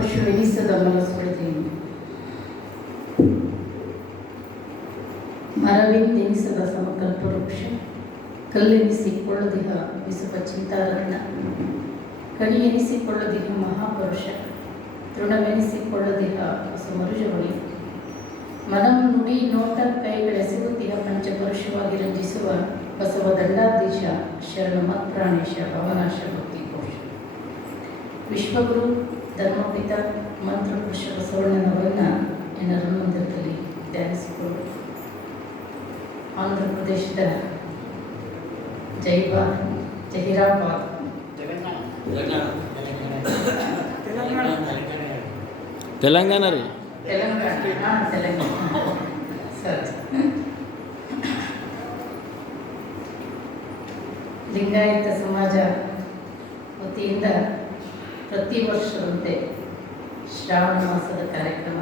ಪಶುವೆನಿಸದ ಮನಸ್ಸುಳಿದೆಯು, ಮರವೆಂದೆನಿಸದ ಸಮಕಲ್ಪ ವೃಕ್ಷ, ಕಲ್ಲೆನಿಸಿಕೊಳ್ಳದಿಹ ವಿಸುವ ಚಿಂತಾರಣ್ಣ, ಕಣಿಯೆನಿಸಿಕೊಳ್ಳದಿಹ ಮಹಾಪುರುಷ, ತೃಣವೆನಿಸಿಕೊಳ್ಳದಿಹ ಸುಮರುಜವಣಿ, ಮನಂ ನುಡಿ ನೋಟ ಕೈಗಳೆಸೆಗುತ್ತಿಹ ಪಂಚಪುರುಷವಾಗಿ ರಂಜಿಸುವ ಬಸವ ದಂಡಾಧೀಶ ಶರಣ ಮತ್ಪ್ರಾಣೇಶ ಭವನಾಶ ಭಕ್ತಿ ಕೋಶ. ವಿಶ್ವಗುರು ಧರ್ಮಪಿತ ಮಂತ್ರಪುರುಷ ಬಸವಣ್ಣನವರನ್ನು ಎನ್ನರ ಮಂದಿರದಲ್ಲಿ ಧ್ಯಾನಿಸಿಕೊಂಡು ಆಂಧ್ರ ಪ್ರದೇಶದ ಜಹೀರಾಬಾದ್ ತೆಲಂಗಾಣ ರೀ ತೆಲಂಗಾಣ ಸರಿ. ಲಿಂಗಾಯತ ಸಮಾಜ ವತಿಯಿಂದ ಪ್ರತಿ ವರ್ಷದಂತೆ ಶ್ರಾವಣ ಮಾಸದ ಕಾರ್ಯಕ್ರಮ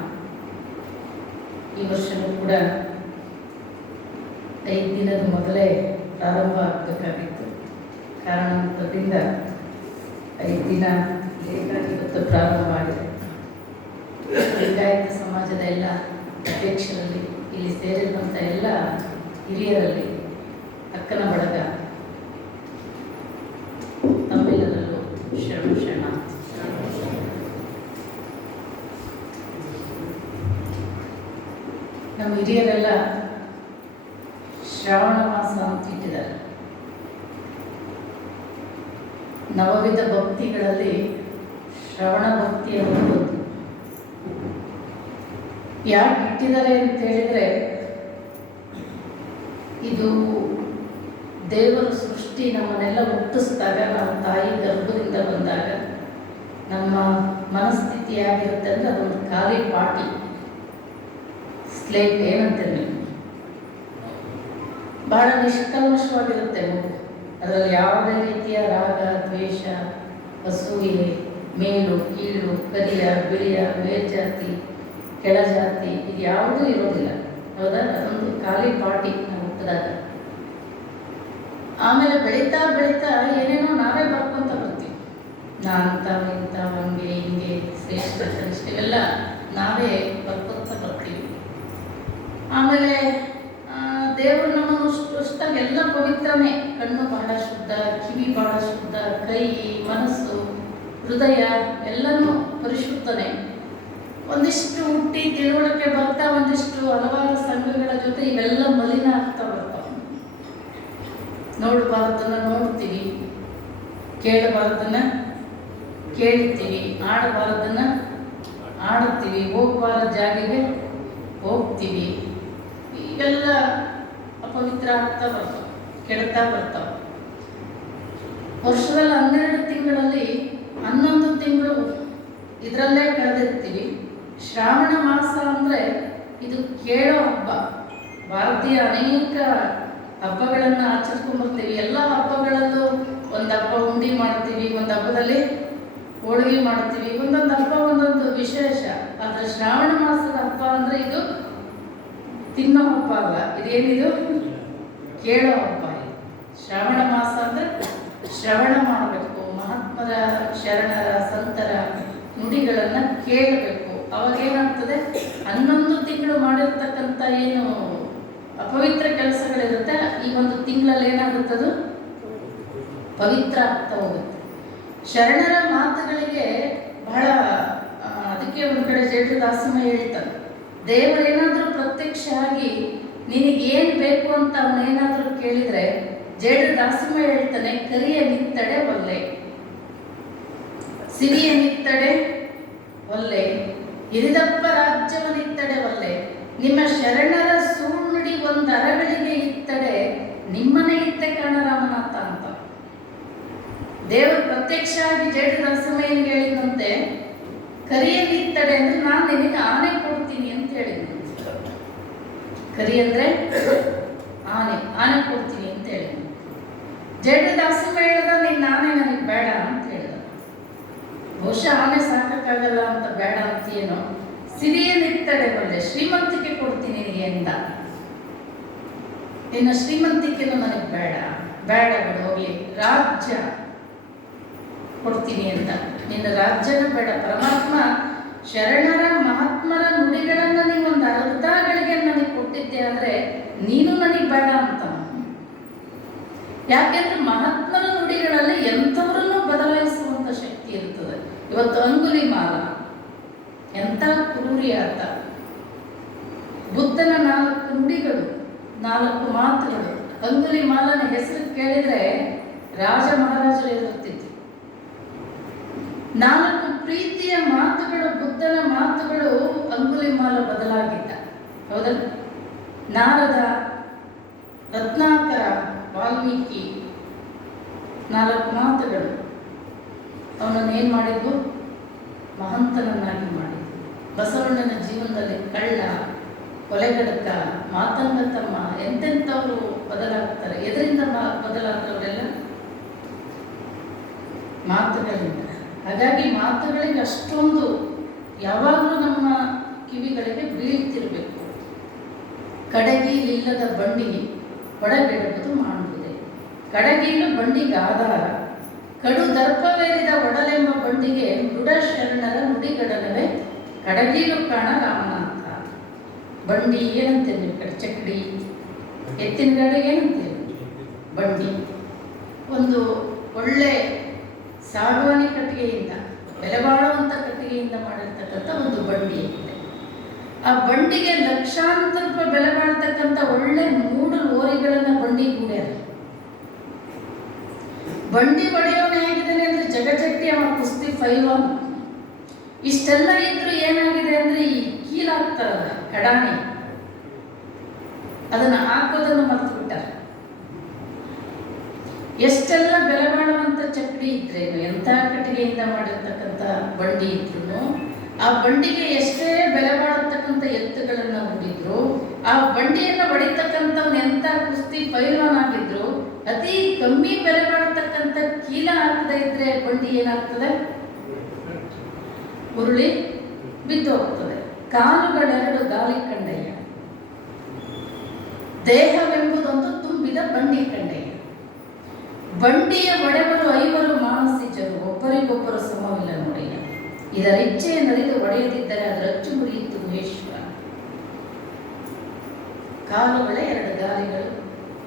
ಈ ವರ್ಷವೂ ಕೂಡ 5 ದಿನದ ಮೊದಲೇ ಪ್ರಾರಂಭ ಆಗಬೇಕಾಗಿತ್ತು. ಕಾರಣಾಂತರದಿಂದ 5 ದಿನ ಲೇಟಾಗಿ ಇವತ್ತು ಪ್ರಾರಂಭ ಆಗಿದೆ. ಲಿಂಗಾಯತ ಸಮಾಜದ ಎಲ್ಲ ಅಧ್ಯಕ್ಷರಲ್ಲಿ, ಇಲ್ಲಿ ಸೇರಿರುವಂಥ ಎಲ್ಲ ಹಿರಿಯರಲ್ಲಿ, ಅಕ್ಕನ ಬಳಗ ತಮ್ಮೆಲ್ಲರಲ್ಲೂ ಶರಣ ನಮ್ಮ ಹಿರಿಯರೆಲ್ಲ ಶ್ರಾವಣ ಮಾಸ ಅಂತ ಇಟ್ಟಿದ್ದಾರೆ. ನವವಿಧ ಭಕ್ತಿಗಳಲ್ಲಿ ಶ್ರವಣ ಭಕ್ತಿ ಅನ್ನೋದು ಯಾಕೆ ಇಟ್ಟಿದ್ದಾರೆ ಅಂತ ಹೇಳಿದರೆ, ಇದು ದೇವರ ಸೃಷ್ಟಿ ನಮ್ಮನ್ನೆಲ್ಲ ಹುಟ್ಟಿಸಿದಾಗ, ನಾವು ತಾಯಿ ಗರ್ಭದಿಂದ ಬಂದಾಗ ನಮ್ಮ ಮನಸ್ಥಿತಿ ಆಗಿರುತ್ತೆ ಅಂದರೆ ಅದೊಂದು ಖಾಲಿ ಪಾಟಿ, ಸ್ಲೇಟ್ ಏನಂತೇವೆ, ಬಹಳ ನಿಷ್ಕಲ್ಮಶವಾಗಿರುತ್ತೆ ಮಗು. ಅದರಲ್ಲಿ ಯಾವುದೇ ರೀತಿಯ ರಾಗ, ದ್ವೇಷ, ಅಸೂಯೆ, ಮೇಲು ಕೀಳು, ಕರಿಯ ಬಿಳಿಯ, ಮೇಲ್ಜಾತಿ ಕೆಳಜಾತಿ ಇದು ಯಾವುದೂ ಇರೋದಿಲ್ಲ. ಹೌದಾ? ಅದೊಂದು ಖಾಲಿ ಪಾಟಿ ನಾವು ಹುಟ್ಟಿದಾಗ. ಆಮೇಲೆ ಬೆಳೀತಾ ಬೆಳೀತಾ ಏನೇನೋ ನಾವೇ ಬರ್ಕೊಂತ ಬರ್ತೀವಿ. ನಾನಂತ ಇಂಥ ಹಂಗೆ ಹಿಂಗೆ ಶ್ರೇಷ್ಠ ಕನಿಷ್ಠ ಇವೆಲ್ಲ ನಾವೇ ಬರ್ಕೊಂತ ಬರ್ತೀವಿ. ಆಮೇಲೆ ದೇವರು ನಮ್ಮನ್ನು ಅಷ್ಟಾಗ ಎಲ್ಲ ಪವಿತ್ರನೇ. ಕಣ್ಣು ಬಹಳ ಶುದ್ಧ, ಕಿವಿ ಬಹಳ ಶುದ್ಧ, ಕೈ, ಮನಸ್ಸು, ಹೃದಯ ಎಲ್ಲನೂ ಪರಿಶುದ್ಧನೇ. ಒಂದಿಷ್ಟು ಹುಟ್ಟಿ ತಿಳುವಳಿಕೆ ಬರ್ತಾ ಒಂದಿಷ್ಟು ಹಲವಾರು ಸಂಘಗಳ ಜೊತೆ ಇವೆಲ್ಲ ಮಲಿನ ಆಗ್ತಾ ಬರ್ತಾವೆ. ನೋಡಬಾರ್ದನ್ನ ನೋಡ್ತೀವಿ, ಕೇಳಬಾರ್ದನ್ನ ಕೇಳ್ತೀವಿ, ಆಡಬಾರ್ದನ್ನ ಆಡ್ತೀವಿ, ಹೋಗಬಾರ್ದ ಜಾಗೆಗೆ ಹೋಗ್ತೀವಿ. ಇವೆಲ್ಲ ಅಪವಿತ್ರ ಆಗ್ತಾ ಬರ್ತಾವೆ, ಕೆಡ್ತಾ ಬರ್ತಾವೆ. ವರ್ಷದಲ್ಲಿ 12 ತಿಂಗಳಲ್ಲಿ 11 ತಿಂಗಳು ಇದರಲ್ಲೇ ಕಳೆದಿರ್ತೀವಿ. ಶ್ರಾವಣ ಮಾಸ ಅಂದರೆ ಇದು ಕೇಳೋ ಹಬ್ಬ. ಭಾರತೀಯ ಅನೇಕ ಹಬ್ಬಗಳನ್ನು ಆಚರಿಸ್ಕೊಂಡ್ಬರ್ತೀವಿ. ಎಲ್ಲ ಹಬ್ಬಗಳಲ್ಲೂ ಒಂದು ಹಬ್ಬ ಉಂಡಿ ಮಾಡ್ತೀವಿ, ಒಂದು ಹಬ್ಬದಲ್ಲಿ ಹೋಳಿಗೆ ಮಾಡ್ತೀವಿ, ಒಂದೊಂದು ಹಬ್ಬ ಒಂದೊಂದು ವಿಶೇಷ. ಆದರೆ ಶ್ರಾವಣ ಮಾಸದ ಹಬ್ಬ ಅಂದರೆ ಇದು ತಿನ್ನೋ ಹಬ್ಬ ಅಲ್ಲ, ಇದೇನಿದು ಕೇಳೋ ಹಬ್ಬ. ಇದು ಶ್ರಾವಣ ಮಾಸ ಅಂದರೆ ಶ್ರವಣ ಮಾಡಬೇಕು, ಮಹಾತ್ಮರ, ಶರಣರ, ಸಂತರ ನುಡಿಗಳನ್ನು ಕೇಳಬೇಕು. ಅವಾಗೇನಾಗ್ತದೆ, 11 ತಿಂಗಳು ಮಾಡಿರ್ತಕ್ಕಂಥ ಏನು ಅಪವಿತ್ರ ಕೆಲಸಗಳಿರುತ್ತೆ, ಈ ಒಂದು ತಿಂಗಳಲ್ಲಿ ಏನಾಗುತ್ತದು ಪವಿತ್ರ ಆಗ್ತಾ ಹೋಗುತ್ತೆ. ಶರಣರ ಮಾತುಗಳಿಗೆ ಬಹಳ ಅದಕ್ಕೆ ಒಂದು ಕಡೆ ಜೇಠದಾಸಮ ಹೇಳ್ತಾರೆ, ದೇವರೇನಾದರೂ ಪ್ರತ್ಯಕ್ಷ ಆಗಿ ನಿನಗೇನು ಬೇಕು ಅಂತ ಅವನೇನಾದರೂ ಕೇಳಿದರೆ, ಜೇಠದಾಸಮ ಹೇಳ್ತಾನೆ, ಕರಿಯ ನಿತ್ತಡೆ ಒಲ್ಲೆ, ಸಿರಿಯ ನಿತ್ತಡೆ ಒಲ್ಲೆ, ಹಿರಿದಪ್ಪ ರಾಜ್ಯವನಿತ್ತಡೆ ಒಲ್ಲೆ, ನಿಮ್ಮ ಶರಣರ ಸುಳ್ನುಡಿ ಒಂದು ಅರಗಳಿಗೆ ಇತ್ತಡೆ, ನಿಮ್ಮನೆ ಇತ್ತೆ ಕರ್ಣರಾಮನಾಥ ಅಂತ ದೇವರು ಪ್ರತ್ಯಕ್ಷ ಆಗಿ ಜೇಠದಾಸಮಯ್ಯನಿಗೆ ಹೇಳಿದಂತೆ, ಕರಿಯ ನಿತ್ತಡೆ ಅಂದ್ರೆ ನಾನು ನಿನಗೆ ಆನೆ ಕೊಡ್ತೀನಿ ಅಂತ ಹೇಳಿದ್ರು. ಕರಿ ಅಂದ್ರೆ ಆನೆ ಕೊಡ್ತೀನಿ ಅಂತ ಹೇಳಿದ್ರು. ಜೇಠದಾಸಮಯ್ಯ ಹೇಳ್ದ, ನಿನ್ನ ಆನೆ ನನಗೆ ಬೇಡ ಅಂತ ಹೇಳಿದ. ಬಹುಶಃ ಆನೆ ಸಾಕಾಗಲ್ಲ ಅಂತ ಬೇಡ ಅಂತೀನೋ, ಸಿರಿಯ ನಿತ್ತಡೆ ಒಳ್ಳೆ ಶ್ರೀಮಂತಿಕೆ ಕೊಡ್ತೀನಿ ನಿನಗೆ ಎಂದ. ನಿನ್ನ ಶ್ರೀಮಂತಿಕೆನೂ ನನಗೆ ಬೇಡ, ಬೇಡ ಬಿಡು ಹೋಗ್ಲಿ. ರಾಜ್ಯ ಕೊಡ್ತೀನಿ ಅಂತ. ನಿನ್ನ ರಾಜ್ಯನ ಬೇಡ. ಪರಮಾತ್ಮ ಶರಣರ ಮಹಾತ್ಮರ ನುಡಿಗಳನ್ನು ನೀವೊಂದು ಅರ್ಧ ಗಳಿಗೆ ನನಗೆ ಕೊಟ್ಟಿದ್ದೆ ಅಂದರೆ ನೀನು ನನಗೆ ಬೇಡ ಅಂತ. ಯಾಕೆಂದ್ರೆ ಮಹಾತ್ಮರ ನುಡಿಗಳಲ್ಲಿ ಎಂಥವರನ್ನು ಬದಲಾಯಿಸುವಂಥ ಶಕ್ತಿ ಇರ್ತದೆ. ಇವತ್ತು ಅಂಗುಲಿಮಾಲ ಎಂಥ ಕ್ರೂರಿ ಆತ. ಬುದ್ಧನ 4 ನುಡಿಗಳು, 4 ಮಾತುಗಳು. ಅಂಗುಲಿಮಾಲನ ಹೆಸರು ಕೇಳಿದ್ರೆ ರಾಜ ಮಹಾರಾಜರು ಎದುರುತ್ತಿದ್ರು. 4 ಪ್ರೀತಿಯ ಮಾತುಗಳು, ಬುದ್ಧನ ಮಾತುಗಳು. ಅಂಗುಲಿಮಾಲ ಬದಲಾಗಿದ್ದ. ಹೌದಲ್ಲ? ನಾರದ, ರತ್ನಾಕರ, ವಾಲ್ಮೀಕಿ 4 ಮಾತುಗಳು ಅವನನ್ನು ಏನು ಮಾಡಿದ್ವು? ಮಹಂತನನ್ನಾಗಿ ಮಾಡಿದ್ವು. ಬಸವಣ್ಣನ ಜೀವನದಲ್ಲಿ ಕಳ್ಳ, ಕೊಲೆಗಡಕ, ಮಾತಂಗ ತಮ್ಮ ಎಂತೆಂಥವರು ಬದಲಾಗ್ತಾರೆ. ಎದರಿಂದ ಬದಲಾದವರೆಲ್ಲ? ಮಾತುಗಳಿಂದ. ಹಾಗಾಗಿ ಮಾತುಗಳಿಗೆ ಅಷ್ಟೊಂದು ಯಾವಾಗಲೂ ನಮ್ಮ ಕಿವಿಗಳಿಗೆ ಬೀಳ್ತಿರಬೇಕು. ಕಡಗಿಲಿಲ್ಲದ ಬಂಡಿ ಒಡಗೆಡುವುದು ಮಾಡುವುದೇ. ಕಡಗಿಲು ಬಂಡಿಗೆ ಆಧಾರ, ಕಡು ದರ್ಪವೇರಿದ ಒಡಲೆಂಬ ಬಂಡಿಗೆ ನುಡ ಶರಣರ ನುಡಿಗಡಲವೇ ಕಡಗಿಲು ಕಾಣ ರಾಮನಾಥ. ಬಂಡಿ ಏನಂತೇವೆ ನೀವು ಕಡೆ? ಚಕ್ಕಡಿ. ಎತ್ತಿನ ಗಾಡಿ ಏನಂತೇವೆ? ಬಂಡಿ. ಒಂದು ಒಳ್ಳೆ ಸಾಗವಾನಿ ಕಟ್ಟಿಗೆಯಿಂದ, ಬೆಲೆ ಬಾಳುವಂಥ ಕಟ್ಟಿಗೆಯಿಂದ ಮಾಡಿರ್ತಕ್ಕಂಥ ಒಂದು ಬಂಡಿ ಇದೆ. ಆ ಬಂಡಿಗೆ ಲಕ್ಷಾಂತರ ರೂಪಾಯಿ ಬೆಲೆ ಬಾಳ್ತಕ್ಕಂಥ ಒಳ್ಳೆ 3 ಓರಿಗಳನ್ನು ಬಂಡಿ ಕೂಡ್ಯಾರ. ಬಂಡಿ ಒಡೆಯೋನು ಹೇಗಿದ್ದಾನೆ ಅಂದರೆ ಜಗಜಟ್ಟಿ, ಅವ ಕುಸ್ತಿ ಫೈಲ್ವಾನ್. ಇಷ್ಟೆಲ್ಲ ಇದ್ರು ಏನಾಗಿದೆ ಅಂದರೆ ಈ ಕೀಲಾಗ್ತಾರಲ್ಲ ಕಡಾಣಿ, ಅದನ್ನು ಹಾಕೋದನ್ನು ಮರ್ತು ಬಿಟ್ಟಾರೆ. ಎಷ್ಟೆಲ್ಲ ಬೆಲೆ ಬಾಳುವಂಥ ಚಕ್ಕಡಿ ಇದ್ರೇನು, ಎಂಥ ಕಟ್ಟಿಗೆಯಿಂದ ಮಾಡಿರ್ತಕ್ಕಂಥ ಬಂಡಿ ಇದ್ರು, ಆ ಬಂಡಿಗೆ ಎಷ್ಟೇ ಬೆಲೆ ಬಾಳತಕ್ಕಂಥ ಎತ್ತುಗಳನ್ನು ಹೊಡಿದ್ರು, ಆ ಬಂಡಿಯನ್ನು ಹೊಡಿತಕ್ಕಂಥವ್ನು ಎಂಥ ಕುಸ್ತಿ ಪೈಲ್ವಾನ್ ಆಗಿದ್ರು, ಅತಿ ಕಮ್ಮಿ ಬೆಲೆ ಬಾಳತಕ್ಕಂಥ ಕೀಲ ಹಾಕದೇ ಇದ್ರೆ ಬಂಡಿ ಏನಾಗ್ತದೆ? ಉರುಳಿ ಬಿದ್ದು ಹೋಗ್ತದೆ. ಕಾಲುಗಳೆರಡು ಗಾಲಿ ಕಂಡಯ್ಯ, ದೇಹವೆಂಬುದೊಂದು ತುಂಬಿದ ಬಂಡಿ ಕಂಡಯ್ಯ. ಬಂಡಿಯ ಒಡೆವರು 5 ಮಾನಸಿಜರು, ಒಬ್ಬರಿಗೊಬ್ಬರು ಸಮವಿಲ್ಲ ನೋಡಯ್ಯ. ಇದರ ಇಚ್ಛೆಯನ್ನರಿದು ಒಡೆಯದಿದ್ದರೆ ಅದರ ಅಚ್ಚು ಮುರಿಯಿತು ಮಹೇಶ್ವರ. ಕಾಲುಗಳೇ 2 ಗಾಲಿಗಳು,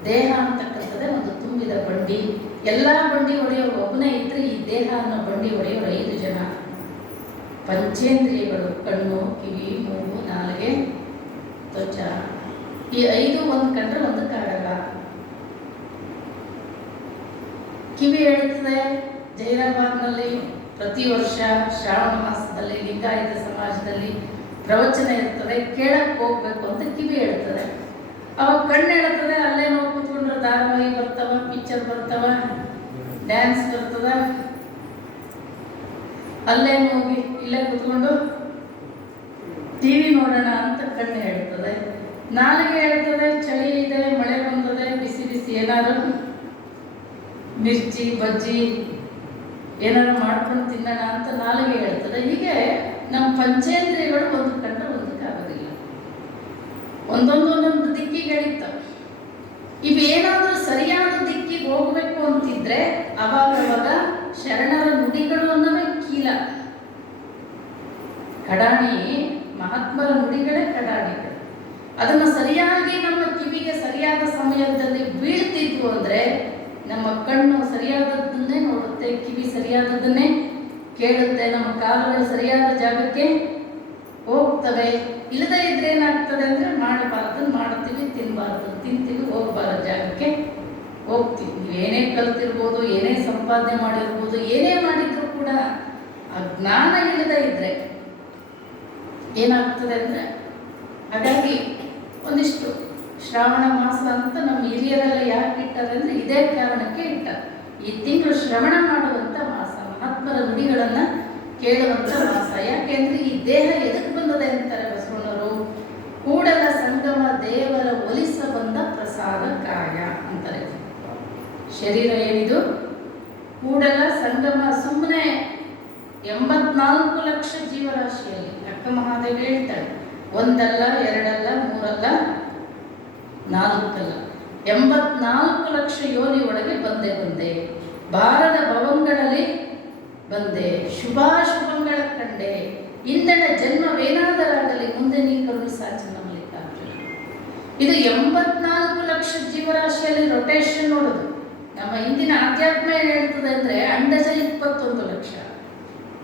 ದೇಹ ಅಂತಕ್ಕಂಥದ್ದೇ ಒಂದು ತುಂಬಿದ ಬಂಡಿ. ಎಲ್ಲ ಬಂಡಿ ಒಡೆಯೋರು ಒಬ್ಬನೇ ಇದ್ರೆ ಈ ದೇಹ ಅನ್ನೋ ಬಂಡಿ ಒಡೆಯೋರು 5 ಜನ. ಪಂಚೇಂದ್ರಿಯಗಳು, ಕಣ್ಣು, ಕಿವಿ, ಮೂಗು, ನಾಲಿಗೆ, ತ್ವಚ, ಈ 5 ಒಂದು ಕಂಡ್ರೆ ಒಂದಕ್ಕಾಗಲ್ಲ. ಕಿವಿ ಹೇಳುತ್ತದೆ. ಜೈರಾಬಾದ್ನಲ್ಲಿ ಪ್ರತಿ ವರ್ಷ ಶ್ರಾವಣ ಮಾಸದಲ್ಲಿ ಲಿಂಗಾಯತ ಸಮಾಜದಲ್ಲಿ ಪ್ರವಚನ ಇರ್ತದೆ, ಕೇಳಕ್ಕೆ ಹೋಗ್ಬೇಕು ಅಂತ ಕಿವಿ ಹೇಳ್ತದೆ. ಅವಾಗ ಕಣ್ಣು ಹೇಳ್ತದೆ, ಅಲ್ಲೇ ನಾವು ಕೂತ್ಕೊಂಡ್ರೆ ಧಾರಾವಾಹಿ ಬರ್ತಾವ, ಪಿಕ್ಚರ್ ಬರ್ತಾವ, ಡ್ಯಾನ್ಸ್ ಬರ್ತದ, ಅಲ್ಲೇ ಹೋಗಿ ಇಲ್ಲೇ ಕೂತ್ಕೊಂಡು ಟಿವಿ ನೋಡೋಣ ಅಂತ ಕಣ್ಣು ಹೇಳ್ತದೆ. ನಾಲಿಗೆ ಹೇಳ್ತದೆ, ಚಳಿ ಇದೆ, ಮಳೆ ಬಂದದೆ, ಬಿಸಿ ಬಿಸಿ ಏನಾದ್ರು ಮಿರ್ಚಿ ಬಜ್ಜಿ ಏನಾದ್ರು ಮಾಡ್ಕೊಂಡು ತಿನ್ನೋಣ ಅಂತ ನಾಲಿಗೆ ಹೇಳ್ತದೆ. ಹೀಗೆ ನಮ್ಮ ಪಂಚೇಂದ್ರಿಯಗಳು ಒಂದು ಕಂಡ್ರೆ ಒಂದಕ್ಕಾಗೋದಿಲ್ಲ, ಒಂದೊಂದು ದಿಕ್ಕಿಗೆ ಎಳಿತಾವೆ. ಇವೇನಾದರೂ ಸರಿಯಾದ ದಿಕ್ಕಿಗೆ ಹೋಗ್ಬೇಕು ಅಂತಿದ್ರೆ ಅವಾಗ ಶರಣರ ನುಡಿಗಳು ಅನ್ನೋದೇ ಕೀಲ. ಕಡಾಣಿ ಮಹಾತ್ಮರ ನುಡಿಗಳೇ ಕಡಾಣಿಗಳು. ಅದನ್ನು ಸರಿಯಾಗಿ ನಮ್ಮ ಕಿವಿಗೆ ಸರಿಯಾದ ಸಮಯದಲ್ಲಿ ಬೀಳ್ತಿದ್ವು ಅಂದರೆ ನಮ್ಮ ಕಣ್ಣು ಸರಿಯಾದದ್ದನ್ನೇ ನೋಡುತ್ತೆ, ಕಿವಿ ಸರಿಯಾದದ್ದನ್ನೇ ಕೇಳುತ್ತೆ, ನಮ್ಮ ಕಾಲುಗಳು ಸರಿಯಾದ ಜಾಗಕ್ಕೆ ಹೋಗ್ತವೆ. ಇಲ್ಲದೇ ಇದ್ರೆ ಏನಾಗ್ತದೆ ಅಂದರೆ ಮಾಡಬಾರ್ದನ್ನು ಮಾಡ್ತೀವಿ, ತಿನ್ನಬಾರ್ದು ತಿಂತೀವಿ, ಹೋಗಬಾರ್ದ ಜಾಗಕ್ಕೆ ಹೋಗ್ತೀವಿ. ನೀವೇನೇ ಕಲ್ತಿರ್ಬೋದು, ಏನೇ ಸಂಪಾದನೆ ಮಾಡಿರ್ಬೋದು, ಏನೇ ಮಾಡಿದ್ರು ಕೂಡ ಆ ಜ್ಞಾನ ಇಲ್ಲದೇ ಇದ್ರೆ ಏನಾಗ್ತದೆ ಅಂದರೆ, ಹಾಗಾಗಿ ಒಂದಿಷ್ಟು ಶ್ರಾವಣ ಮಾಸ ಅಂತ ನಮ್ಮ ಹಿರಿಯರೆಲ್ಲ ಯಾಕೆ ಇಟ್ಟಾರೆ ಅಂದರೆ ಇದೇ ಕಾರಣಕ್ಕೆ ಇಟ್ಟಾರೆ. ಈ ತಿಂಗಳು ಶ್ರವಣ ಮಾಡುವಂಥ ಮಾಸ, ಮಹಾತ್ಮರ ನುಡಿಗಳನ್ನು ಕೇಳುವಂಥ ಮಾಸ. ಯಾಕೆಂದರೆ ಈ ದೇಹ ಎದಕ್ಕೆ ಬಂದದೆ ಅಂತಾರೆ ಬಸವಣ್ಣವರು? ಕೂಡಲ ಸಂಗಮ ದೇವರ ಒಲಿಸ ಬಂದ ಪ್ರಸಾದ ಕಾಯ ಅಂತಾರೆ. ಶರೀರ ಏನಿದು ಕೂಡಲ ಸಂಗಮ, ಸುಮ್ಮನೆ 84 ಲಕ್ಷ ಜೀವರಾಶಿಯಲ್ಲಿ ಅಕ್ಕ ಮಹಾದೇವಿ ಹೇಳ್ತಾಳೆ, 1 ಅಲ್ಲ 2 ಅಲ್ಲ 3 ಅಲ್ಲ 4 ಅಲ್ಲ, 84 ಲಕ್ಷ ಯೋನಿ ಒಳಗೆ ಬಂದೆ ಬಾರದ ಭವಂಗಳಲ್ಲಿ ಬಂದೆ, ಶುಭಾಶುಭಗಳ ಕಂಡೆ, ಇಂದಣ ಜನ್ಮವೇನಾದರಾಗಲಿ ಮುಂದೆ ನೀ ಕರುಣಿಸಾಚನ ಮಲ್ಲಿಕಾರ್ಜುನ. ಇದು 84 ಲಕ್ಷ ಜೀವರಾಶಿಯಲ್ಲಿ ರೊಟೇಷನ್ ನೋಡೋದು. ನಮ್ಮ ಇಂದಿನ ಆಧ್ಯಾತ್ಮ ಏನು ಹೇಳ್ತದೆ ಅಂದರೆ, ಅಂಡಜ 21 ಲಕ್ಷ,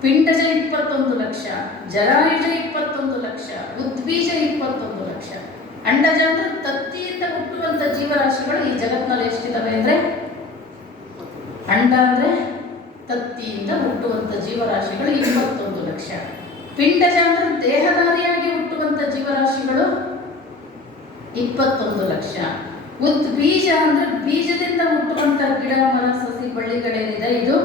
ಪಿಂಡಜ 21 ಲಕ್ಷ, ಜರಾಯುಜ 21 ಲಕ್ಷ, ಉದ್ಬೀಜ 21 ಲಕ್ಷ. ಅಂಡಜ ಅಂದ್ರೆ ತತ್ತಿಯಿಂದ ಹುಟ್ಟುವಂಥ ಜೀವರಾಶಿಗಳು ಈ ಜಗತ್ತಿನಲ್ಲಿ ಎಷ್ಟಿದ್ದಾವೆ ಅಂದರೆ, ಅಂಡ ಅಂದರೆ ತತ್ತಿಯಿಂದ ಹುಟ್ಟುವಂಥ ಜೀವರಾಶಿಗಳು 21 ಲಕ್ಷ. ಪಿಂಡಜ ಅಂದರೆ ದೇಹಧಾರಿಯಾಗಿ ಹುಟ್ಟುವಂಥ ಜೀವರಾಶಿಗಳು 21 ಲಕ್ಷ. ಉದ್ಬೀಜ ಅಂದರೆ ಬೀಜದಿಂದ ಹುಟ್ಟುವಂಥ ಗಿಡ ಮರ ಸಸಿ ಬಳ್ಳಿಗಳೇನಿದೆ ಇದು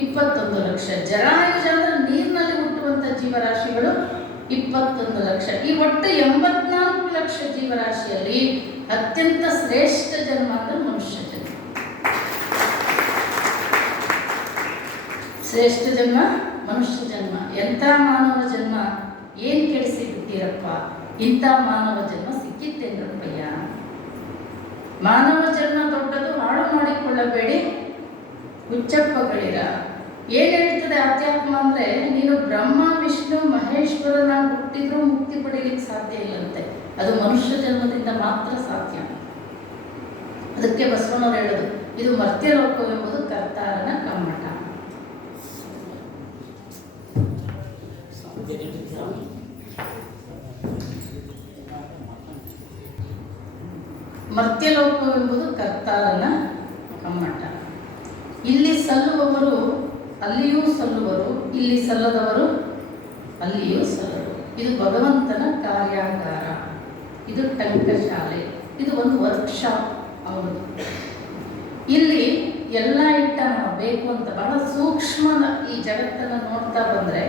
21 ಲಕ್ಷ. ಜರಾಯುಜ ಅಂದರೆ ನೀರಿನಲ್ಲಿ ಹುಟ್ಟುವಂಥ ಜೀವರಾಶಿಗಳು 21 ಲಕ್ಷ. ಈ ಒಟ್ಟು 84 ಲಕ್ಷ ಜೀವರಾಶಿಯಲ್ಲಿ ಅತ್ಯಂತ ಶ್ರೇಷ್ಠ ಜನ್ಮ ಅಂದರೆ ಮನುಷ್ಯ ಜನ್ಮ. ಶ್ರೇಷ್ಠ ಜನ್ಮ ಮನುಷ್ಯ ಜನ್ಮ. ಎಂಥ ಮಾನವ ಜನ್ಮ, ಏನು ಕೆಡಿಸಿ ಬಿಟ್ಟಿರಪ್ಪ, ಇಂಥ ಮಾನವ ಜನ್ಮ ಸಿಕ್ಕಿತ್ತೇನ್ರಪ್ಪಯ್ಯ. ಮಾನವ ಜನ್ಮ ದೊಡ್ಡದು, ಹಾಳು ಮಾಡಿಕೊಳ್ಳಬೇಡಿ ಹುಚ್ಚಪ್ಪಗಳಿರ. ಏನು ಹೇಳ್ತದೆ ಅಧ್ಯಾತ್ಮ ಅಂದರೆ, ನೀನು ಬ್ರಹ್ಮ ವಿಷ್ಣು ಮಹೇಶ್ವರನ ಹುಟ್ಟಿದ್ರೂ ಮುಕ್ತಿ ಪಡೀಲಿಕ್ಕೆ ಸಾಧ್ಯ ಇಲ್ಲಂತೆ. ಅದು ಮನುಷ್ಯ ಜನ್ಮದಿಂದ ಮಾತ್ರ ಸಾಧ್ಯ. ಅದಕ್ಕೆ ಬಸವಣ್ಣವ್ರು ಹೇಳೋದು, ಇದು ಮರ್ತ್ಯಲೋಕವೆಂಬುದು ಕರ್ತಾರನ ಕಮ್ಮಟ. ಮರ್ತ್ಯಲೋಕವೆಂಬುದು ಕರ್ತಾರನ ಕಮ್ಮಟ. ಇಲ್ಲಿ ಸಲ್ಲುವವರು ಅಲ್ಲಿಯೂ ಸಲ್ಲುವರು, ಇಲ್ಲಿ ಸಲ್ಲದವರು ಅಲ್ಲಿಯೂ ಸಲ್ಲರು. ಇದು ಭಗವಂತನ ಕಾರ್ಯಾಗಾರ, ಇದು ಟಂಕಶಾಲೆ, ಇದು ಒಂದು ವರ್ಕ್ಶಾಪ್ ಅವನು. ಇಲ್ಲಿ ಎಲ್ಲ ಇಟ್ಟ ನಾವು ಬೇಕು ಅಂತ ಬಹಳ ಸೂಕ್ಷ್ಮ ಈ ಜಗತ್ತನ್ನು ನೋಡ್ತಾ ಬಂದರೆ,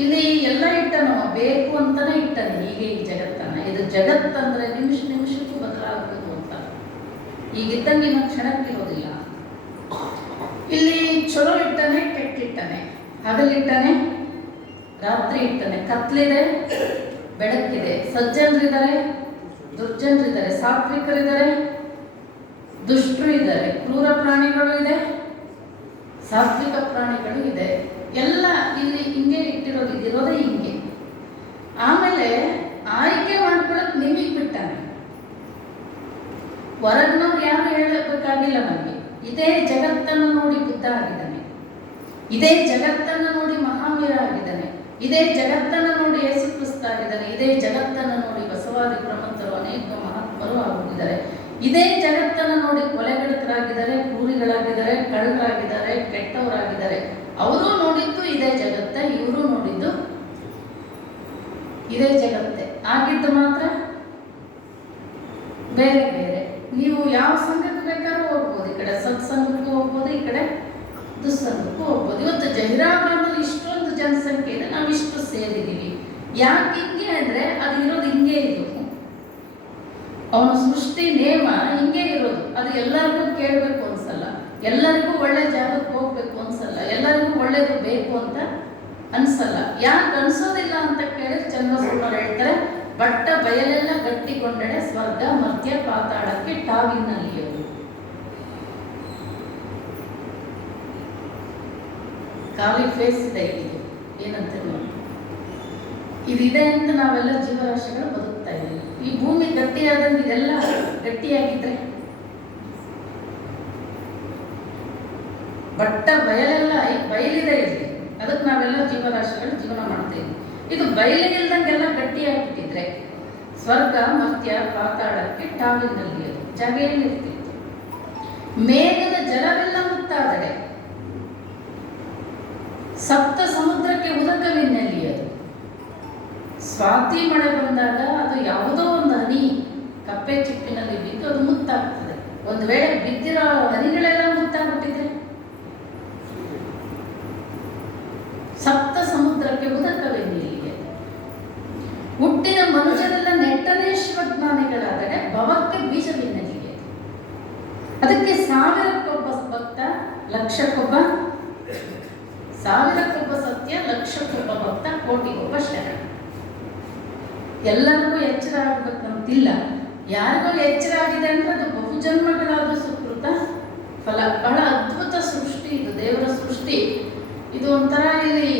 ಇಲ್ಲಿ ಎಲ್ಲ ಇಟ್ಟ ನಾವು ಬೇಕು ಅಂತಲೇ ಇಟ್ಟನೆ. ಹೀಗೆ ಈ ಜಗತ್ತನ್ನು, ಇದು ಜಗತ್ತಂದರೆ ನಿಮಿಷ ನಿಮಿಷಕ್ಕೂ ಬದಲಾಗಬೇಕು ಅಂತ, ಈಗಿದ್ದಂಗೆ ಇನ್ನೊಂದು ಕ್ಷಣಕ್ಕಿರೋದಿಲ್ಲ. ಇಲ್ಲಿ ಚಲೋ ಇಟ್ಟನೆ, ಕೆಟ್ಟಿಟ್ಟನೆ, ಹಗಲಿಟ್ಟನೆ, ರಾತ್ರಿ ಇಟ್ಟನೆ, ಕತ್ಲಿದೆ, ಬೆಳಕಿದೆ, ಸಜ್ಜನರಿದ್ದಾರೆ, ದುರ್ಜನರಿದ್ದಾರೆ, ಸಾತ್ವಿಕರಿದ್ದಾರೆ, ದುಷ್ಟರು ಇದ್ದಾರೆ, ಕ್ರೂರ ಪ್ರಾಣಿಗಳು ಇದೆ, ಸಾತ್ವಿಕ ಪ್ರಾಣಿಗಳು ಇದೆ. ಎಲ್ಲ ಇಲ್ಲಿ ಹಿಂಗೆ ಇಟ್ಟಿರೋದು, ಇದಿರೋದೇ ಹಿಂಗೆ. ಆಮೇಲೆ ಆಯ್ಕೆ ಮಾಡ್ಕೊಳ್ಳೋಕೆ ನಿಮಗೆ ಬಿಟ್ಟಾನೆ. ಹೊರಗಿನವ್ರು ಯಾರು ಹೇಳಬೇಕಾಗಿಲ್ಲ ನಮಗೆ. ಇದೇ ಜಗತ್ತನ್ನು ನೋಡಿ ಬುದ್ಧ ಆಗಿದ್ದಾನೆ, ಇದೇ ಜಗತ್ತನ್ನು ನೋಡಿ ಮಹಾವೀರ ಆಗಿದ್ದಾನೆ, ಇದೇ ಜಗತ್ತನ್ನು ನೋಡಿ ಯೇಸು ಕ್ರಿಸ್ತ ಆಗಿದ್ದಾನೆ, ಇದೇ ಜಗತ್ತನ್ನು ನೋಡಿ ಬಸವಾದಿ ಬ್ರಹ್ಮಂತರು ಅನೇಕ ಮಹಾತ್ಮರು ಆಗಿದ್ದಾರೆ, ಇದೇ ಜಗತ್ತನ್ನು ನೋಡಿ ಕೊಲೆಗಡಕರಾಗಿದ್ದಾರೆ, ಕ್ರೂರಿಗಳಾಗಿದ್ದಾರೆ, ಕಳ್ಳರಾಗಿದ್ದಾರೆ, ಕೆಟ್ಟವರಾಗಿದ್ದಾರೆ. ಅವರು ನೋಡಿದ್ದು ಇದೇ ಜಗತ್ತ, ಇವರು ನೋಡಿದ್ದು ಇದೇ ಜಗತ್ತೇ. ಆಗಿದ್ದು ಮಾತ್ರ ಬೇರೆ ಬೇರೆ. ನೀವು ಯಾವ ಸಂಘಕ್ಕೆ ಬೇಕಾದ್ರೂ ಹೋಗ್ಬೋದು, ಈ ಕಡೆ ಸತ್ಸಂಗಕ್ಕೂ ಹೋಗ್ಬೋದು, ಈ ಕಡೆ ದುಸ್ಸಂಗಕ್ಕೂ ಹೋಗ್ಬೋದು. ಇವತ್ತು ಜಹೀರಾಬಾದಲ್ಲಿ ಇಷ್ಟೊಂದು ಜನಸಂಖ್ಯೆ ಇದೆ, ನಾವು ಇಷ್ಟು ಸೇರಿದ್ದೀವಿ. ಯಾಕೆ ಹಿಂಗೆ ಅಂದರೆ, ಅದು ಇರೋದು ಹಿಂಗೆ. ಇದು ಅವನ ಸೃಷ್ಟಿ ನೇಮ ಹಿಂಗೆ ಇರೋದು. ಅದು ಎಲ್ಲರಿಗೂ ಕೇಳಬೇಕು ಅನ್ಸಲ್ಲ, ಎಲ್ಲರಿಗೂ ಒಳ್ಳೆ ಜಾಗಕ್ಕೆ ಹೋಗ್ಬೇಕು ಅನ್ಸಲ್ಲ, ಎಲ್ಲರಿಗೂ ಒಳ್ಳೇದು ಬೇಕು ಅಂತ ಅನ್ಸಲ್ಲ. ಯಾಕೆ ಅನ್ಸೋದಿಲ್ಲ ಅಂತ ಕೇಳಿದ್ರೆ ಚಂದ್ರಸೂಡರು ಹೇಳ್ತಾರೆ, ಬಟ್ಟ ಬಯಲೆಲ್ಲ ಗಟ್ಟಿಗೊಂಡೆಡೆ ಸ್ವರ್ಗ ಮರ್ತ್ಯ ಪಾತಾಳಕ್ಕೆ ಟಾವಿನಲ್ಲಿಯದು. ಖಾಲಿ ಫೇಸ್ ಇದೆ. ಇದು ಏನಂತ ನೋಡಿ, ಇದಿದೆ ಅಂತ ನಾವೆಲ್ಲ ಜೀವರಾಶಿಗಳು ಬದುಕ್ತಾ ಇದ್ದೀವಿ. ಈ ಭೂಮಿ ಗಟ್ಟಿಯಾದಂಗೆ ಇದೆಲ್ಲ ಗಟ್ಟಿಯಾಗಿದ್ರೆ, ಬಟ್ಟ ಬಯಲೆಲ್ಲ ಬಯಲಿದೆ ಇಲ್ಲಿ, ಅದಕ್ಕೆ ನಾವೆಲ್ಲ ಜೀವರಾಶಿಗಳು ಜೀವನ ಮಾಡ್ತಾ ಇದ್ದೀವಿ. ಇದು ಬಯಲಿಗಿಲ್ದಂಗೆಲ್ಲ ಗಟ್ಟಿಯಾಗಿಟ್ಟಿದ್ರೆ ಸ್ವರ್ಗ ಮರ್ತ್ಯ ಪಾತಾಳಕ್ಕೆ ಟಾವಿನಲ್ಲಿ ಜಾಗ ಎಲ್ಲಿರ್ತಿತ್ತು. ಮೇಘದ ಜಲವೆಲ್ಲ ಮುತ್ತಾದರೆ ಸಪ್ತ ಸಮುದ್ರಕ್ಕೆ ಉದಕವಿನ್ನಲ್ಲಿಯದು. ಸ್ವಾತಿ ಮಳೆ ಬಂದಾಗ ಅದು ಯಾವುದೋ ಒಂದು ಹನಿ ಕಪ್ಪೆ ಚಿಪ್ಪಿನಲ್ಲಿ ಬಿದ್ದು ಅದು ಮುತ್ತಾಗ್ತದೆ. ಒಂದು ವೇಳೆ ಬಿದ್ದಿರೋ ಹನಿಗಳೆಲ್ಲ ಮುತ್ತಾಗ್ಬಿಟ್ಟಿದ್ರೆ ಸಪ್ತ ಸಮುದ್ರಕ್ಕೆ ಉದಕವೆನ್ನಿಲ್ಲಿಗೆ. ಹುಟ್ಟಿದ ಮನುಷ್ಯರೆಲ್ಲ ನೆಟ್ಟನೇ ಶಿವಜ್ಞಾನಿಗಳಾದರೆ ಭವಕ್ಕೆ ಬೀಜವೆನ್ನಲಿಗೆ. ಅದಕ್ಕೆ 1000ಕ್ಕೊಬ್ಬ ಭಕ್ತ, ಲಕ್ಷಕ್ಕೊಬ್ಬ, 1000ಕ್ಕೊಬ್ಬ ಸತ್ಯ, ಲಕ್ಷಕ್ಕೊಬ್ಬ ಭಕ್ತ, ಕೋಟಿಗೊಬ್ಬ ಶರಣ. ಎಲ್ಲರಿಗೂ ಎಚ್ಚರ ಆಗ್ಬೇಕಂತಿಲ್ಲ. ಯಾರಿಗೂ ಎಚ್ಚರ ಆಗಿದೆ ಅಂದ್ರೆ ಅದು ಬಹುಜನ್ಮಗಳಾದ ಸುಕೃತ ಫಲ. ಬಹಳ ಅದ್ಭುತ ಸೃಷ್ಟಿ ಇದು, ದೇವರ ಸೃಷ್ಟಿ. ಇದು ಒಂಥರ ಇಲ್ಲಿ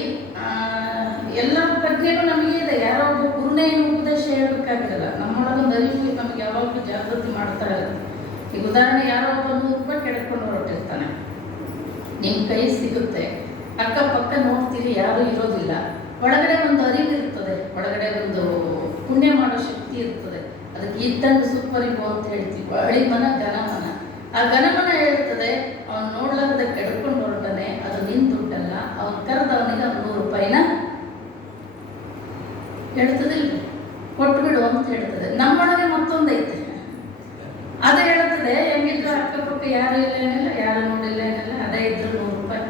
ಎಲ್ಲ ಪ್ರಜ್ಞೆನೂ ನಮಗೆ ಇದೆ. ಯಾರೋ ಒಬ್ಬ ಗುರುನೇ ಏನು ಉಪದೇಶ ಹೇಳಬೇಕಾಗಿರಲ್ಲ, ನಮ್ಮೊಳಗೊಂದು ಅರಿವು ನಮಗೆ ಯಾವಾಗಲೂ ಜಾಗೃತಿ ಮಾಡ್ತಾ ಇರುತ್ತೆ. ಈಗ ಉದಾಹರಣೆ, ಯಾರೋ ಒಬ್ಬ 100 ರೂಪಾಯಿ ಕೆಡ್ಕೊಂಡು ಹೊರಟಿರ್ತಾನೆ, ನಿಮ್ಮ ಕೈ ಸಿಗುತ್ತೆ, ಅಕ್ಕಪಕ್ಕ ನೋಡ್ತೀರಿ, ಯಾರೂ ಇರೋದಿಲ್ಲ, ಒಳಗಡೆ ಒಂದು ಅರಿವು ಇರ್ತದೆ, ಒಳಗಡೆ ಒಂದು ಪುಣ್ಯ ಮಾಡೋ ಶಕ್ತಿ ಇರ್ತದೆ. ಅದಕ್ಕೆ ಇದ್ದಂಗೆ ಸುಪ್ಪರಿಗೋ ಅಂತ ಹೇಳ್ತೀವಿ, ಅಳಿಮನ ಘನಮನ. ಆ ಘನಮನ ಹೇಳ್ತದೆ, ಅವನು ನೋಡ್ಲಾರ್ದೆ ಕೆಡ್ಕೊಂಡು ಹೊರಟನೆ, ಅದು ನಿನ್ ದುಡ್ಡಲ್ಲ, ಅವನು ಕರೆದವನಿಗೆ 100 ರೂಪಾಯಿನ ಹೇಳ್ತದಿಲ್ಲ, ಕೊಟ್ಬಿಡು ಅಂತ ಹೇಳ್ತದೆ. ನಮ್ಮೊಳಗೆ ಮತ್ತೊಂದೈತೆ, ಅದು ಹೇಳ್ತದೆ, ಹೆಂಗಿದ್ರು ಅಕ್ಕಪಕ್ಕ ಯಾರು ಇಲ್ಲ ಏನಿಲ್ಲ, ಯಾರು ನೋಡಿಲ್ಲ ಏನಿಲ್ಲ, ಅದೇ ಇದ್ರು 100 ರೂಪಾಯಿ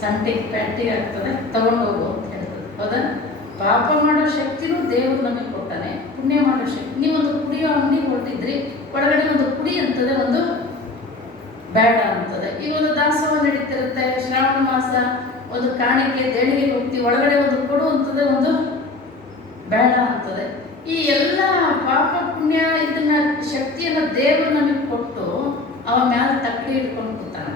ಸಂಟಿಗೆ ಪ್ಯಾಂಟಿಗೆ ಆಗ್ತದೆ, ತಗೊಂಡೋಗು ಅಂತ ಹೇಳ್ತದೆ. ಹೌದಾ? ಪಾಪ ಮಾಡೋ ಶಕ್ತಿನೂ ದೇವರು ನಮಗೆ ಕೊಟ್ಟಾನೆ, ಪುಣ್ಯ ಮಾಡೋ ಶಕ್ತಿ. ನೀವೊಂದು ಕುಡಿಯೋ ಅಂಗಡಿ ಕೊಟ್ಟಿದ್ರಿ, ಒಳಗಡೆ ಒಂದು ಕುಡಿ ಅಂತದೆ, ಒಂದು ಬೇಡ ಅಂತದೆ. ಈಗ ಒಂದು ದಾಸೋಹ ನಡೀತಿರುತ್ತೆ, ಶ್ರಾವಣ ಮಾಸ, ಒಂದು ಕಾಣಿಕೆ ದೇಣಿಗೆ ಹೋಗ್ತೀವಿ, ಒಳಗಡೆ ಒಂದು ಕೊಡು ಅಂತದೆ, ಒಂದು ಬೇಡ ಅಂತದೆ. ಈ ಎಲ್ಲ ಪಾಪ ಪುಣ್ಯ ಇದನ್ನ ಶಕ್ತಿಯನ್ನ ದೇವರು ನಮಗೆ ಕೊಟ್ಟು ಅವ ಮ್ಯಾಲ ತಕ್ಕಡಿ ಇಟ್ಕೊಂಡು ಕೂತಾನ.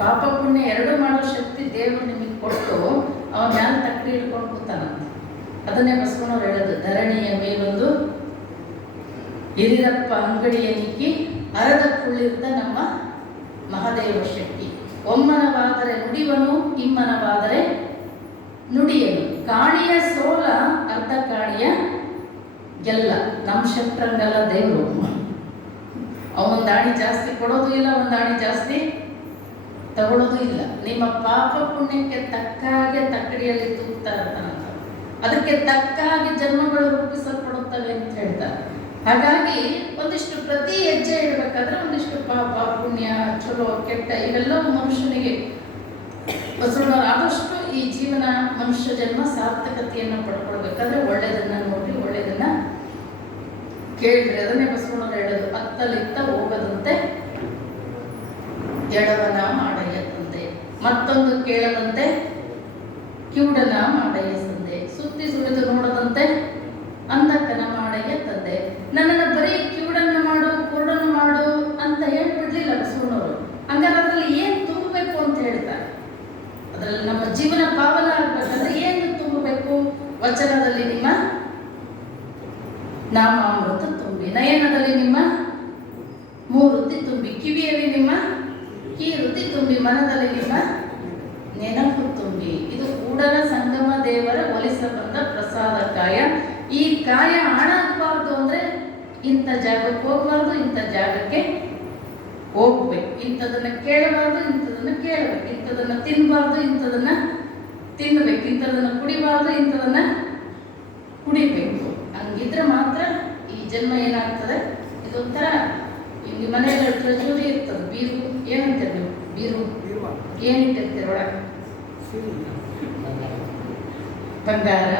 ಪಾಪ ಪುಣ್ಯ ಎರಡು ಮಾಡೋ ಶಕ್ತಿ ದೇವರು ನಿಮಗೆ ಕೊಟ್ಟು ಅವ ಮ್ಯಾಲ ತಕ್ಕಡಿ ಇಟ್ಕೊಂಡು ಕೂತಾನಂತ. ಅದನ್ನೇ ಬಸವಣ್ಣವ್ರು ಹೇಳೋದು, ಧರಣಿಯ ಮೇಲೊಂದು ಹಿರಿರಪ್ಪ ಅಂಗಡಿಯ ನಿಕ್ಕಿ ಅರದ ಕುಳ್ಳಿದ್ದ ನಮ್ಮ ಮಹಾದೇವ ಶಕ್ತಿ. ಒಮ್ಮನವಾದರೆ ನುಡಿವನು, ಇಮ್ಮನವಾದರೆ ನುಡಿಯನು. ಕಾಣಿಯ ಸೋಲ ಅರ್ಧ ಕಾಣಿಯ ಗೆಲ್ಲ. ನಮ್ಮ ಶಕ್ತರಂಗಲ್ಲ ದೇವರು. ಅವನೊಂದು ದಾಣಿ ಜಾಸ್ತಿ ಕೊಡೋದು ಇಲ್ಲ, ಒಂದು ದಾಣಿ ಜಾಸ್ತಿ ತಗೊಳ್ಳೋದು ಇಲ್ಲ. ನಿಮ್ಮ ಪಾಪ ಪುಣ್ಯಕ್ಕೆ ತಕ್ಕ ಹಾಗೆ ತಕ್ಕಡಿಯಲ್ಲಿ ತೂಗ್ತಾ ಇರ್ತಾನಂತ, ಅದಕ್ಕೆ ತಕ್ಕ ಹಾಗೆ ಜನ್ಮಗಳು ರೂಪಿಸಲ್ಪಡುತ್ತವೆ ಅಂತ ಹೇಳ್ತಾರೆ. ಹಾಗಾಗಿ ಒಂದಿಷ್ಟು ಪ್ರತಿ ಹೆಜ್ಜೆ ಇಡಬೇಕಾದ್ರೆ ಒಂದಿಷ್ಟು ಪಾಪ ಪುಣ್ಯ, ಚಲೋ ಕೆಟ್ಟ, ಇವೆಲ್ಲವೂ ಮನುಷ್ಯನಿಗೆ ಬಸವಣ್ಣವರು ಆದಷ್ಟು ಈ ಜೀವನ ಮನುಷ್ಯ ಜನ್ಮ ಸಾರ್ಥಕತೆಯನ್ನು ಪಡ್ಕೊಳ್ಬೇಕಾದ್ರೆ ಒಳ್ಳೆಯದನ್ನ ನೋಡಿ, ಒಳ್ಳೆಯದನ್ನ ಕೇಳಿದ್ರೆ. ಅದನ್ನೇ ಬಸವಣ್ಣವರು ಹೇಳೋದು, ಅತ್ತಲಿತ್ತ ಹೋಗದಂತೆ ಎಡವನ ಮಾಡಯ್ಯ ತಂದೆ, ಮತ್ತೊಂದು ಕೇಳದಂತೆ ಕಿವುಡನ ಮಾಡಯ್ಯ ತಂದೆ, ಸುತ್ತಿ ಸುಳಿದು ನೋಡದಂತೆ ಅಂಧಕನ ಮಾಡಯ್ಯ ತಂದೆ. ನನ್ನನ್ನು ಬರೀ ಕಿವುಡನ್ನ ಮಾಡು, ಕುರುಡನ್ನು ಮಾಡು ಅಂತ ಹೇಳ್ಬಿಡ್ಲಿಲ್ಲ ಬಸವಣ್ಣವರು. ಹಂಗಾರೆ ಅದರಲ್ಲಿ ಏನು ತುಂಬಬೇಕು ಅಂತ ಹೇಳ್ತಾರೆ. ಅದರಲ್ಲಿ ನಮ್ಮ ಜೀವನ ಪಾವನ ಆಗ್ಬೇಕಂದ್ರೆ ಏನು ತುಂಬಬೇಕು? ವಚನದಲ್ಲಿ ನಿಮ್ಮ ನಾಮಾಮೃತ ತುಂಬಿ, ನಯನದಲ್ಲಿ ನಿಮ್ಮ ಮೂರುತಿ ತುಂಬಿ, ಕಿವಿಯಲ್ಲಿ ನಿಮ್ಮ ಕೀರುತಿ ತುಂಬಿ, ಮನದಲ್ಲಿ ನಿಮ್ಮ ನೆನಪು ತುಂಬಿ. ಇದು ಕೂಡಲ ಸಂಗಮ ದೇವರ ಒಲಿಸ ಬಂದ ಪ್ರಸಾದ ಕಾಯ. ಈ ಕಾಯ ಹಾಳಾಗಬಾರ್ದು ಅಂದ್ರೆ ಇಂಥ ಜಾಗಕ್ಕೆ ಹೋಗ್ಬಾರ್ದು, ಇಂಥ ಜಾಗಕ್ಕೆ ಹೋಗ್ಬೇಕು, ಇಂಥದನ್ನ ಕೇಳಬಾರ್ದು, ಇಂಥದನ್ನ ಕೇಳಬೇಕು, ಇಂಥದನ್ನ ತಿನ್ನಬಾರ್ದು, ಇಂಥದನ್ನ ತಿನ್ನಬೇಕು, ಇಂಥದನ್ನ ಕುಡಿಬಾರ್ದು, ಇಂಥದನ್ನ ಕುಡಿಬೇಕು. ಹಂಗಿದ್ರೆ ಮಾತ್ರ ಈ ಜನ್ಮ ಏನಾಗ್ತದೆ. ಇದೊಂಥರ ಇಲ್ಲಿ ಮನೆಯಲ್ಲಿ ಟ್ರೆಜರಿ ಇರ್ತದೆ, ಬೀರು ಏನಂತೀರಿ ನೀವು? ಬೀರು ಏನಿಟ್ಟಿರ್ತೀರ ಒಳಗೆ? ಬಂಗಾರ,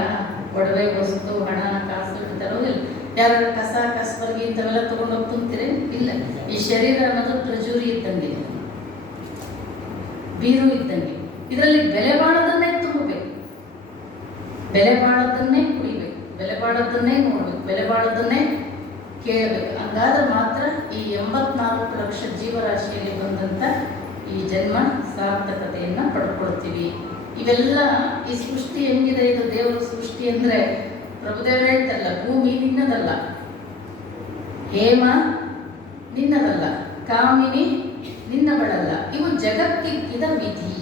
ಒಡವೆ, ವಸ್ತು, ಹಣ, ಕಾಸು ತರೋದಿಲ್ಲ. ಯಾರು ಕಸ ಕಸಬರ್ಗಿ ಇಂಥವೆಲ್ಲ ತಗೊಂಡೋಗಿ ತುಂಬ್ತೀರಿ? ಇಲ್ಲ. ಈ ಶರೀರ ಅನ್ನೋದು ಟ್ರೆಜರಿ ಇದ್ದಂಗೆ, ಬೀರು ಇದ್ದಂಗೆ. ಇದರಲ್ಲಿ ಬೆಲೆ ಬಾಳೋದನ್ನೇ ತುಂಬಬೇಕು, ಬೆಲೆ ಬಾಳೋದನ್ನೇ ಕುಡಿಬೇಕು, ಬೆಲೆ ಬಾಳೋದನ್ನೇ ನೋಡ್ಬೇಕು, ಬೆಲೆ ಬಾಳೋದನ್ನೇ ಕೇಳಬೇಕು. ಹಂಗಾದ್ರೆ ಮಾತ್ರ ಈ 84 ಲಕ್ಷ ಜೀವರಾಶಿಯಲ್ಲಿ ಬಂದಂಥ ಈ ಜನ್ಮ ಸಾರ್ಥಕತೆಯನ್ನು ಪಡ್ಕೊಳ್ತೀವಿ. ಇವೆಲ್ಲ ಈ ಸೃಷ್ಟಿ ಹೆಂಗಿದೆ, ಇದು ದೇವರ ಸೃಷ್ಟಿ ಅಂದರೆ ಪ್ರಭುದೇವರು ಹೇಳ್ತಲ್ಲ, ಭೂಮಿ ನಿನ್ನದಲ್ಲ, ಹೇಮ ನಿನ್ನದಲ್ಲ, ಕಾಮಿನಿ ನಿನ್ನವಳಲ್ಲ, ಇವು ಜಗತ್ತಿಕ್ಕಿದ ವಿಧಿ.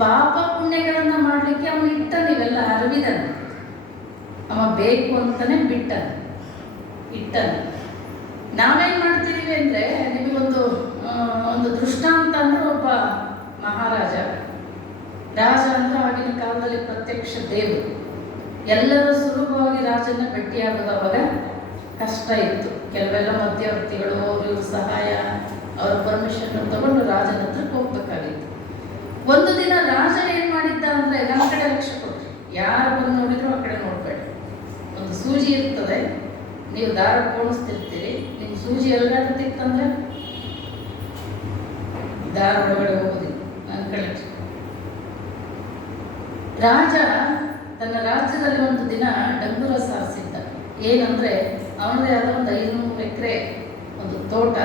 ಪಾಪ ಪುಣ್ಯಗಳನ್ನ ಮಾಡಲಿಕ್ಕೆ ಅವನು ಇಟ್ಟನು, ಇವೆಲ್ಲ ಅರಿವಿದನು, ಅವ ಬೇಕು ಅಂತಾನೆ ಬಿಟ್ಟನು, ಇಟ್ಟನು. ನಾವೇನ್ ಮಾಡ್ತಿದೀವಿ ಅಂದ್ರೆ, ನಿಮಗೊಂದು ಒಂದು ದೃಷ್ಟಾಂತ ಅಂದ್ರೆ, ಒಬ್ಬ ಮಹಾರಾಜ, ರಾಜ ಅಂದ್ರೆ ಆಗಿನ ಕಾಲದಲ್ಲಿ ಪ್ರತ್ಯಕ್ಷ ದೇವರು. ಎಲ್ಲರೂ ಸುಲಭವಾಗಿ ರಾಜನ ಭೇಟಿಯಾಗೋದು ಅವಾಗ ಕಷ್ಟ ಇತ್ತು. ಕೆಲವೆಲ್ಲ ಮಧ್ಯವರ್ತಿಗಳು, ಇವ್ರ ಸಹಾಯ, ಅವ್ರ ಪರ್ಮಿಷನ್ ತಗೊಂಡು ರಾಜನ ಹತ್ರಕ್ಕೆ ಹೋಗ್ಬೇಕಾಗಿತ್ತು. ಒಂದು ದಿನ ರಾಜ ಏನ್ ಮಾಡಿದ್ದ ಅಂದ್ರೆ, ನಮ್ಮ ಕಡೆ ಲಕ್ಷ್ಯ ಕೊಟ್ರಿ, ಯಾರು ಬಂದು ನೋಡಿದ್ರು ಆ ಕಡೆ ನೋಡ್ಬೇಡಿ. ಒಂದು ಸೂಜಿ ಇರ್ತದೆ, ನೀವು ದಾರ ಪೋಣಿಸ್ತಿರ್ತೀರಿ, ನಿಮ್ಮ ಸೂಜಿ ಎಲ್ಲಾಡ್ತಿತ್ತಂದ್ರೆ ದಾರ ಒಳಗಡೆ ಹೋಗೋದಿಲ್ಲ. ನನ್ನ ಕಡೆ ರಾಜ ತನ್ನ ರಾಜ್ಯದಲ್ಲಿ ಒಂದು ದಿನ ಡಂಗುರ ಸಾರಿಸಿದ್ದ. ಏನಂದ್ರೆ, ಅವನದೇ ಆದ ಒಂದು 500 ಎಕರೆ ಒಂದು ತೋಟ,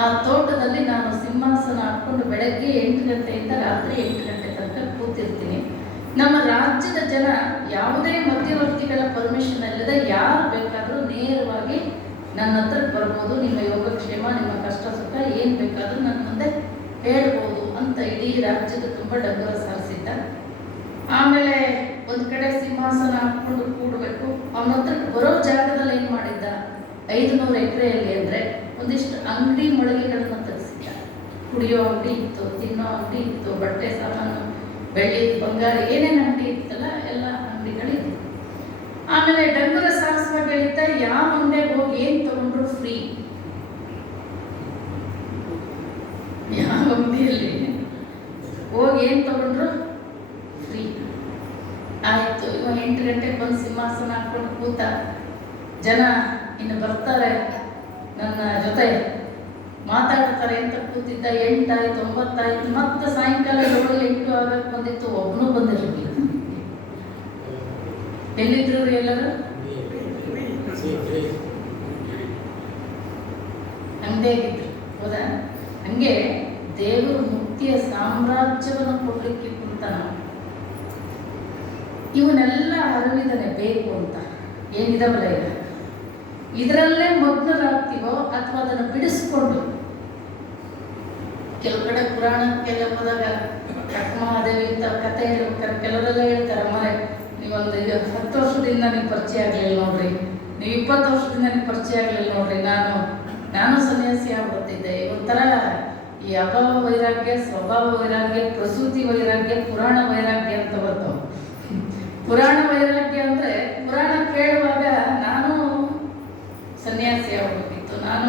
ಆ ತೋಟದಲ್ಲಿ ನಾನು ಸಿಂಹಾಸನ ಹಾಕ್ಕೊಂಡು ಬೆಳಗ್ಗೆ 8 ಗಂಟೆಯಿಂದ ರಾತ್ರಿ 8 ಗಂಟೆ ತನಕ ಕೂತಿರ್ತೀನಿ. ನಮ್ಮ ರಾಜ್ಯದ ಜನ ಯಾವುದೇ ಮಧ್ಯವರ್ತಿಗಳ ಪರ್ಮಿಷನ್ ಇಲ್ಲದೆ ಯಾರು ಬೇಕಾದರೂ ನೇರವಾಗಿ ನನ್ನ ಹತ್ರಕ್ಕೆ ಬರ್ಬೋದು. ನಿಮ್ಮ ಯೋಗಕ್ಷೇಮ, ನಿಮ್ಮ ಕಷ್ಟ ಸುಖ ಏನು ಬೇಕಾದರೂ ನನ್ನ ಮುಂದೆ ಹೇಳ್ಬೋದು ಅಂತ ಇಡೀ ರಾಜ್ಯದ ತುಂಬ ಡಂಗುರ ಸಾರಿಸಿದ್ದ. ಆಮೇಲೆ ಒಂದು ಕಡೆ ಸಿಂಹಾಸನ ಹಾಕ್ಕೊಂಡು ಕೂಡಬೇಕು. ಅವನ ಹತ್ರಕ್ಕೆ ಬರೋ ಜಾಗದಲ್ಲಿ ಏನು ಮಾಡಿದ್ದ, 500 ಎಕರೆಯಲ್ಲಿ ಅಂದರೆ ಒಂದಿಷ್ಟು ಅಂಗಡಿ ಮಳಿಗೆಗಳನ್ನ ತೆಗೆಸಿದ್ದ. ಕುಡಿಯೋ ಅಂಗಡಿ ಇತ್ತು, ತಿನ್ನೋ ಅಂಗಡಿ ಇತ್ತು, ಬಟ್ಟೆ ಸಾಮಾನು, ಬೆಳ್ಳಿ ಬಂಗಾರ ಏನೇನು ಅಂಗಡಿ ಇತ್ತಲ್ಲ ಎಲ್ಲ ಅಂಗಡಿಗಳಿತ್ತು. ಆಮೇಲೆ ಡಂಗುರ ಸಾರಿಸುವಾಗ ಹೇಳಿದ್ದ, ಯಾವ ಅಂಗಡಿಗೆ ಹೋಗಿ ಏನು ತಗೊಂಡ್ರು ಫ್ರೀ. ಯಾವ ಅಂಗಡಿಯಲ್ಲಿ ಹೋಗಿ ಏನು ತಗೊಂಡ್ರು ಫ್ರೀ. ಆಯಿತು, ಇವಾಗ 8 ಗಂಟೆಗೆ ಬಂದು ಸಿಂಹಾಸನ ಹಾಕ್ಕೊಂಡು ಕೂತ. ಜನ ಇನ್ನು ಬರ್ತಾರೆ ನನ್ನ ಜೊತೆ ಮಾತಾಡ್ತಾರೆ ಅಂತ ಕೂತಿದ್ದ. 8 ಆಯ್ತು, 9 ಆಯ್ತು, ಮತ್ತೆ ಸಾಯಂಕಾಲ 7, 8 ಆಗಕ್ಕೆ ಬಂದಿತ್ತು. ಒಬ್ಬನು ಬಂದಿರಲಿಲ್ಲ. ಎಲ್ಲಿದ್ರು ಎಲ್ಲರೂ ಅಂಗಡಿಯಾಗಿದ್ರು. ಹೌದಾ? ಹಂಗೆ ದೇವರು ಮುಕ್ತಿಯ ಸಾಮ್ರಾಜ್ಯವನ್ನು ಕೊಡ್ಲಿಕ್ಕೆ ಕುಂತ ನಾವು ಇವನ್ನೆಲ್ಲ ಅರಿವಿದನೆ ಬೇಕು ಅಂತ ಏನಿದಾವಲ್ಲ ಈಗ ಇದರಲ್ಲೇ ಮಗ್ನರಾಗ್ತೀವೋ ಅಥವಾ ಅದನ್ನು ಬಿಡಿಸ್ಕೊಂಡು. ಕೆಲವು ಕಡೆ ಪುರಾಣಕ್ಕೆಲ್ಲ ಹೋದಾಗ ಮಹಾದೇವಿ ಅಂತ ಕಥೆ ಹೇಳ್ಬೇಕಾರೆ ಕೆಲವರೆಲ್ಲ ಹೇಳ್ತಾರೆ, ಮನೆ ನೀವೊಂದು 10 ವರ್ಷದಿಂದ ನೀವು ಪರಿಚಯ ಆಗಲಿಲ್ಲ ನೋಡ್ರಿ, ನೀವು 20 ವರ್ಷದಿಂದ ನೀವು ಪರಿಚಯ ಆಗಲಿಲ್ಲ ನೋಡ್ರಿ, ನಾನು ಸನ್ಯಾಸಿ ಆಗ್ಬಿಡ್ತಿದ್ದೆ. ಒಂಥರ ಈ ಅಭಾವ ವೈರಾಗ್ಯ, ಸ್ವಭಾವ ವೈರಾಗ್ಯ, ಪ್ರಸೂತಿ ವೈರಾಗ್ಯ, ಪುರಾಣ ವೈರಾಗ್ಯ ಅಂತ ಬರ್ತಾವೆ. ಪುರಾಣ ವೈರಾಗ್ಯ ಅಂದರೆ ಪುರಾಣ ಕೇಳುವಾಗ ನಾನು ಸನ್ಯಾಸಿ ಆಗಬೇಕಿತ್ತು, ನಾನು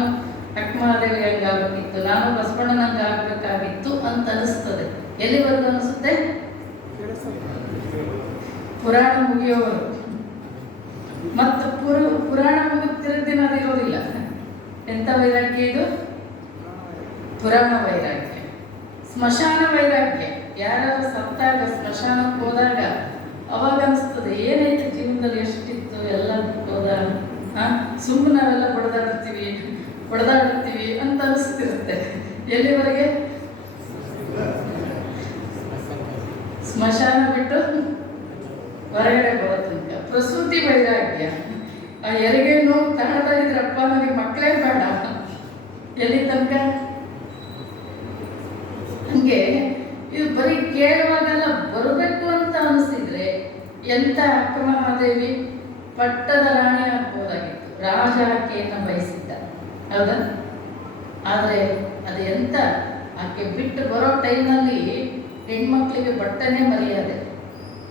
ಅಕ್ಮಾದೇವಿ ಹಂಗಾಗಬೇಕಿತ್ತು, ನಾನು ಬಸವಣ್ಣನಂಗೆ ಆಗಬೇಕಾಗಿತ್ತು ಅಂತ ಅನಿಸ್ತದೆ. ಎಲ್ಲಿವರೆಗೂ ಅನಿಸುತ್ತೆ? ಪುರಾಣ ಮುಗಿಯೋವರು. ಮತ್ತು ಪುರಾಣ ಮುಗಿತಿರೋ ದಿನ ಅದಿರೋದಿಲ್ಲ. ಎಂಥ ವೈರಾಗ್ಯ ಇದು? ಪುರಾಣ ವೈರಾಗ್ಯ. ಸ್ಮಶಾನ ವೈರಾಗ್ಯ. ಯಾರು ಸತ್ತಾಗ ಸ್ಮಶಾನಕ್ಕೆ ಹೋದಾಗ ಅವಾಗ ಅನಿಸ್ತದೆ, ಏನೈತೆ ಜೀವನದಲ್ಲಿ ಎಷ್ಟಿತ್ತು ಎಲ್ಲ ಹೋದ, ಸುಮ್ಮನೆ ನಾವೆಲ್ಲ ಬಡದಾಡ್ತೀವಿ ಅಂತ ಅನಿಸ್ತಿರುತ್ತೆ. ಎಲ್ಲಿವರೆಗೆ? ಸ್ಮಶಾನ ಬಿಟ್ಟು ಹೊರಗಡೆ ಬರೋ ತನಕ. ಪ್ರಸೂತಿ ವೈರಾಗ್ಯ. ಆ ಹೆರಿಗೆ ನೋವು ತಗೊಳ್ತಾ ಇದ್ರಪ್ಪ, ನನಗೆ ಮಕ್ಕಳೇ ಬೇಡ, ಎಲ್ಲಿ ತನಕ? ಹಂಗೆ ಇದು ಬರೀ ಕೇಳುವಾಗೆಲ್ಲ ಬರಬೇಕು ಅಂತ ಅನಿಸಿದ್ರೆ ಎಂಥ ಅಕ್ಕಮಹಾದೇವಿ ಪಟ್ಟದ ರಾಣಿ ಆಗ್ಬೋದಾಗಿತ್ತು. ರಾಜ ಆಕೆಯನ್ನು ಬಯಸಿದ್ದ, ಹೌದಾ? ಆದರೆ ಅದು ಎಂತ, ಆಕೆ ಬಿಟ್ಟು ಬರೋ ಟೈಮ್ನಲ್ಲಿ ಹೆಣ್ಮಕ್ಳಿಗೆ ಬಟ್ಟೆನೇ ಮರ್ಯಾದೆ,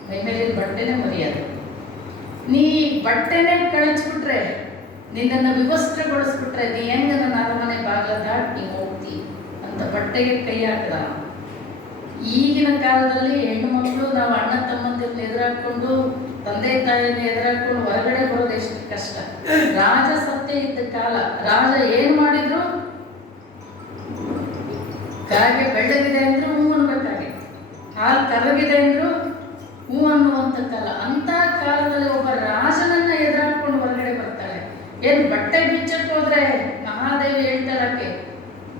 ಮೈಮೇಲಿನ ಬಟ್ಟೆನೇ ಮರ್ಯಾದೆ. ನೀ ಬಟ್ಟೆನೇ ಕಳಿಸ್ಬಿಟ್ರೆ, ನಿನ್ನನ್ನು ವಿವಸ್ತ್ರಗೊಳಿಸ್ಬಿಟ್ರೆ, ನೀ ಹೆಂಗ ನನ್ನ ಅರಮನೆ ಬಾಗಿಲ ದಾಟಿ ನೀ ಹೋಗ್ತಿ ಅಂತ ಬಟ್ಟೆಗೆ ಕೈ ಹಾಕಿದ. ಈಗಿನ ಕಾಲದಲ್ಲಿ ಹೆಣ್ಣು ಮಕ್ಕಳು ನಾವು ಅಣ್ಣ ತಮ್ಮಂದಿರನ್ನ ಎದುರಾಕೊಂಡು, ತಂದೆ ತಾಯಿಯನ್ನು ಎದುರಾಕೊಂಡು ಹೊರಗಡೆ ಬರೋದು ಎಷ್ಟು ಕಷ್ಟ. ರಾಜ ಸತ್ಯ ಇದ್ದ ಕಾಲ. ರಾಜ ಏನು ಮಾಡಿದ್ರು, ಕಾಗೆ ಬೆಳ್ಳಗಿದೆ ಅಂದ್ರು ಹೂ ಅನ್ಬೇಕಾಗಿತ್ತು, ಹಾಲು ಕರಗಿದೆ ಅಂದ್ರು ಹೂ ಅನ್ನುವಂಥ ಕಾಲ. ಅಂತ ಕಾಲದಲ್ಲಿ ಒಬ್ಬ ರಾಜನನ್ನ ಎದುರಾಕೊಂಡು ಹೊರಗಡೆ ಬರ್ತಾಳೆ. ಏನು ಬಟ್ಟೆ ಬಿಚ್ಚಕ್ಕೆ ಹೋದ್ರೆ ಮಹಾದೇವಿ ಹೇಳ್ತಾಳಕ್ಕೆ,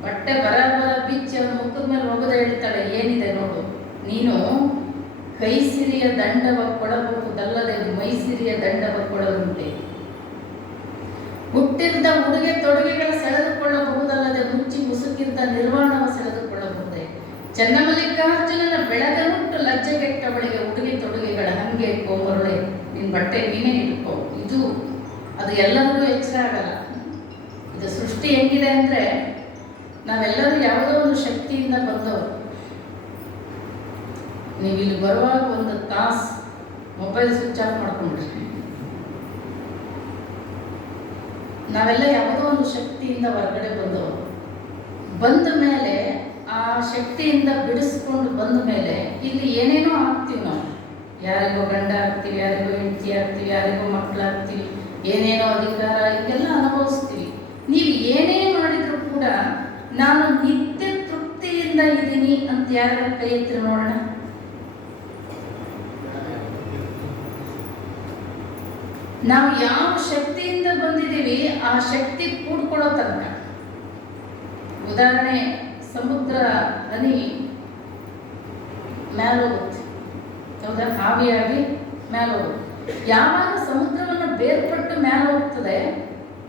ಬಟ್ಟೆ ಬರ ಬಿಚ್ಚಿ ಅವನ ಮುಖದ ಮೇಲೆ ಹೋಗದೆ ಹೇಳ್ತಾಳೆ, ಏನಿದೆ ನೋಡು, ನೀನು ಕೈಸಿರಿಯ ದಂಡವ ಕೊಡಬಹುದಲ್ಲದೆ ಮೈಸಿರಿಯ ದಂಡವ ಕೊಡಲುಂಟೆ. ಹುಟ್ಟಿದ್ದ ಉಡುಗೆ ತೊಡುಗೆಗಳ ಸೆಳೆದುಕೊಳ್ಳಬಹುದಲ್ಲದೆ ಮುಚ್ಚಿ ಮುಸುಕಿದ್ದ ನಿರ್ವಾಣವ ಸೆಳೆದುಕೊಳ್ಳಬಹುದೇ. ಚನ್ನಮಲ್ಲಿಕಾರ್ಜುನನ ಬೆಳಗನುಟ್ಟು ಲಜ್ಜೆಗೆಟ್ಟವಳಿಗೆ ಉಡುಗೆ ತೊಡುಗೆಗಳ ಹಂಗೆ ಕೋಮರುಳೆ, ನಿನ್ನ ಬಟ್ಟೆ ನೀನೇ ಇಟ್ಕೋ. ಇದು ಅದು ಎಲ್ಲರಿಗೂ ಎಚ್ಚರ ಆಗಲ್ಲ. ಇದು ಸೃಷ್ಟಿ ಹೆಂಗಿದೆ ಅಂದರೆ, ನಾವೆಲ್ಲರೂ ಯಾವುದೋ ಒಂದು ಶಕ್ತಿಯಿಂದ ಬಂದವರು. ನೀವು ಇಲ್ಲಿ ಬರುವಾಗ ಒಂದು ತಾಸು ಮೊಬೈಲ್ ಸ್ವಿಚ್ ಆಫ್ ಮಾಡ್ಕೊಂಡ್ರಿ. ನಾವೆಲ್ಲ ಯಾವುದೋ ಒಂದು ಶಕ್ತಿಯಿಂದ ಹೊರಗಡೆ ಬಂದವರು. ಬಂದ ಮೇಲೆ ಆ ಶಕ್ತಿಯಿಂದ ಬಿಡಿಸ್ಕೊಂಡು ಬಂದ ಮೇಲೆ ಇಲ್ಲಿ ಏನೇನೋ ಆಗ್ತೀವಿ ನಾವು. ಯಾರಿಗೋ ಗಂಡ ಆಗ್ತೀವಿ, ಯಾರಿಗೋ ಹೆಂಡತಿ ಆಗ್ತೀವಿ, ಯಾರಿಗೋ ಮಕ್ಕಳಾಗ್ತೀವಿ, ಏನೇನೋ ಅಧಿಕಾರ ಇದೆಲ್ಲ ಅನುಭವಿಸ್ತೀವಿ. ನೀವು ಏನೇ ಮಾಡಿದ್ರು ಕೂಡ ನಾನು ನಿತ್ಯ ತೃಪ್ತಿಯಿಂದ ಇದ್ದೀನಿ ಅಂತ ಯಾರ ಕೈ ಎತ್ತಿ ನೋಡೋಣ. ನಾವು ಯಾವ ಶಕ್ತಿಯಿಂದ ಬಂದಿದ್ದೀವಿ ಆ ಶಕ್ತಿ ಕೂಡ್ಕೊಳ್ಳೋ ತನಕ, ಉದಾಹರಣೆ, ಸಮುದ್ರ ಹನಿ ಮೇಲೋಗುತ್ತೆ, ಹೌದಾ? ಆವಿಯಾಗಿ ಮೇಲೋಗುತ್ತೆ. ಯಾವಾಗ ಸಮುದ್ರವನ್ನು ಬೇರ್ಪಟ್ಟು ಮೇಲೆ ಹೋಗ್ತದೆ,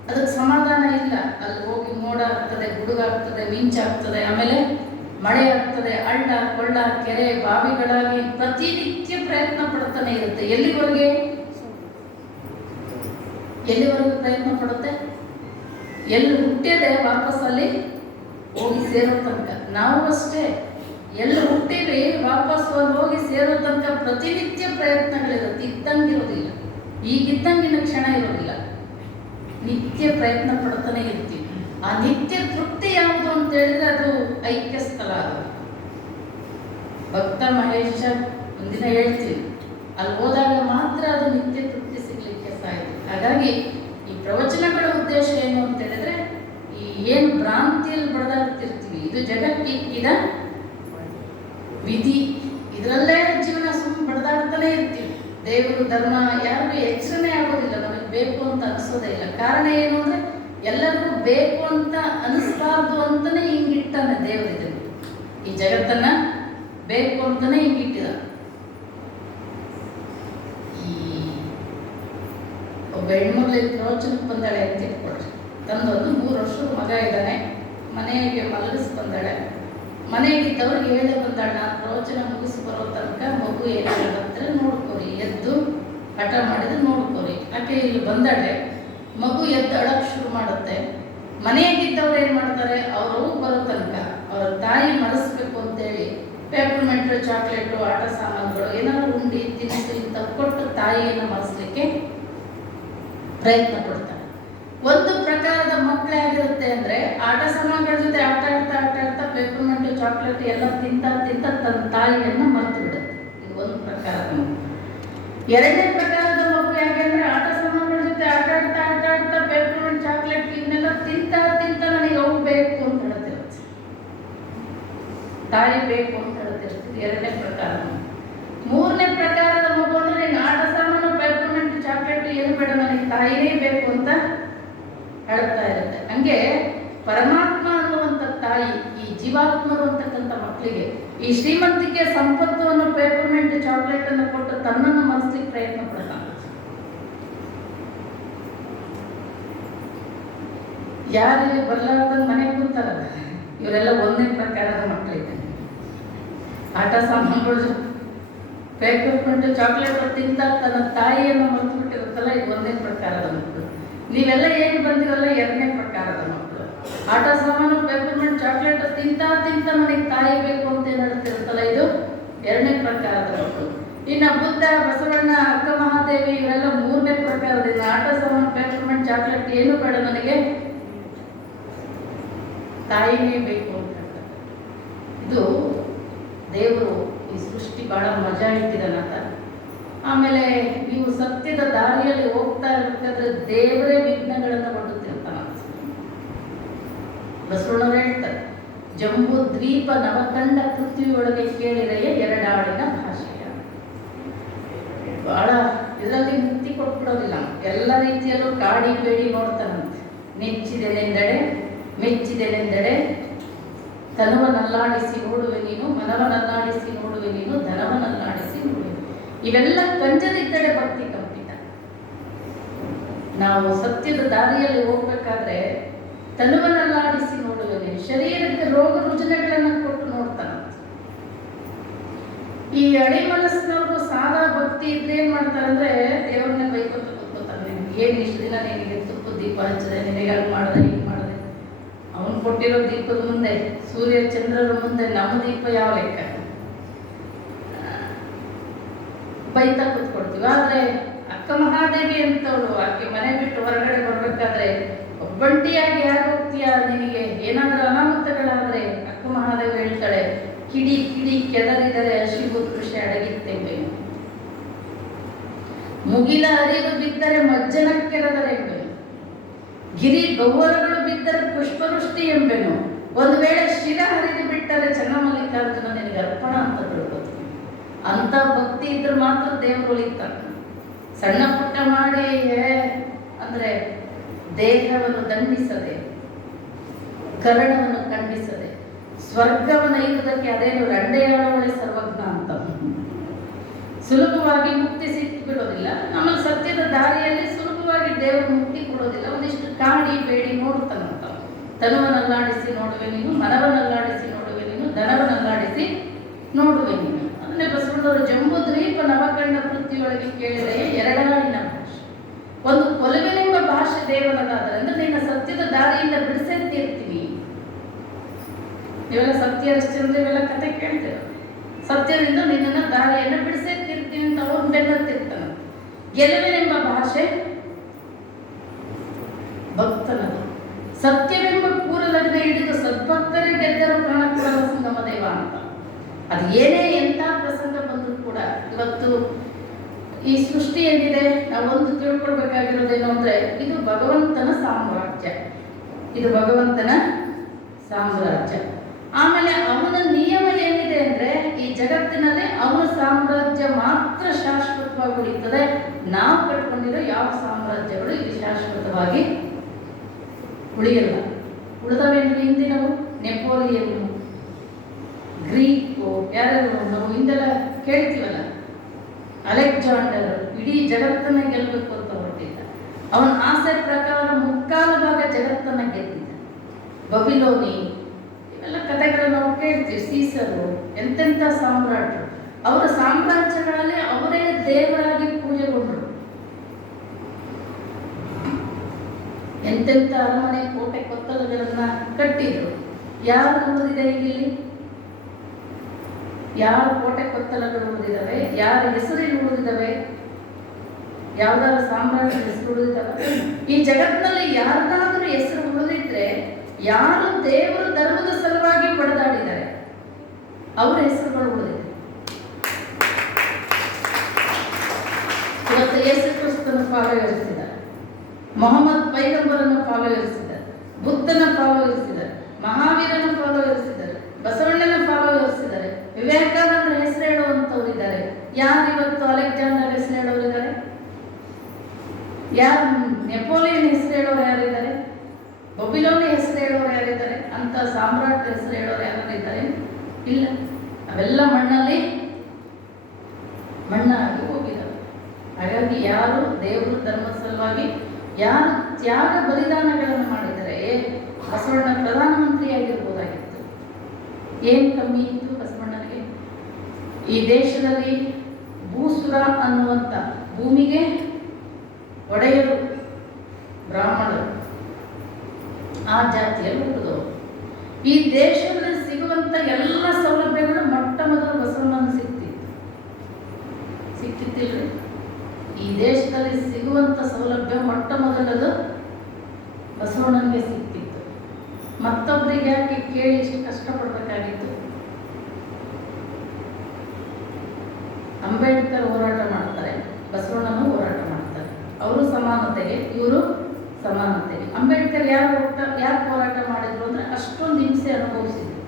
ಅದಕ್ಕೆ ಸಮಾಧಾನ ಇಲ್ಲ. ಅಲ್ಲಿ ಹೋಗಿ ಮೋಡ ಆಗ್ತದೆ, ಗುಡುಗಾಗ್ತದೆ, ಮಿಂಚಾಗ್ತದೆ, ಆಮೇಲೆ ಮಳೆ ಆಗ್ತದೆ, ಹಳ್ಳ ಕೊಳ್ಳ ಕೆರೆ ಬಾವಿಗಳಾಗಿ ಪ್ರತಿನಿತ್ಯ ಪ್ರಯತ್ನ ಪಡ್ತಾನೆ ಇರುತ್ತೆ. ಎಲ್ಲಿವರೆಗೆ ಪ್ರಯತ್ನ ಪಡುತ್ತೆ? ಎಲ್ಲಿ ಹುಟ್ಟಿದೆ ವಾಪಸ್ ಅಲ್ಲಿ ಹೋಗಿ ಸೇರೋ ತನಕ. ನಾವು ಅಷ್ಟೇ, ಎಲ್ಲಿ ಹುಟ್ಟಿವಿ ವಾಪಸ್ ಅಲ್ಲಿ ಹೋಗಿ ಸೇರೋ ತನಕ ಪ್ರತಿನಿತ್ಯ ಪ್ರಯತ್ನಗಳಿರುತ್ತೆ. ಇದ್ದಂಗಿರೋದಿಲ್ಲ, ಈಗಿದ್ದಂಗಿನ ಕ್ಷಣ ಇರೋದಿಲ್ಲ. ನಿತ್ಯ ಪ್ರಯತ್ನ ಪಡ್ತಾನೆ ಇರ್ತೀವಿ. ಆ ನಿತ್ಯ ತೃಪ್ತಿ ಯಾವುದು ಅಂತ ಹೇಳಿದ್ರೆ ಅದು ಐಕ್ಯ ಸ್ಥಳ. ಅದು ಭಕ್ತ ಮಹೇಶ ಒಂದಿನ ಹೇಳ್ತೀವಿ, ಅಲ್ಲಿ ಹೋದಾಗ ಮಾತ್ರ ಅದು ನಿತ್ಯ ತೃಪ್ತಿ ಸಿಗ್ಲಿಕ್ಕೆ ಸಾಧ್ಯ. ಹಾಗಾಗಿ ಈ ಪ್ರವಚನಗಳ ಉದ್ದೇಶ ಏನು ಅಂತ ಹೇಳಿದ್ರೆ, ಈ ಏನು ಭ್ರಾಂತಿಯಲ್ಲಿ ಬಡದಾಡ್ತಿರ್ತೀವಿ, ಇದು ಜಗಕ್ಕಿಕ್ಕಿದ ವಿಧಿ. ಇದರಲ್ಲೇ ಜೀವನ ಸುಮ್ಮನೆ ಬಡದಾಡ್ತಾನೆ ಇರ್ತೀವಿ. ದೇವರು ಧರ್ಮ ಯಾರಿಗೂ ಎಚ್ಚರನೇ ಆಗೋದಿಲ್ಲ, ನಮಗೆ ಬೇಕು ಅಂತ ಅನಿಸೋದೇ ಇಲ್ಲ. ಕಾರಣ ಏನು ಅಂದ್ರೆ, ಎಲ್ಲರಿಗೂ ಬೇಕು ಅಂತ ಅನಿಸ್ಬಾರ್ದು ಅಂತಾನೆ ಹಿಂಗಿಟ್ಟಾನೆ ದೇವರಿದೆ. ಈ ಜಗತ್ತನ್ನ ಬೇಕು ಅಂತಾನೆ ಹಿಂಗಿಟ್ಟಿದ. ಈ ಒಬ್ಬ ಹೆಣ್ಮಕ್ಳಿಗೆ ಪ್ರವಚನಕ್ಕೆ ಬಂದಾಳೆ ಅಂತ ಇಟ್ಕೊಳ್ರಿ. ತಂದೊಂದು 3 ವರ್ಷದ ಮಗ ಇದ್ದಾನೆ, ಮನೆಗೆ ಮಲಗಿಸಿ ಬಂದಾಳೆ. ಮನೆಗಿದ್ದವ್ರಿಗೆ ಹೇಳಿ ಬಂದಾಳ, ನಾನು ಪ್ರವಚನ ಮುಗಿಸಿ ಬರೋ ತನಕ ಮಗು ಏನಾಗತ್ತೆ ನೋಡ್ಕೋರಿ, ಎದ್ದು ಹಠ ಮಾಡಿದ್ರೆ ನೋಡ್ಕೋರಿ. ಆಕೆ ಇಲ್ಲಿ ಬಂದಾಳೆ, ಮಗು ಎದ್ದು ಅಳಕ್ಕೆ ಶುರು ಮಾಡುತ್ತೆ. ಮನೆಯಾಗಿದ್ದವ್ರು ಏನು ಮಾಡ್ತಾರೆ, ಅವರು ಬರೋ ತನಕ ಅವರ ತಾಯಿ ಮರೆಸ್ಬೇಕು ಅಂತೇಳಿ ಪೇಪರ್ಮೆಂಟು, ಚಾಕ್ಲೇಟು, ಆಟ ಸಾಮಾನುಗಳು, ಏನಾದ್ರು ಉಂಡಿ ತಿನಿಸು ಇಂಥ ಕೊಟ್ಟು ತಾಯಿಯನ್ನು ಮರೆಸ್ಲಿಕ್ಕೆ ಪ್ರಯತ್ನ ಪಡ್ತಾರೆ. ಒಂದು ಪ್ರಕಾರದ ಮಕ್ಕಳೇ ಆಗಿರುತ್ತೆ ಅಂದರೆ, ಆಟ ಸಾಮಾನುಗಳ ಜೊತೆ ಆಟ ಆಡ್ತಾ ಪೇಪರ್ಮೆಂಟು, ಚಾಕ್ಲೇಟ್ ಎಲ್ಲ ತಿಂತ ತನ್ನ ತಾಯಿಯನ್ನು ಮರೆತು ಬಿಡುತ್ತೆ. ಇದು ಒಂದು ಪ್ರಕಾರದ ಮಗು. ಎರಡನೇ ಪ್ರಕಾರದ ಮಗು ಯಾಕೆಂದ್ರೆ, ಆಟ ಸಾಮಾನುಗಳ ಜೊತೆ ಆಟ ಆಡ್ತಾ ಪೇಪರ್ಮೆಂಟ್, ಚಾಕ್ಲೇಟ್ ಇವನ್ನೆಲ್ಲ ತಿಂತ ನನಗೆ ಅವು ಬೇಕು ಅಂತ ಹೇಳ್ತಿರುತ್ತೆ, ತಾಯಿ ಬೇಕು ಅಂತ ಹೇಳ್ತಿರ್ತೀವಿ. ಎರಡನೇ ಪ್ರಕಾರದ ಮಗು. ಮೂರನೇ ಪ್ರಕಾರದ ಮಗು ಅಂದ್ರೆ, ನೀನು ಆಟ ಸಾಮಾನು, ಪೇಪರ್ಮೆಂಟ್, ಚಾಕ್ಲೇಟ್ ಏನು ಬೇಡ, ನನಗೆ ತಾಯಿನೇ ಬೇಕು ಅಂತ ಹೇಳ್ತಾ ಇರುತ್ತೆ. ಹಂಗೆ ಪರಮಾತ್ಮ ಅನ್ನುವಂಥ ತಾಯಿ ಈ ಜೀವಾತ್ಮರು ಅಂತಕ್ಕಂಥ ಮಕ್ಕಳಿಗೆ ಈ ಶ್ರೀಮಂತಿಕೆ ಸಂಪತ್ತನ್ನು, ಪೇಪರ್ಮೆಂಟ್, ಚಾಕ್ಲೇಟ್ ಅನ್ನು ಕೊಟ್ಟು ತನ್ನನ್ನು ಮರೆಸ್ಲಿಕ್ಕೆ ಪ್ರಯತ್ನ ಪಡ್ತಾನೆ. ಯಾರಿಗೆ ಬರ್ಲಾರ್ದಂಗೆ ಮನೆಗೆ ಕೂತಾರಲ್ಲ, ಇವರೆಲ್ಲ ಒಂದನೇ ಪ್ರಕಾರದ ಮಕ್ಕಳಿದೆ. ಆಟ ಸಾಮಾನುಗಳು, ಪೇಪರ್ಮೆಂಟ್, ಚಾಕ್ಲೇಟ್ ತಿಂತ ತನ್ನ ತಾಯಿಯನ್ನು ಮರೆತು ಬಿಟ್ಟಿರುತ್ತಲ್ಲ, ಇದು ಒಂದನೇ ಪ್ರಕಾರದ ಮಕ್ಕಳು. ನೀವೆಲ್ಲ ಏನು ಬಂದಿರಲ್ಲ, ಎರಡನೇ ಪ್ರಕಾರದ ಮಕ್ಕಳು. ಆಟ ಸಾಮಾನು, ಪೇಪರ್ಮೆಂಟ್, ಚಾಕ್ಲೇಟ್ ತಿಂತ ನನಗೆ ತಾಯಿ ಬೇಕು ಅಂತ ಏನು ಹೇಳ್ತಿರುತ್ತಲ್ಲ, ಇದು ಎರಡನೇ ಪ್ರಕಾರದ ಮಕ್ಕಳು. ಇನ್ನು ಬುದ್ಧ, ಬಸವಣ್ಣ, ಅಕ್ಕ ಮಹಾದೇವಿ ಇವರೆಲ್ಲ ಮೂರನೇ ಪ್ರಕಾರದಿಂದ ಆಟ ಸಾಮಾನು, ಪೇಪರ್ಮೆಂಟ್, ಚಾಕ್ಲೇಟ್ ಏನು ಬೇಡ, ನನಗೆ ತಾಯಿನೇ ಬೇಕು ಅಂತ ಹೇಳ್ತಾರೆ. ಇದು ದೇವರು ಈ ಸೃಷ್ಟಿ ಬಹಳ ಮಜಾ ಇಟ್ಟಿದ್ದಾನಂತ. ಆಮೇಲೆ ನೀವು ಸತ್ಯದ ದಾರಿಯಲ್ಲಿ ಹೋಗ್ತಾ ಇರ್ಬೇಕಾದ್ರೆ ದೇವರೇ ವಿಘ್ನಗಳನ್ನು ಒಡ್ಡುತ್ತಿರ್ತಾನ. ಬಸವಣ್ಣವ್ರು ಹೇಳ್ತಾರೆ, ಜಂಬೂ ದ್ವೀಪ ನವಕಂಡ ಪೃಥ್ವಿಯೊಳಗೆ ಕೇಳಿರೆಯ ಎರಡಾಡಿನ ಭಾಷೆಯ. ಬಹಳ ಇದರಲ್ಲಿ ಮುಕ್ತಿ ಕೊಟ್ಬಿಡೋದಿಲ್ಲ, ಎಲ್ಲ ರೀತಿಯಲ್ಲೂ ಕಾಡಿ ಬೇಡಿ ನೋಡ್ತಾನಂತೆ. ಮೆಚ್ಚಿದೆನೆಂದೆಡೆ ತನುವನಲ್ಲಾಡಿಸಿ ನೋಡುವೆ ನೀನು, ಮನವನಲ್ಲಾಡಿಸಿ ನೋಡುವೆ ನೀನು, ಧನವನಲ್ಲಾಡಿಸಿ ನೋಡುವೆ. ಇವೆಲ್ಲ ಕಂಜದಿದ್ದಡೆ ಭಕ್ತಿ ಕಂಪಿತ. ನಾವು ಸತ್ಯದ ದಾರಿಯಲ್ಲಿ ಹೋಗ್ಬೇಕಾದ್ರೆ ತನುವನಲ್ಲಾಡಿಸಿ ನೋಡುವೆ ನೀನು, ಶರೀರಕ್ಕೆ ರೋಗ ರುಜಿನಗಳನ್ನು ಕೊಟ್ಟು ನೋಡ್ತಾನ. ಈ ಅಡಿ ಮನಸ್ಸಿನವ್ರು ಸಾದಾ ಭಕ್ತಿ ಇದ್ರೆ ಏನ್ ಮಾಡ್ತಾರೆ ಅಂದ್ರೆ, ದೇವ್ರನ್ನೇ ಬೈಕೊತ ಕೂತ್ಕೋತಾರೆ. ಏನ್ ಇಷ್ಟು ದಿನ ನಿನಗೆ ತುಪ್ಪ ದೀಪ ಹಚ್ಚಿದೆ, ನಿನಗೆ ಅಲ್ಲಿ ಮಾಡಿದೆ, ಹಿಂಗೆ ಮಾಡಿದೆ. ಅವನು ಕೊಟ್ಟಿರೋ ದೀಪದ ಮುಂದೆ, ಸೂರ್ಯ ಚಂದ್ರರ ಮುಂದೆ ನಮ್ಮ ದೀಪ ಯಾವ ಲೆಕ್ಕ? ಬೈತಾ ಕೂತ್ಕೊಡ್ತೀವಿ. ಆದ್ರೆ ಅಕ್ಕ ಮಹಾದೇವಿ ಅಂತವಳು, ಆಕೆ ಮನೆ ಬಿಟ್ಟು ಹೊರಗಡೆ ಬರ್ಬೇಕಾದ್ರೆ ಒಬ್ಬಂಟಿಯಾಗಿ ಯಾರು ಹೋಗ್ತೀಯ, ನಿನಗೆ ಏನಾದ್ರೂ ಅನಾಹುತಗಳಾದ್ರೆ ಅಕ್ಕ ಮಹಾದೇವಿ ಹೇಳ್ತಾಳೆ, ಕಿಡಿ ಕೆದರಿದರೆ ಹಸಿವು ಕೃಷಿ ಅಡಗಿತ್ತೇವೆ, ಮುಗಿಲ ಅರಿವು ಬಿದ್ದರೆ ಮಜ್ಜನ ಕೆರೆದರೆಂಬೆನು, ಗಿರಿ ಗೌವರಗಳು ಬಿದ್ದರೆ ಪುಷ್ಪವೃಷ್ಟಿ ಎಂಬೆನು, ಒಂದು ವೇಳೆ ಶಿರ ಹರಿದು ಬಿಟ್ಟರೆ ಚನ್ನಮಲ್ಲಿಕಾರ್ಜುನ ನಿನಗೆ ಅರ್ಪಣ ಅಂತ ತಿಳ್ಕೊತೀವಿ. ಅಂತ ಭಕ್ತಿ ಇದ್ರೆ ಮಾತ್ರ ದೇವರು ಉಳಿತಾನೆ. ಸಣ್ಣ ಪುಟ್ಟ ಮಾಡಿ ಅಂದ್ರೆ ದೇಹವನ್ನು ದಂಡಿಸದೆ ಕರ್ಣವನ್ನು ಖಂಡಿಸಿ ಸ್ವರ್ಗವನ್ನು ಇರುವುದಕ್ಕೆ ಅದೇನು ರಂಡೆಯಾಳುಗಳೇ ಸರ್ವಜ್ಞ ಅಂತ. ಸುಲಭವಾಗಿ ಮುಕ್ತಿ ಸಿಕ್ಕಿ ಬಿಡೋದಿಲ್ಲ. ನಮ್ಮಲ್ಲಿ ಸತ್ಯದ ದಾರಿಯಲ್ಲಿ ಸುಲಭವಾಗಿ ದೇವರು ಮುಕ್ತಿ ಕೊಡೋದಿಲ್ಲ. ಒಂದಿಷ್ಟು ಕಾಡಿ ಬೇಡಿ ನೋಡ್ತಾನಂತ. ತನುವನ್ನಲ್ಲಾಡಿಸಿ ನೋಡುವೆ ನೀನು, ಮನವನ್ನಲ್ಲಾಡಿಸಿ ನೋಡುವೆ ನೀನು, ದನವನ್ನಲ್ಲಾಡಿಸಿ ನೋಡುವೆ ನೀನು. ಅದನ್ನೇ ಬಸವಣ್ಣವರು ಜಂಬೂ ದ್ವೀಪ ನವಕಂಡ ಪೃಥ್ವಿಯೊಳಗೆ ಕೇಳಿದರೆ ಎರಡಾಡಿನ ಭಾಷೆ. ಒಂದು ಕೊಲವೆನೆಂಬ ಭಾಷೆ ದೇವನದಾದ್ದರಿಂದ ನಿನ್ನ ಸತ್ಯದ ದಾರಿಯಿಂದ ಬಿಡಿಸೆತ್ತಿರ್ತೀನಿ. ಇವೆಲ್ಲ ಸತ್ಯ ಹರಿಶ್ಚಂದ್ರ ಇವೆಲ್ಲ ಕತೆ ಕೇಳ್ತೇವೆ. ಸತ್ಯದಿಂದ ನಿನ್ನ ದಾರಿಯನ್ನು ಬಿಡಿಸೆತ್ತಿರ್ತೀನಿ ಅಂತ ಅವನು ಬೆನ್ನತ್ತಿರ್ತಾನೆ. ಗೆಲುವಿನೆಂಬ ಭಾಷೆ ಭಕ್ತನದು. ಸತ್ಯವೆಂಬ ಕೂರಲಗ್ನೆ ಹಿಡಿದು ಸದ್ಭಕ್ತರೇ ಗೆದ್ದರು ಪ್ರಾಣಕುಲ ಸಂಗಮ ದೇವ ಅಂತ. ಅದು ಏನೇ ಎಂಥ ಪ್ರಸಂಗ ಬಂದರೂ ಕೂಡ ಇವತ್ತು ಈ ಸೃಷ್ಟಿ ಏನಿದೆ, ನಾವೊಂದು ತಿಳ್ಕೊಳ್ಬೇಕಾಗಿರೋದೇನು ಅಂದರೆ ಇದು ಭಗವಂತನ ಸಾಮ್ರಾಜ್ಯ. ಇದು ಭಗವಂತನ ಸಾಮ್ರಾಜ್ಯ. ಆಮೇಲೆ ಅವನ ನಿಯಮ ಏನಿದೆ ಅಂದರೆ ಈ ಜಗತ್ತಿನಲ್ಲಿ ಅವನ ಸಾಮ್ರಾಜ್ಯ ಮಾತ್ರ ಶಾಶ್ವತವಾಗಿ ಉಳಿತದೆ. ನಾವು ಕಟ್ಕೊಂಡಿರೋ ಯಾವ ಸಾಮ್ರಾಜ್ಯಗಳು ಇಲ್ಲಿ ಶಾಶ್ವತವಾಗಿ ಉಳಿಯಲ್ಲ. ಉಳಿದವೇನು ಹಿಂದಿನವು? ನೆಪೋಲಿಯನ್, ಗ್ರೀಕು, ಯಾರ್ಯಾರು ನಾವು ಹಿಂದೆಲ್ಲ ಕೇಳ್ತೀವಲ್ಲ, ಅಲೆಕ್ಸಾಂಡರ್ ಇಡೀ ಜಗತ್ತನ್ನ ಗೆಲ್ಲಬೇಕು ಅಂತ ಹೊರಟಿದ್ದ. ಅವನ ಆಸೆ ಪ್ರಕಾರ ಮುಕ್ಕಾಲು ಭಾಗ ಜಗತ್ತನ್ನ ಗೆದ್ದಿದ್ದ. ಬಬಿಲೋನಿ, ಇವೆಲ್ಲ ಕಥೆಗಳನ್ನು ನಾವು ಕೇಳ್ತೀವಿ. ಸೀಸರು, ಎಂತೆಂಥ ಸಾಮ್ರಾಟರು. ಅವರ ಸಾಮ್ರಾಜ್ಯಗಳಲ್ಲಿ ಅವರೇ ದೇವರಾಗಿ ಪೂಜೆಗೊಂಡರು. ಎಂತೆಂಥ ಅರಮನೆ, ಕೋಟೆ, ಕೊತ್ತಲುಗಳನ್ನ ಕಟ್ಟಿದ್ರು. ಯಾರು ಉಳಿದಿದೆ ಇಲ್ಲಿ? ಯಾರ ಕೋಟೆ ಕೊತ್ತಲಗಳು ಉಳಿದಿದ್ದಾವೆ? ಯಾರ ಹೆಸರಿಲ್ಲಿ ಉಳಿದಿದ್ದಾವೆ? ಯಾವ್ದಾದ್ರು ಸಾಮ್ರಾಜ್ಯದ ಹೆಸರು ಉಳಿದಿದ್ದಾವೆ? ಈ ಜಗತ್ತಿನಲ್ಲಿ ಯಾರ್ದಾದ್ರೂ ಹೆಸರು ಉಳಿದಿದ್ರೆ, ಯಾರು ದೇವರು ಧರ್ಮದ ಸಲುವಾಗಿ ಪಡೆದಾಡಿದ್ದಾರೆ ಅವರ ಹೆಸರುಗಳು ಉಳಿದಿದೆ. ಇವತ್ತು ಯೇಸು ಕ್ರಿಸ್ತನ ಪಾಲುಗರಿಸಿದ್ದಾರೆ, ಮೊಹಮ್ಮದ್ ಪೈಗಂಬರನ್ನು ಪಾಲುಗರಿಸಿದ್ದಾರೆ, ಬುದ್ಧನ ಪಾಲುಗರಿಸಿದ್ದಾರೆ, ಮಹಾವೀರನ ಪಾಲುಗರಿಸಿದ್ದಾರೆ, ಬಸವಣ್ಣನ ಪಾಲುಗರಿಸಿದ್ದಾರೆ, ವಿವೇಕಾನಂದರ ಹೆಸರು ಹೇಳುವಂಥವ್ರು ಇದ್ದಾರೆ. ಯಾರು ಇವತ್ತು ಅಲೆಕ್ಸಾಂಡರ್ ಹೆಸರು ಹೇಳೋರಿದ್ದಾರೆ? ಯಾರು ನೆಪೋಲಿಯನ್ ಹೆಸರು ಹೇಳೋರು ಯಾರಿದ್ದಾರೆ? ಬಬಿಲೋನಿ ಹೆಸರು ಹೇಳೋರು ಯಾರಿದ್ದಾರೆ? ಅಂತ ಸಾಮ್ರಾಟ ಹೆಸರು ಹೇಳೋರು ಯಾರಿದ್ದಾರೆ? ಇಲ್ಲ. ಅವೆಲ್ಲ ಮಣ್ಣಲ್ಲಿ ಮಣ್ಣಾಗಿ ಹೋಗಿದ್ದಾರೆ. ಹಾಗಾಗಿ ಯಾರು ದೇವರು ಧರ್ಮದ ಸಲುವಾಗಿ ಯಾರು ತ್ಯಾಗ ಬಲಿದಾನಗಳನ್ನು ಮಾಡಿದ್ದಾರೆ? ಬಸವಣ್ಣ ಪ್ರಧಾನಮಂತ್ರಿ ಆಗಿರ್ಬೋದಾಗಿತ್ತು. ಏನು ಕಮ್ಮಿ ಇತ್ತು ಬಸವಣ್ಣನಿಗೆ? ಈ ದೇಶದಲ್ಲಿ ಭೂಸುರ ಅನ್ನುವಂಥ ಭೂಮಿಗೆ ಒಡೆಯರು ಬ್ರಾಹ್ಮಣರು, ಆ ಜಾತಿಯಲ್ಲಿ ಹುಟ್ಟಿದವರು. ಈ ದೇಶದಲ್ಲಿ ಸಿಗುವಂಥ ಎಲ್ಲ ಸೌಲಭ್ಯಗಳು ಮೊಟ್ಟ ಮೊದಲು ಬಸವಣ್ಣನ ಸಿಕ್ಕಿತ್ತಿಲ್ಲ. ಈ ದೇಶದಲ್ಲಿ ಸಿಗುವಂಥ ಸೌಲಭ್ಯ ಮೊಟ್ಟ ಮೊದಲದು ಬಸವಣ್ಣನಿಗೆ ಸಿಕ್ತಿತ್ತು. ಮತ್ತೊಬ್ಬರಿಗೆ ಯಾಕೆ ಕೇಳಿ ಇಷ್ಟು ಕಷ್ಟಪಡಬೇಕಾಗಿತ್ತು? ಅಂಬೇಡ್ಕರ್ ಹೋರಾಟ ಮಾಡ್ತಾರೆ, ಬಸವಣ್ಣನೂ ಹೋರಾಟ ಮಾಡ್ತಾರೆ. ಅವರು ಸಮಾನತೆಗೆ, ಇವರು ಸಮಾನತೆಗೆ. ಅಂಬೇಡ್ಕರ್ ಯಾಕೆ ಹೋರಾಟ ಮಾಡಿದ್ರು ಅಂದರೆ ಅಷ್ಟೊಂದು ಹಿಂಸೆ ಅನುಭವಿಸಿದ್ರು.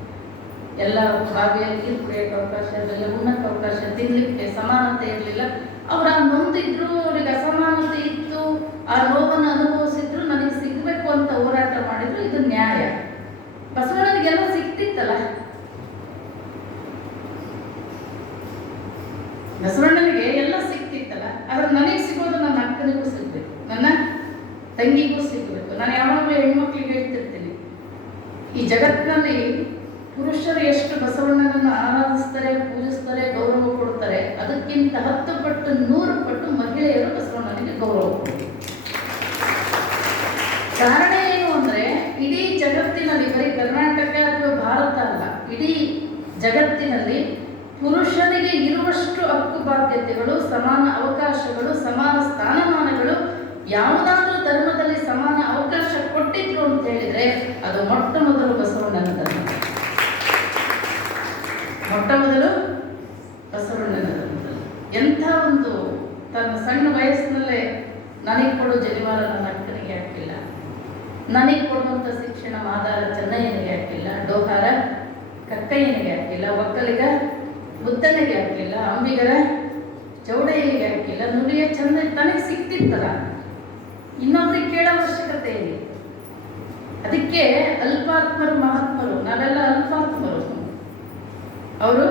ಎಲ್ಲ ಬಾವಿಯಲ್ಲಿ ನೀರು ಕುಡಿಯೋಕ್ಕೆ ಅವಕಾಶ ಇರಲಿಲ್ಲ, ಉಣ್ಣಕ್ಕೆ ಅವಕಾಶ, ತಿನ್ನಲಿಕ್ಕೆ ಸಮಾನತೆ ಇರಲಿಲ್ಲ. ಅವ್ರು ನೊಂದಿದ್ರು, ಅವ್ರಿಗೆ ಅಸಮಾನತೆ ಇತ್ತು, ಆ ನೋವನ್ನು ಅನುಭವಿಸಿದ್ರು. ನನಗೆ ಸಿಗಬೇಕು ಅಂತ ಹೋರಾಟ ಮಾಡಿದ್ರು. ಇದು ನ್ಯಾಯ. ಬಸವಣ್ಣನಿಗೆಲ್ಲ ಸಿಕ್ತಿತ್ತಲ್ಲ. ಬಸವಣ್ಣನಿಗೆ ಎಲ್ಲ ಸಿಕ್ತಿತ್ತಲ್ಲ. ಆದ್ರೆ ನನಗೆ ಸಿಗೋದು ನನ್ನ ಅಕ್ಕನಿಗೂ ಸಿಗ್ಬೇಕು, ನನ್ನ ತಂಗಿಗೂ ಸಿಗಬೇಕು. ನಾನು ಯಾವಾಗಲೂ ಹೆಣ್ಮಕ್ಳಿಗೆ ಹೇಳ್ತಿರ್ತೀನಿ, ಈ ಜಗತ್ತಿನಲ್ಲಿ ಪುರುಷರು ಎಷ್ಟು ಬಸವಣ್ಣನನ್ನು ಆರಾಧಿಸ್ತಾರೆ, ಪೂಜಿಸ್ತಾರೆ, ಗೌರವ ಕೊಡ್ತಾರೆ, ಅದಕ್ಕಿಂತ 10 ಪಟ್ಟು 100 ಪಟ್ಟು ಮಹಿಳೆಯರು ಬಸವಣ್ಣನಿಗೆ ಗೌರವ ಕೊಡ್ತಾರೆ. ಕಾರಣ ಏನು ಅಂದರೆ ಇಡೀ ಜಗತ್ತಿನಲ್ಲಿ, ಬರೀ ಕರ್ನಾಟಕ ಅಥವಾ ಭಾರತ ಅಲ್ಲ, ಇಡೀ ಜಗತ್ತಿನಲ್ಲಿ ಪುರುಷನಿಗೆ ಇರುವಷ್ಟು ಹಕ್ಕು ಬಾಧ್ಯತೆಗಳು, ಸಮಾನ ಅವಕಾಶಗಳು, ಸಮಾನ ಸ್ಥಾನಮಾನಗಳು ಯಾವುದಾದ್ರೂ ಧರ್ಮದಲ್ಲಿ ಸಮಾನ ಅವಕಾಶ ಕೊಟ್ಟಿದ್ರು ಅಂತ ಹೇಳಿದ್ರೆ ಅದು ಮೊಟ್ಟ ಮೊದಲು ಬಸವಣ್ಣನ ಧರ್ಮ. ಮೊಟ್ಟ ಮೊದಲು ಬಸವಣ್ಣನ ಧರ್ಮದಲ್ಲಿ. ಎಂಥ ಒಂದು ತನ್ನ ಸಣ್ಣ ವಯಸ್ಸಿನಲ್ಲೇ ನನಗೆ ಕೊಡೋ ಜನಿವಾರ ನನ್ನ ಅಕ್ಕನಿಗೆ ಹಾಕಿಲ್ಲ, ನನಗೆ ಕೊಡುವಂಥ ಶಿಕ್ಷಣ ಮಾದಾರ ಚೆನ್ನಯ್ಯನಿಗೆ ಹಾಕಿಲ್ಲ, ಡೋಹಾರ ಕಕ್ಕಯ್ಯನಿಗೆ ಹಾಕಿಲ್ಲ, ಒಕ್ಕಲಿಗ ಬುದ್ಧನಿಗೆ ಹಾಕಿಲ್ಲ, ಅಂಬಿಗರ ಚೌಡಯ್ಯನಿಗೆ ಹಾಕಿಲ್ಲ. ನುಡಿಯ ಚಂದ ತನಗೆ ಸಿಕ್ತಿತ್ತಲ್ಲ, ಇನ್ನೊಬ್ರಿಗೆ ಕೇಳೋ ಅವಶ್ಯಕತೆ ಇಲ್ಲ. ಅದಕ್ಕೆ ಅಲ್ಪಾತ್ಮರು ಮಹಾತ್ಮರು, ನಾವೆಲ್ಲ ಅಲ್ಪಾತ್ಮರು, ಅವರು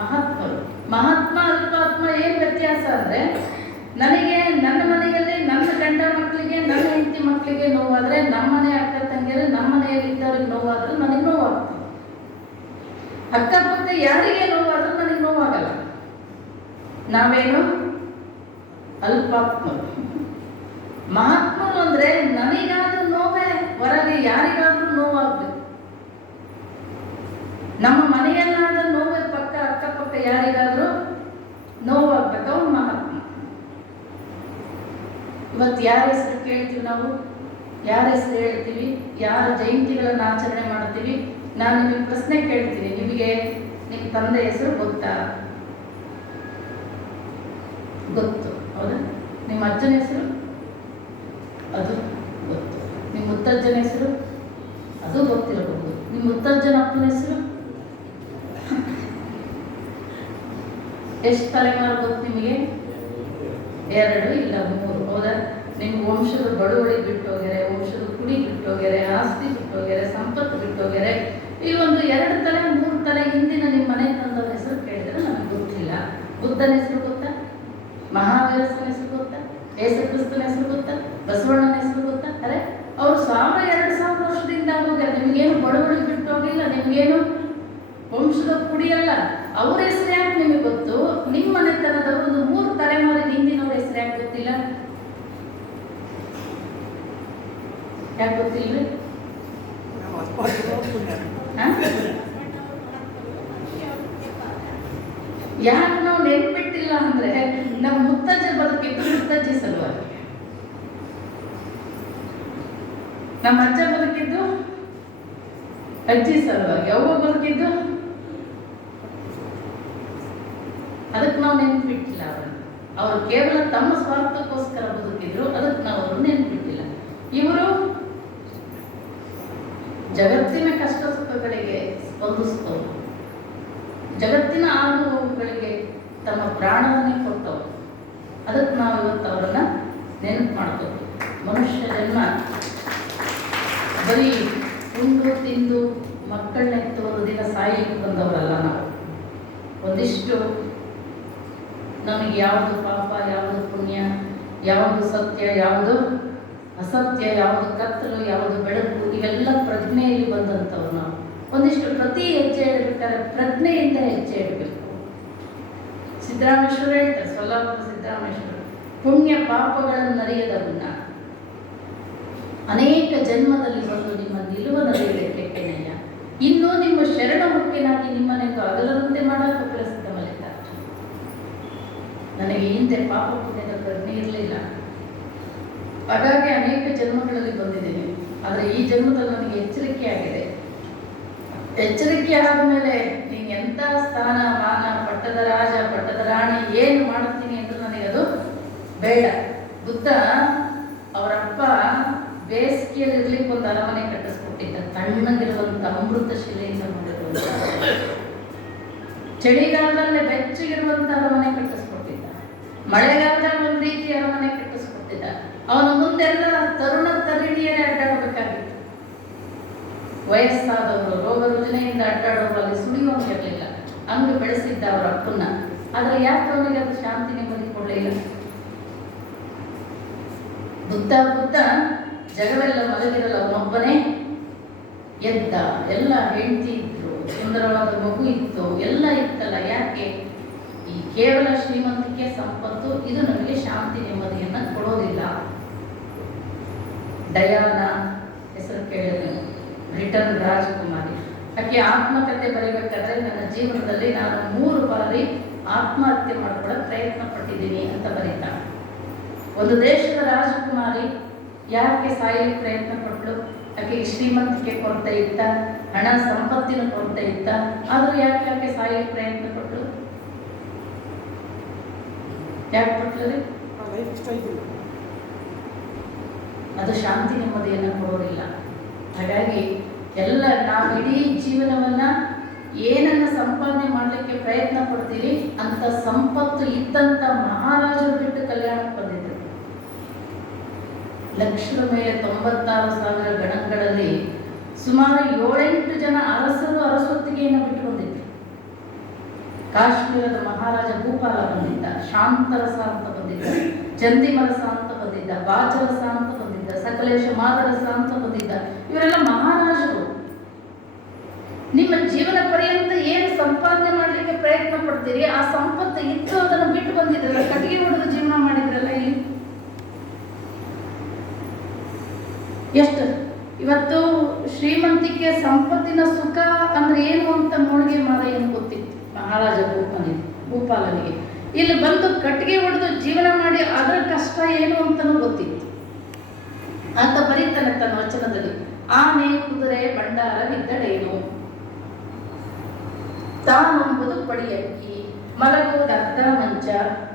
ಮಹಾತ್ಮರು. ಮಹಾತ್ಮ ಅಲ್ಪಾತ್ಮ ಏನು ವ್ಯತ್ಯಾಸ ಅಂದರೆ, ನನಗೆ ನನ್ನ ಮನೆಯಲ್ಲಿ ನನ್ನ ಗಂಡ ಮಕ್ಕಳಿಗೆ, ನನ್ನ ಹೆಂಡತಿ ಮಕ್ಕಳಿಗೆ ನೋವಾದರೆ, ನಮ್ಮ ಮನೆ ಅಕ್ಕ ತಂಗಿಯರು, ನಮ್ಮ ಮನೆಯಲ್ಲಿ ಇದ್ದವ್ರಿಗೆ ನೋವಾದ್ರೆ ನನಗೆ ನೋವಾಗ್ತದೆ. ಅಕ್ಕಪಕ್ಕ ಯಾರಿಗೆ ನೋವಾದ್ರೂ ನನಗೆ ನೋವಾಗಲ್ಲ. ನಾವೇನು ಅಲ್ಪಾತ್ಮರು. ಮಹಾತ್ಮರು ಅಂದರೆ ನನಗಾದ್ರೂ ನೋವೇ, ಹೊರಗೆ ಯಾರಿಗಾದ್ರೂ ನೋವಾಗಬೇಕು. ನಮ್ಮ ಮನೆಯಲ್ಲಾದ ನೋವೇ ಪಕ್ಕ ಅಕ್ಕಪಕ್ಕ ಯಾರಿಗಾದ್ರೂ ನೋವಾಗ್ಬೇಕು, ಅವ್ನು ಮಹಾತ್ಮ. ಇವತ್ತು ಯಾರ ಹೆಸರು ಕೇಳ್ತೀವಿ ನಾವು, ಯಾರ ಹೆಸರು ಹೇಳ್ತೀವಿ, ಯಾರ ಜಯಂತಿಗಳನ್ನು ಆಚರಣೆ ಮಾಡ್ತೀವಿ. ನಾನು ನಿಮಗೆ ಪ್ರಶ್ನೆ ಕೇಳ್ತೀನಿ, ನಿಮಗೆ ನಿಮ್ಮ ತಂದೆ ಹೆಸರು ಗೊತ್ತಾ? ಗೊತ್ತು, ಹೌದಾ? ನಿಮ್ಮ ಅಜ್ಜನ ಹೆಸರು ಅದು ಗೊತ್ತು. ನಿಮ್ಮ ಮುತ್ತಜ್ಜನ ಹೆಸರು ಅದು ಗೊತ್ತಿರಬಹುದು. ನಿಮ್ಮ ಮುತ್ತಜ್ಜನ ಅಪ್ಪನ ಹೆಸರು ಎಷ್ಟು ತಲೆಮಾರು ಗೊತ್ತು ನಿಮಗೆ? 2 ಇಲ್ಲ 3, ಹೌದಾ? ನಿಮ್ಮ ವಂಶದ ಬಡವಳಿ ಬಿಟ್ಟು ಹೋಗ್ಯಾರೆ, ವಂಶದ ಕುಡಿ ಬಿಟ್ಟು ಹೋಗ್ಯಾರೆ, ಆಸ್ತಿ ಬಿಟ್ಟು ಹೋಗ್ಯಾರೆ, ಸಂಪತ್ತು ಬಿಟ್ಟು ಹೋಗ್ಯಾರೆ. ಈ ಒಂದು 2 ತಲೆ 3 ತಲೆ ಹಿಂದಿನ ನಿಮ್ಮ ಮನೆ ತಂದವರ ಹೆಸರು ಕೇಳಿದ್ರೆ ನಮಗೆ ಗೊತ್ತಿಲ್ಲ. ಬುದ್ಧನ ಹೆಸರು ಗೊತ್ತಾ? ಮಹಾವೀರನ ಹೆಸರು ಗೊತ್ತಾ? ಯೇಸು ಕ್ರಿಸ್ತನ ಹೆಸರು ಗೊತ್ತಾ? ಬಸವಣ್ಣನ ಹೆಸರು ಗೊತ್ತಾ? ಅರೆ, ಅವರು 1000-2000 ವರ್ಷದಿಂದ ಹೋಗ್ಯಾರ. ನಿಮಗೇನು ಬಡವಳಿ ಬಿಟ್ಟು ಹೋಗಿಲ್ಲ, ನಿಮಗೇನು ವಂಶದ ಕುಡಿಯಲ್ಲ. ಅವ್ರ ಹೆಸರು ಯಾಕೆ ನಿಮಗೆ ಗೊತ್ತು? ನಿಮ್ಮ ಮನೆತನದವರು ಒಂದು 3 ತಲೆಮಾರಿನ ಹಿಂದಿನವ್ರ ಹೆಸರು ಯಾಕೆ ಗೊತ್ತಿಲ್ಲ? ಯಾಕೆ ಗೊತ್ತಿಲ್ರಿ? ಯಾಕೆ ನಾವು ನೆನ್ಪಿಟ್ಟಿಲ್ಲ ಅಂದ್ರೆ, ನಮ್ಮ ಮುತ್ತಜ್ಜ ಬದುಕಿದ್ದು ಮುತ್ತಜ್ಜಿ ಸಲುವಾಗಿ, ನಮ್ಮ ಅಜ್ಜ ಬದುಕಿದ್ದು ಅಜ್ಜಿ ಸಲುವಾಗಿ, ಅವ್ವ ಬದುಕಿದ್ದು ಅದಕ್ಕೆ ನಾವು ನೆನ್ಪಿಟ್ಟಿಲ್ಲ ಅವರನ್ನು. ಅವರು ಕೇವಲ ತಮ್ಮ ಸ್ವಾರ್ಥಕ್ಕೋಸ್ಕರ ಬದುಕಿದ್ರು, ಅದಕ್ಕೆ ನಾವು ಅವರು ನೆನ್ಪಿಟ್ಟಿಲ್ಲ. ಇವರು ಜಗತ್ತಿನ ಕಷ್ಟ ಸುಖಗಳಿಗೆ ಸ್ಪಂದಿಸ್ತವರು, ಜಗತ್ತಿನ ಆಗುವವುಗಳಿಗೆ ತಮ್ಮ ಪ್ರಾಣವನ್ನೇ ಕೊಟ್ಟವರು. ಅದಕ್ಕೆ ನಾವು ಇವತ್ತು ಅವರನ್ನು ನೆನಪು ಮಾಡ್ತೇವೆ. ಮನುಷ್ಯ ಜನ್ಮ ಬರೀ ಉಂಡು ತಿಂದು ಮಕ್ಕಳನ್ನೆತ್ತು ಒಂದು ದಿನ ಸಾಯಲಿಕ್ಕೆ ಬಂದವರಲ್ಲ ನಾವು. ಒಂದಿಷ್ಟು ನಮಗೆ ಯಾವುದು ಪಾಪ, ಯಾವುದು ಪುಣ್ಯ, ಯಾವುದು ಸತ್ಯ, ಯಾವುದು ಅಸತ್ಯ, ಯಾವುದು ಕತ್ತಲು, ಯಾವುದು ಬೆಳಕು, ಇವೆಲ್ಲ ಪ್ರಜ್ಞೆಯಲ್ಲಿ ಬಂದಂಥವ್ರು ನಾವು. ಒಂದಿಷ್ಟು ಪ್ರತಿ ಹೆಜ್ಜೆ ಇಡಬೇಕಾದ್ರೆ ಪ್ರಜ್ಞೆಯಿಂದ ಹೆಜ್ಜೆ ಇಡಬೇಕು. ಸಿದ್ದರಾಮೇಶ್ವರ ಹೇಳ್ತಾರೆ, ಸೊಲ್ಲಾಪುರ ಸಿದ್ದರಾಮೇಶ್ವರ, ಪುಣ್ಯ ಪಾಪಗಳನ್ನು ಅರಿಯದವನ್ನ ಅನೇಕ ಜನ್ಮದಲ್ಲಿ ಬಂದು ನಿಮ್ಮ ನಿಲುವನರಿಯಲಿಕ್ಕೆ ಕೆಣೆಯ, ಇನ್ನೂ ನಿಮ್ಮ ಶರಣ ಮುಖ್ಯನಾಗಿ ನಿಮ್ಮನೆಂದು ಅಗಲದಂತೆ ಮಾಡಲು ಪ್ರಸಿದ್ಧ ಮಲ್ಲಿಕಾರ್ಜುನ. ನನಗೆ ಹಿಂದೆ ಪಾಪ ಪುಣ್ಯದ ಪ್ರಜ್ಞೆ ಇರಲಿಲ್ಲ, ಹಾಗಾಗಿ ಅನೇಕ ಜನ್ಮಗಳಲ್ಲಿ ಬಂದಿದ್ದೀನಿ. ಆದರೆ ಈ ಜನ್ಮದಲ್ಲಿ ನನಗೆ ಎಚ್ಚರಿಕೆ ಆಗಿದೆ. ಎಚ್ಚರಿಕೆ ಆದ ಮೇಲೆ ನೀನು ಎಂಥ ಸ್ಥಾನ ಮಾನ, ಪಟ್ಟದ ರಾಜ ಪಟ್ಟದ ರಾಣಿ ಏನು ಮಾಡ್ತೀನಿ ಅಂತ ನನಗೆ ಅದು ಬೇಡ. ಬುದ್ಧ ಅವರಪ್ಪ ಬೇಸಿಗೆಯಲ್ಲಿ ಇರ್ಲಿಕ್ಕೆ ಒಂದು ಅರಮನೆ ಕಟ್ಟಿಸ್ಕೊಟ್ಟಿದ್ದ, ತಣ್ಣಗಿರುವಂಥ ಅಮೃತ ಶಿಲೆಯಿಂದ ಮಾಡಿರುವಂಥ, ಚಳಿಗಾಲದಲ್ಲೇ ಬೆಚ್ಚಗಿರುವಂಥ ಅರಮನೆ ಕಟ್ಟಿಸ್ಕೊಟ್ಟಿದ್ದ, ಮಳೆಗಾಲದಲ್ಲಿ ಒಂದು ರೀತಿ ಅರಮನೆ ಕಟ್ಟಿಸ್ಕೊಟ್ಟಿದ್ದ. ಅವನ ಮುಂದೆಲ್ಲ ತರುಣ ತರುಣಿಯರೇ ಅಡ್ಡಾಡಬೇಕಾಗಿತ್ತು. ವಯಸ್ಸಾದವರು ರೋಗ ರುಜಿನೆಯಿಂದ ಅಡ್ಡಾಡೋರು ಅಲ್ಲಿ ಸುಳಿಯುವಂತಿರಲಿಲ್ಲ. ಹಂಗೆ ಬೆಳೆಸಿದ್ದ ಅವರ ಅಪ್ಪನ್ನ. ಆದರೆ ಯಾಕೆ ಅವನಿಗೆ ಅದು ಶಾಂತಿ ನೆಮ್ಮದಿ ಕೊಡಲಿಲ್ಲ? ಬುದ್ಧ ಜಗವೆಲ್ಲ ಮಲಗಿರಲ್ಲ, ಅವನೊಬ್ಬನೇ ಎದ್ದ. ಎಲ್ಲ ಹೆಂಡತಿ ಇದ್ರು, ಸುಂದರವಾದ ಮಗು ಇತ್ತು, ಎಲ್ಲ ಇತ್ತಲ್ಲ. ಯಾಕೆ? ಈ ಕೇವಲ ಶ್ರೀಮಂತಿಕೆ ಸಂಪತ್ತು ಇದು ನಮಗೆ ಶಾಂತಿ ನೆಮ್ಮದಿಯನ್ನು ಕೊಡೋದಿಲ್ಲ. ಡಯಾನ ಹೆಸರು ಕೇಳಿದ್ರೆ, ಬ್ರಿಟನ್ ರಾಜಕುಮಾರಿ. ಆಕೆ ಆತ್ಮಕಥೆ ಬರೀಬೇಕಾದ್ರೆ, ನನ್ನ ಜೀವನದಲ್ಲಿ ನಾನು 3 ಬಾರಿ ಆತ್ಮಹತ್ಯೆ ಮಾಡ್ಕೊಳ್ಳೋಕೆ ಪ್ರಯತ್ನ ಪಟ್ಟಿದ್ದೀನಿ ಅಂತ ಬರೀತಾಳೆ. ಒಂದು ದೇಶದ ರಾಜಕುಮಾರಿ ಯಾಕೆ ಸಾಯಲಿಕ್ಕೆ ಪ್ರಯತ್ನ ಪಟ್ಟಳು? ಆಕೆಗೆ ಶ್ರೀಮಂತಿಕೆ ಕೊರತೆ ಇತ್ತ, ಹಣ ಸಂಪತ್ತಿನ ಕೊರತೆ ಇತ್ತ, ಆದರೂ ಯಾಕೆ ಆಕೆ ಸಾಯಲಿಕ್ಕೆ ಪ್ರಯತ್ನ ಪಟ್ಟಳು? ಯಾಕೆ ಪಟ್ಟಳು? ಅದು ಶಾಂತಿ ನೆಮ್ಮದಿಯನ್ನು ಕೊಡೋದಿಲ್ಲ. ಹಾಗಾಗಿ ಎಲ್ಲ ನಾವು ಇಡೀ ಜೀವನವನ್ನ ಏನನ್ನ ಸಂಪಾದನೆ ಮಾಡಲಿಕ್ಕೆ ಪ್ರಯತ್ನ ಪಡ್ತೀವಿ ಅಂತ ಸಂಪತ್ತು ಇದ್ದಂಥ ಮಹಾರಾಜರು ಬಿಟ್ಟು ಕಲ್ಯಾಣಕ್ಕೆ ಬಂದಿದ್ರು. ಲಕ್ಷದ ಮೇಲೆ 96,000 ಗಣಗಳಲ್ಲಿ ಸುಮಾರು 7-8 ಜನ ಅರಸರು ಅರಸೊತ್ತಿಗೆಯನ್ನು ಬಿಟ್ಟು ಬಂದಿದ್ರು. ಕಾಶ್ಮೀರದ ಮಹಾರಾಜ ಭೂಪಾಲ ಬಂದಿದ್ದ, ಶಾಂತರಸ ಅಂತ ಬಂದಿದ್ದ, ಚಂದಿಮರಸ ಅಂತ ಬಂದಿದ್ದ, ಬಾಚರಸ ಅಂತ ಬಂದಿದ್ದ, ಸಕಲೇಶ ಮಾದರಸ ಅಂತ ಬಂದಿದ್ದ. ಇವರೆಲ್ಲ ಮಹಾರಾಜರು. ನಿಮ್ಮ ಜೀವನ ಪರ್ಯಂತ ಏನು ಸಂಪಾದನೆ ಮಾಡಲಿಕ್ಕೆ ಪ್ರಯತ್ನ ಪಡ್ತೀರಿ, ಆ ಸಂಪತ್ತು ಇತ್ತು ಅದನ್ನು ಬಿಟ್ಟು ಬಂದಿದ್ರಲ್ಲ, ಕಟ್ಟಿಗೆ ಹೊಡೆದು ಜೀವನ ಮಾಡಿದ್ರಲ್ಲ. ಇಲ್ಲಿ ಎಷ್ಟು ಇವತ್ತು ಶ್ರೀಮಂತಿಕೆ, ಸಂಪತ್ತಿನ ಸುಖ ಅಂದ್ರೆ ಏನು ಅಂತ ಮೂಳಿಗೆ ಮಾರ ಏನು ಗೊತ್ತಿತ್ತು ಮಹಾರಾಜ ಭೂಪಾಲನಿಗೆ. ಇಲ್ಲಿ ಬಂದು ಕಟ್ಟಿಗೆ ಹೊಡೆದು ಜೀವನ ಮಾಡಿ ಅದರ ಕಷ್ಟ ಏನು ಅಂತನೂ ಗೊತ್ತಿತ್ತು. ಆತ ಬರೀತಾನೆ ತನ್ನ ವಚನದಲ್ಲಿ, ಆನೆ ಕುದುರೆ ಭಂಡಾರವಿದ್ದಡೇನು, ತಾನೆಂಬುದು ಪಡಿಯಕ್ಕಿ, ಮಲಗುವುದರ್ಧ ಮಂಚ,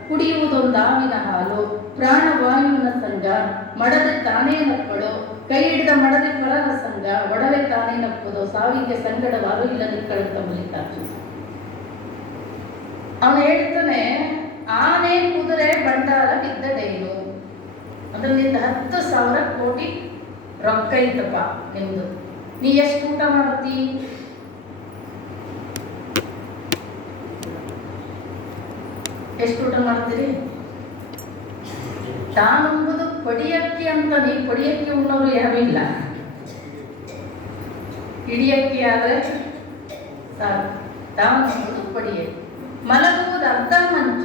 ಕುಡಿಯುವುದೊಂದಾವಿನ ಹಾಲು, ಪ್ರಾಣವಾಯುವಿನ ಸಂಘ, ಮಡದೆ ತಾನೇ ನಕ್ಕಳು, ಕೈ ಹಿಡಿದ ಮಡದೆ ಪರರ ಸಂಘ, ಒಡವೆ ತಾನೇ ನಕ್ಕುದು, ಸಾವಿಗೆ ಸಂಗಡವಾರು ಇಲ್ಲ ನಿಕ್ಕಳುತ್ತ ಮಲ್ಲಿಕಾರ್ಜುನ. ಅವನು ಹೇಳ್ತಾನೆ, ಆನೆ ಕುದುರೆ ಭಂಡಾರ ಬಿದ್ದಡೇನು ಅಂದ್ರೆ ನಿಂದ 10,000 ಕೋಟಿ ರೊಕ್ಕ ಇದ್ದಪ್ಪ ನಿಮ್ದು, ನೀ ಎಷ್ಟು ಊಟ ಮಾಡ್ತಿ? ಎಷ್ಟು ಊಟ ಮಾಡ್ತೀರಿ? ತಾನೆಂಬುದು ಪಡಿಯಕ್ಕಿ ಅಂತ, ನೀ ಪಡಿಯಕ್ಕಿ ಉಣ್ಣೋರು ಯಾರು ಇಲ್ಲ. ಹಿಡಿಯಕ್ಕಿ ಆದ್ರೆ ಸಾಕು, ತಾನೆಂಬುದು ಪಡಿಯಕ್ಕಿ. ಮಲಗುವುದು ಅರ್ಧ ಮಂಚ.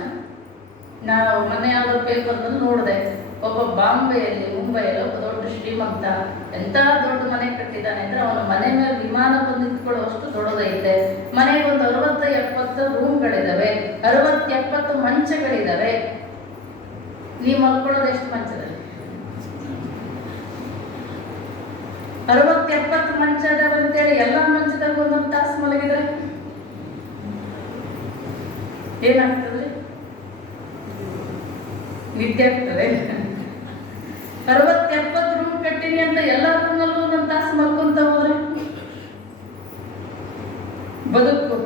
ನಾವು ಮನೆ ಯಾವ್ದು ಪೇಪರ್ನಲ್ಲಿ ನೋಡಿದೆ, ಒಬ್ಬ ಬಾಂಬೆಯಲ್ಲಿ ಮುಂಬೈಯಲ್ಲಿ ಒಬ್ಬ ದೊಡ್ಡ ಶ್ರೀಮಂತ ಎಂತ ದೊಡ್ಡ ಮನೆ ಕಟ್ಟಿದ್ದಾನೆ ಅಂದ್ರೆ, ಅವನ ಮನೆ ಮೇಲೆ ವಿಮಾನ ಬಂದು ನಿಂತ್ಕೊಳ್ಳುವಷ್ಟು ದೊಡ್ಡದೈತೆ. ಮನೆಗೆ ಒಂದು 60-70 ರೂಮ್ಗಳಿದಾವೆ, 60-70 ಮಂಚಗಳಿದಾವೆ. ನೀವು ಮಲ್ಕೊಳ್ಳೋದು ಎಷ್ಟು ಮಂಚದಲ್ಲಿ? 60-70 ಮಂಚ ಅದಾವೆ ಅಂತೇಳಿ ಎಲ್ಲ ಮಂಚದಾಗ ಒಂದೊಂದು ತಾಸು ಮಲಗಿದ್ರೆ ಏನಾಗ್ತದೆ? ನಿದ್ದೆ ಆಗ್ತದೆ. 60-70 ರೂಮ್ ಕಟ್ಟಿನಿ ಅಂತ ಎಲ್ಲ ರೂಮ್ನಲ್ಲೂ ಒಂದೊಂದು ತಾಸು ಮಲ್ಕೊಂತ ಹೋದ್ರೆ ಬದುಕು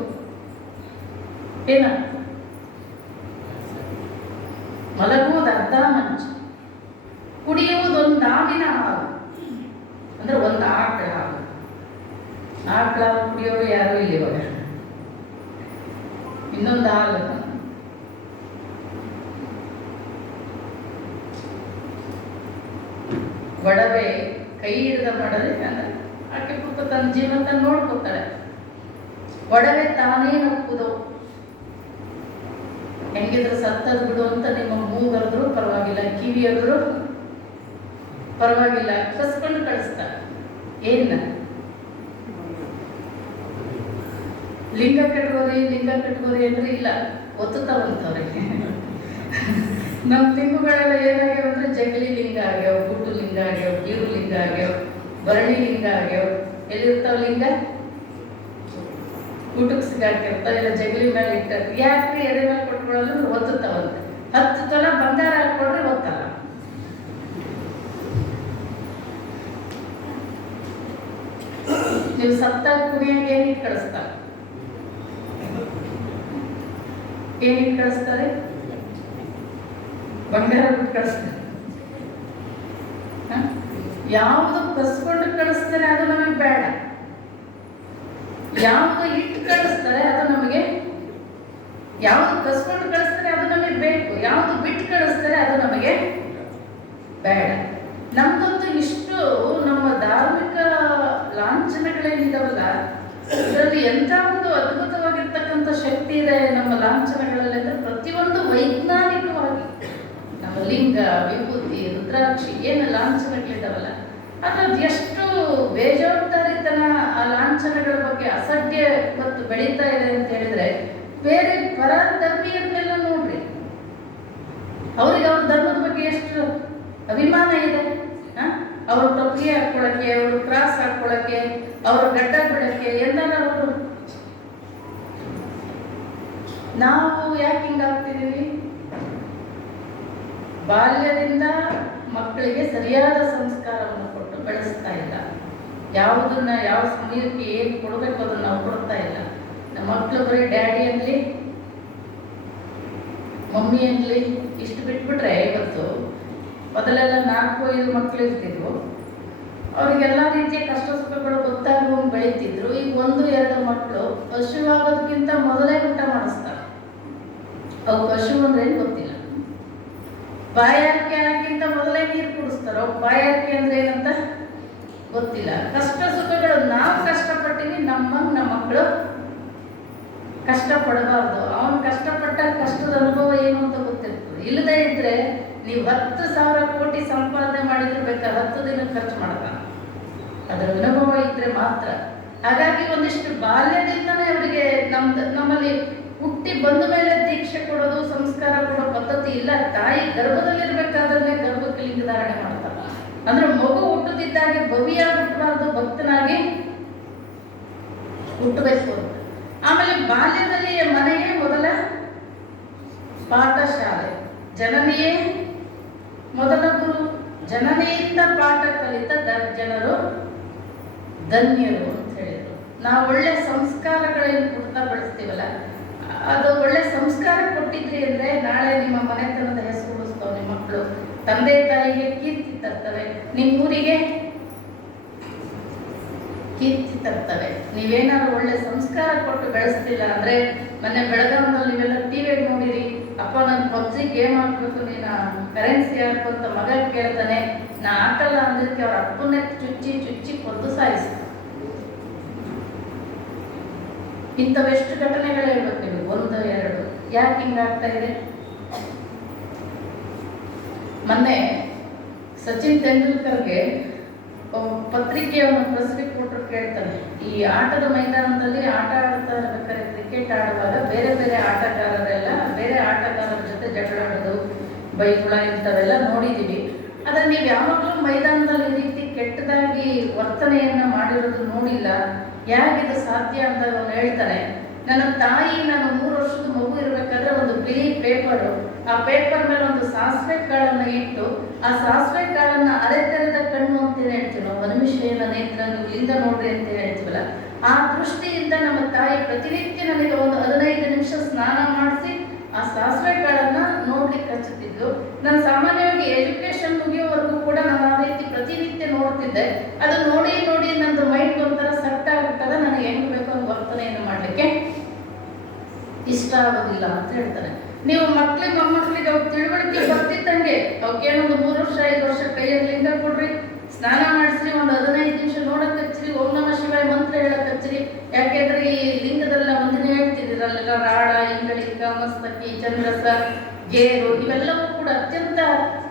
ಏನಾಗ್ತದೆ? ಮಲಗುವುದು ಅರ್ಧ ಮಂಚ, ಕುಡಿಯುವುದೊಂದು ಹಾವಿನ ಹಾಲು ಅಂದ್ರೆ ಒಂದು ಆಕಳ ಹಾಲು. ಆಕಳ ಕುಡಿಯೋರು ಯಾರು ಇಲ್ಲಿ ಇವಾಗ. ಇನ್ನೊಂದು ಹಾಲು, ಒಡವೆ ಕೈ ಹಿಡಿದ ಮಡದೆ ಅಂದ್ರೆ ಆಕೆ ಪಾಪ ತನ್ನ ಜೀವನ ನೋಡ್ಕೊತಾಳೆ. ಒಡವೆ ತಾನೇ ನಕ್ಕುದು, ಹೆಂಗಿದ್ರು ಸತ್ತದ್ ಬಿಡು ಅಂತ ನಿಮ್ಮ ಮೂಗರಿದ್ರು ಪರವಾಗಿಲ್ಲ, ಕಿವಿಯರಿದ್ರು ಪರವಾಗಿಲ್ಲ, ಕಸ್ಕೊಂಡು ಕಳಿಸ್ತಾರೆ. ಏನ ಲಿಂಗ ಕಟ್ಕೋರಿ ಅಂದ್ರೆ ಇಲ್ಲ, ಒತ್ತುತ್ತಾವಂತವ್ರಿಗೆ. ನಮ್ಮ ಲಿಂಗಗಳೆಲ್ಲ ಏನಾಗ್ಯಾವ ಅಂದ್ರೆ ಜಗಲಿ ಲಿಂಗ ಆಗ್ಯಾವ, ಗುಡ್ಡು ಲಿಂಗ ಆಗ್ಯಾವ, ಗೀರು ಲಿಂಗ ಆಗ್ಯಾವ, ಭರಣಿ ಲಿಂಗ ಆಗ್ಯಾವ. ಎಲ್ಲಿರ್ತಾವ ಲಿಂಗ? ಊಟಕ್ಕೆ ಸಿಗಾಕಿರ್ತಾವ, ಇಲ್ಲ ಜಗಲಿ ಮೇಲೆ ಇಟ್ಟಿರ್ತಾರೆ. ಯಾಕ್ರಿ ಎದೆ ಮೇಲೆ ಕೊಟ್ಕೊಳ್ಳೋದು? ಒತ್ತುತ್ತಾವಂತೆ. 10 ತೊಲ ಬಂಗಾರ ಹಾಕೊಂಡ್ರೆ ಒತ್ತಲ್ಲ. ನೀವು ಸತ್ತಾಗ ಕುಣಿಯಾಗ ಏನಿಟ್ಟು ಕಳಿಸ್ತಾರೆ? ಏನಿಟ್ಟು ಕಳಿಸ್ತಾರೆ? ಬಂಗಾರ ಬಿಟ್ಟು ಕಳಿಸ್ತಾರೆ. ಯಾವುದು ಕಸ್ಕೊಂಡು ಕಳಿಸ್ತಾರೆ ಅದು ನಮಗೆ ಬೇಡ, ಯಾವುದು ಇಟ್ಟು ಕಳಿಸ್ತಾರೆ ಅದು ನಮಗೆ, ಯಾವುದು ಕಸ್ಕೊಂಡು ಕಳಿಸ್ತಾರೆ ಅದು ನಮಗೆ ಬೇಕು, ಯಾವುದು ಬಿಟ್ಟು ಕಳಿಸ್ತಾರೆ ಅದು ನಮಗೆ ಬೇಡ. ನಮ್ದಂತೂ ಇಷ್ಟು ನಮ್ಮ ಧಾರ್ಮಿಕ ಲಾಂಛನಗಳೇನಿದಾವಲ್ಲ, ಇದರಲ್ಲಿ ಎಂಥ ಒಂದು ಅದ್ಭುತವಾಗಿರ್ತಕ್ಕಂಥ ಶಕ್ತಿ ಇದೆ ನಮ್ಮ ಲಾಂಛನಗಳಲ್ಲಿ ಅಂದ್ರೆ ಪ್ರತಿಯೊಂದು ವೈಜ್ಞಾನಿಕವಾಗಿ ನಮ್ಮ ಲಿಂಗ, ವಿಭೂತಿ, ರುದ್ರಾಕ್ಷಿ ಏನು ಲಾಂಛನಗಳಿದಾವಲ್ಲ, ಅದ್ರದ್ದು ಎಷ್ಟು ಬೇಜವಾಬ್ದಾರಿತನ ಆ ಲಾಂಛನಗಳ ಬಗ್ಗೆ ಅಸಡ್ಡೆ ಇವತ್ತು ಬೆಳೀತಾ ಇದೆ ಅಂತ ಹೇಳಿದ್ರೆ, ಬೇರೆ ಪರ ಧರ್ಮೀಯರನ್ನೆಲ್ಲ ನೋಡ್ರಿ, ಅವ್ರಿಗೆ ಅವ್ರ ಧರ್ಮದ ಬಗ್ಗೆ ಎಷ್ಟು ಅಭಿಮಾನ ಇದೆ. ಅವ್ರ ಟೊಪ್ಪಿ ಹಾಕೊಳಕ್ಕೆ, ಅವರು ಕ್ರಾಸ್ ಹಾಕೊಳಕ್ಕೆ, ಅವ್ರ ಗಡ್ಡ ಬಿಡಕ್ಕೆ ಎಲ್ಲಾರ ಅವರು. ನಾವು ಯಾಕೆ ಹಿಂಗಾಗ್ತಿದೀವಿ? ಬಾಲ್ಯದಿಂದ ಮಕ್ಕಳಿಗೆ ಸರಿಯಾದ ಸಂಸ್ಕಾರವನ್ನು ಕೊಟ್ಟು ಬೆಳೆಸ್ತಾ ಇಲ್ಲ. ಯಾವುದನ್ನ ಯಾವ ಸಮಯಕ್ಕೆ ಏನು ಕೊಡಬೇಕು ಅದನ್ನು ನಾವು ಕೊಡ್ತಾ ಇಲ್ಲ. ನಮ್ಮ ಮಕ್ಕಳು ಬರೀ ಡ್ಯಾಡಿ ಅನ್ಲಿ, ಮಮ್ಮಿ ಅನ್ಲಿ ಇಷ್ಟು ಬಿಟ್ಬಿಟ್ರೆ ಇವತ್ತು ಮೊದಲೆಲ್ಲ 4-5 ಮಕ್ಕಳು ಇರ್ತಿದ್ವು. ಅವರಿಗೆಲ್ಲ ರೀತಿಯ ಕಷ್ಟ ಸುಖಗಳು ಗೊತ್ತಾಗುವಂಗೆ ಬೆಳೀತಿದ್ರು. ಈಗ 1-2 ಮಕ್ಕಳು ಹಸಿವಾಗೋದಕ್ಕಿಂತ ಮೊದಲೇ ಊಟ ಮಾಡಿಸ್ತಾರೆ. ಅವು ಹಸಿವು ಅಂದ್ರೆ ಏನು ಗೊತ್ತಿಲ್ಲ. ಬಾಯಾರಿಕೆ ಆಗಿಂತ ಮೊದಲೇ ನೀರು ಕುಡಿಸ್ತಾರೆ. ಅವು ಬಾಯಾರಿಕೆ ಅಂದ್ರೆ ಏನಂತ ಗೊತ್ತಿಲ್ಲ. ಕಷ್ಟ ಸುಖಗಳು ನಾವು ಕಷ್ಟಪಟ್ಟಿನಿ, ನಮ್ಮ ಮಕ್ಕಳು ಕಷ್ಟಪಡಬಾರ್ದು. ಅವನು ಕಷ್ಟಪಟ್ಟ ಕಷ್ಟದ ಅನುಭವ ಏನು ಅಂತ ಗೊತ್ತಿರ್ತದೆ. ಇಲ್ಲದೇ ಇದ್ರೆ ನೀವು 10,000 ಕೋಟಿ ಸಂಪಾದನೆ ಮಾಡಿದ್ರೆ ಬೇಕಾದ್ರೆ 10 ದಿನ ಖರ್ಚು ಮಾಡ್ತಾನೆ. ಅದರ ಅನುಭವ ಇದ್ರೆ ಮಾತ್ರ. ಹಾಗಾಗಿ ಒಂದಿಷ್ಟು ಬಾಲ್ಯದಿಂದನೇ ಅವರಿಗೆ ನಮ್ಮಲ್ಲಿ ಹುಟ್ಟಿ ಬಂದ ಮೇಲೆ ದೀಕ್ಷೆ ಕೊಡೋದು, ಸಂಸ್ಕಾರ ಕೊಡೋ ಪದ್ಧತಿ ಇಲ್ಲ. ತಾಯಿ ಗರ್ಭದಲ್ಲಿರ್ಬೇಕಾದ್ರೆ ಗರ್ಭಕ್ಕೆ ಲಿಂಗ ಧಾರಣೆ ಮಾಡ್ತಾರೆ. ಅಂದ್ರೆ ಮಗು ಹುಟ್ಟುತ್ತಿದ್ದಾಗೆ ಭವಿಯಾಗಿ ಹುಟ್ಟಬಾರ್ದು, ಭಕ್ತನಾಗಿ ಹುಟ್ಟಬೇಕು ಅಂತ. ಆಮೇಲೆ ಬಾಲ್ಯದಲ್ಲಿ ಮನೆಯೇ ಮೊದಲ ಪಾಠಶಾಲೆ, ಜನನಿಯೇ ಮೊದಲ ಗುರು. ಜನನಿಯಿಂದ ಪಾಠ ಕಲಿತ ಜನರು ಧನ್ಯರು ಅಂತ ಹೇಳಿದ್ರು. ನಾವು ಒಳ್ಳೆ ಸಂಸ್ಕಾರಗಳೇನು ಕೊಡ್ತಾ ಬೆಳೆಸ್ತೀವಲ್ಲ, ಅದು ಒಳ್ಳೆ ಸಂಸ್ಕಾರ ಕೊಟ್ಟಿದ್ರಿ ಅಂದ್ರೆ ನಾಳೆ ನಿಮ್ಮ ಮನೆತನದ ಹೆಸರು ಉಳಿಸ್ತಾವೆ. ನಿಮ್ಮ ಮಕ್ಕಳು ತಂದೆ ತಾಯಿಗೆ ಕೀರ್ತಿ ತರ್ತವೆ, ನಿಮ್ಮೂರಿಗೆ ಕೀರ್ತಿ ತರ್ತವೆ. ನೀವೇನಾದ್ರು ಒಳ್ಳೆ ಸಂಸ್ಕಾರ ಕೊಟ್ಟು ಬೆಳೆಸ್ತಿಲ್ಲ ಅಂದ್ರೆ, ಮೊನ್ನೆ ಬೆಳಗಾವಿನಲ್ಲಿ ನೀವೆಲ್ಲ ಟಿವಿಗೆ ನೋಡಿರಿ, ಅಪ್ಪ ನನ್ನ ಪಬ್ಜಿ ಗೇಮ್ ಹಾಕ್ಬೇಕು, ನೀನು ಕರೆನ್ಸಿ ಹಾಕು ಅಂತ ಮಗ ಕೇಳ್ತಾನೆ. ನಾ ಹಾಕಲ್ಲ ಅಂದಿದ್ದಕ್ಕೆ ಅವ್ರ ಅಪ್ಪನ್ನೇ ಚುಚ್ಚಿ ಕೊಂದು ಸಾಯಿಸ್ತಾರೆ. ಇಂಥವೆಷ್ಟು ಘಟನೆಗಳು ಹೇಳ್ಬೇಕು ನೀವು, 1-2. ಯಾಕೆ ಹಿಂಗಾಗ್ತಾ ಇದೆ? ಮೊನ್ನೆ ಸಚಿನ್ ತೆಂಡೂಲ್ಕರ್ಗೆ ಪತ್ರಿಕೆಯನ್ನು ಪ್ರೆಸ್ ರಿಪೋರ್ಟರ್ ಕೇಳ್ತಾನೆ, ಈ ಆಟದ ಮೈದಾನದಲ್ಲಿ ಆಟ ಆಡ್ತಾ ಇರ್ಬೇಕಾದ್ರೆ ಕ್ರಿಕೆಟ್ ಆಡುವಾಗ ಬೇರೆ ಬೇರೆ ಆಟಗಾರರೆಲ್ಲ ಬೇರೆ ಆಟಗಾರರ ಜೊತೆ ಜಗಳಾಡೋದು, ಬೈಗುಳ ಇಂಥವೆಲ್ಲ ನೋಡಿದ್ದೀವಿ. ಆದರೆ ನೀವು ಯಾವಾಗಲೂ ಮೈದಾನದಲ್ಲಿ ಈ ರೀತಿ ಕೆಟ್ಟದಾಗಿ ವರ್ತನೆಯನ್ನು ಮಾಡಿರೋದು ನೋಡಿಲ್ಲ, ಯಾಕಿದು ಸಾಧ್ಯ ಅಂತ ಅವನು ಹೇಳ್ತಾನೆ. ನನ್ನ ತಾಯಿ ನಾನು 3 ವರ್ಷದ ಮಗು ಇರಬೇಕಾದ್ರೆ ಒಂದು ಬಿಳಿ ಪೇಪರು, ಆ ಪೇಪರ್ ಮೇಲೆ ಒಂದು ಸಾಸಿವೆ ಕಾಳನ್ನು ಇಟ್ಟು, ಆ ಸಾಸಿವೆ ಕಾಳನ್ನು ಅರೆತೆರೆದ ಕಣ್ಣು ಅಂತ ಹೇಳ್ತೀವಿ ನಾವು, ಮನುಷ್ಯನ ನೇತ್ರ, ನೀವು ಲಿಂಗ ನೋಡ್ರಿ ಅಂತ ಹೇಳ್ತೀವಲ್ಲ, ಆ ದೃಷ್ಟಿಯಿಂದ ನಮ್ಮ ತಾಯಿ ಪ್ರತಿನಿತ್ಯ ನನಗೆ ಒಂದು 15 ನಿಮಿಷ ಸ್ನಾನ ಮಾಡಿಸಿ ಆ ಸಾಸಿವೆ ಕಾಳನ್ನು ನೋಡ್ಲಿಕ್ಕೆ ಹಚ್ಚುತ್ತಿದ್ದು. ನಾನು ಸಾಮಾನ್ಯವಾಗಿ ಎಜುಕೇಶನ್ ಮುಗಿಯೋವರೆಗೂ ಕೂಡ ನಾನು ಆ ರೀತಿ ಪ್ರತಿನಿತ್ಯ ನೋಡ್ತಿದ್ದೆ. ಅದು ನೋಡಿ ನೋಡಿ ನಂದು ಮೈಂಡ್ ಒಂಥರ ಸೆಟ್ ಆಗ್ಬಿಟ್ಟದ, ನನಗೆ ಹೆಂಗ್ ಬೇಕೋ ಒಂದು ವರ್ತನೆಯನ್ನು ಮಾಡಲಿಕ್ಕೆ ಇಷ್ಟ ಆಗೋದಿಲ್ಲ ಅಂತ ಹೇಳ್ತಾರೆ. ನೀವು ಮೊಮ್ಮಕ್ಕಳಿಗೆ ಅವ್ರು ತಿಳುವಳಿಕೆ ಬರ್ತಿದ್ದಂಗೆ ಅವಕ್ಕೇನೋ ಒಂದು 3 ವರ್ಷ 5 ವರ್ಷ ಕೈಯಲ್ಲಿ ಲಿಂಗ ಕೊಡ್ರಿ, ಸ್ನಾನ ಮಾಡಿಸ್ರಿ, ಒಂದು 15 ನಿಮಿಷ ನೋಡಕ್ ಹಚ್ಚಿರಿ, ಓಂ ನಮಃ ಶಿವಾಯ ಮಂತ್ರ ಹೇಳಕ್ ಹಚ್ಚಿರಿ. ಯಾಕೆಂದ್ರೆ ಈ ಲಿಂಗದಲ್ಲ ಒಂದಿನ ಹೇಳ್ತಿದ್ದೀರಲ್ಲ, ರಾಳ, ಇಂಗಳಿಕ, ಮಸ್ತಕಿ, ಚಂದ್ರಸ, ಗೇರು ಇವೆಲ್ಲವೂ ಕೂಡ ಅತ್ಯಂತ